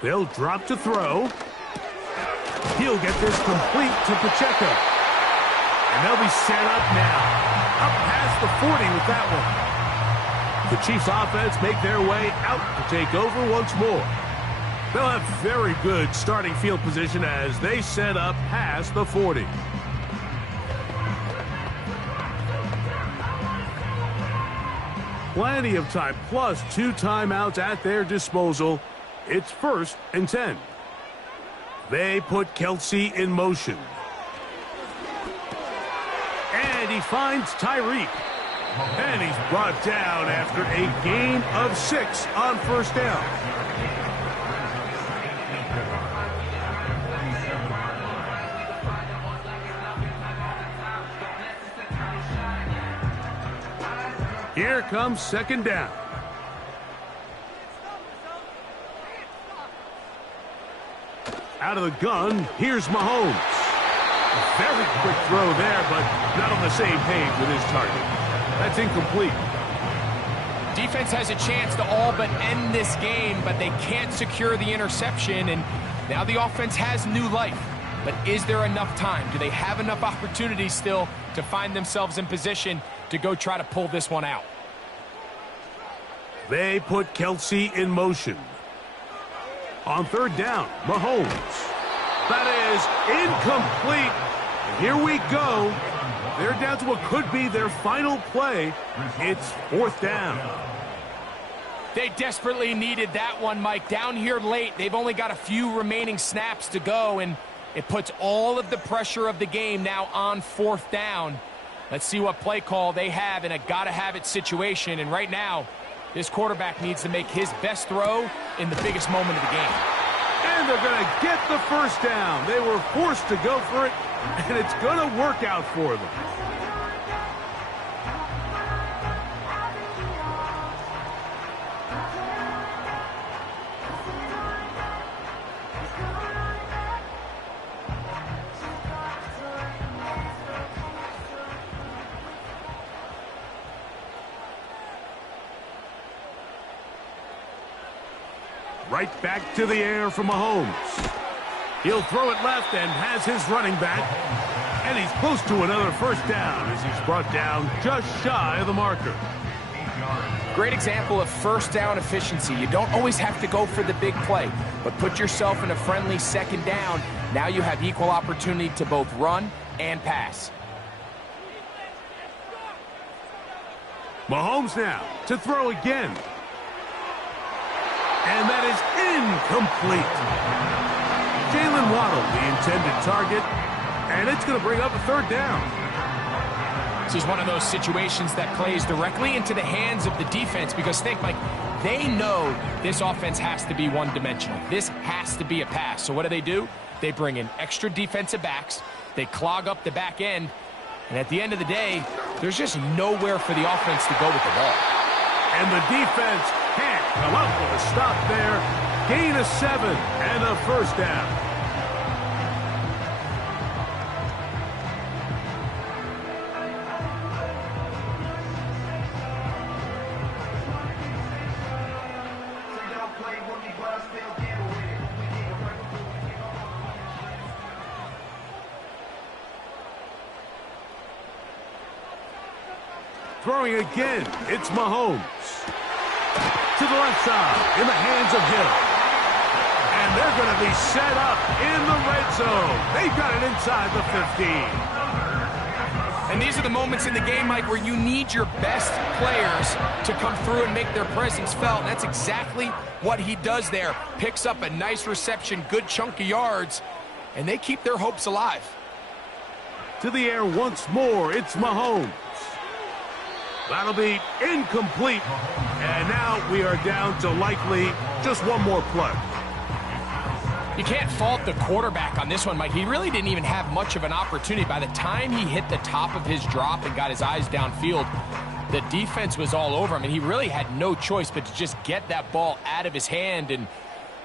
They'll drop to throw. He'll get this complete to Pacheco. And they'll be set up now. Up past the 40 with that one. The Chiefs offense make their way out to take over once more. They'll have very good starting field position as they set up past the 40. Plenty of time, plus 2 timeouts at their disposal. It's first and 10. They put Kelce in motion. And he finds Tyreek. And he's brought down after a gain of 6 on first down. Here comes second down. Out of the gun, here's Mahomes. A very quick throw there, but not on the same page with his target. That's incomplete. Defense has a chance to all but end this game, but they can't secure the interception, and now the offense has new life. But is there enough time? Do they have enough opportunities still to find themselves in position to go try to pull this one out? They put Kelce in motion. On third down, Mahomes. That is incomplete. And here we go. They're down to what could be their final play. It's fourth down. They desperately needed that one, Mike. Down here late, they've only got a few remaining snaps to go, and it puts all of the pressure of the game now on fourth down. Let's see what play call they have in a gotta-have-it situation. And right now, this quarterback needs to make his best throw in the biggest moment of the game. And they're going to get the first down. They were forced to go for it, and it's going to work out for them. Right back to the air for Mahomes. He'll throw it left and has his running back. And he's close to another first down as he's brought down just shy of the marker. Great example of first down efficiency. You don't always have to go for the big play, but put yourself in a friendly second down. Now you have equal opportunity to both run and pass. Mahomes now to throw again. And that is incomplete. Jalen Waddle, the intended target, and it's going to bring up a third down. This is one of those situations that plays directly into the hands of the defense because think, Mike, they know this offense has to be one-dimensional. This has to be a pass. So what do? They bring in extra defensive backs. They clog up the back end. And at the end of the day, there's just nowhere for the offense to go with the ball. And the defense can't come up with a stop there. Gain of 7 and a first down. Throwing again, it's Mahomes. To the left side, in the hands of Hill. And they're going to be set up in the red zone. They've got it inside the 15. And these are the moments in the game, Mike, where you need your best players to come through and make their presence felt. And that's exactly what he does there. Picks up a nice reception, good chunk of yards, and they keep their hopes alive. To the air once more, it's Mahomes. That'll be incomplete. And now we are down to likely just one more play. You can't fault the quarterback on this one, Mike. He really didn't even have much of an opportunity. By the time he hit the top of his drop and got his eyes downfield, the defense was all over him, and he really had no choice but to just get that ball out of his hand and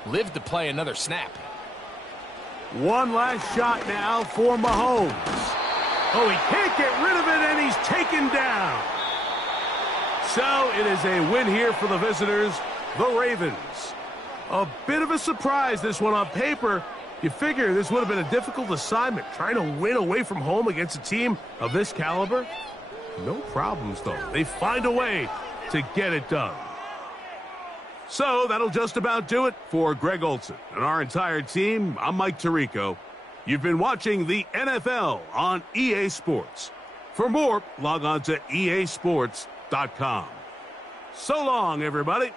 live to play another snap. One last shot now for Mahomes. Oh, he can't get rid of it, and he's taken down. So it is a win here for the visitors, the Ravens. A bit of a surprise, this one on paper. You figure this would have been a difficult assignment, trying to win away from home against a team of this caliber. No problems, though. They find a way to get it done. So that'll just about do it for Greg Olsen and our entire team. I'm Mike Tirico. You've been watching the NFL on EA Sports. For more, log on to easports.com. So long, everybody.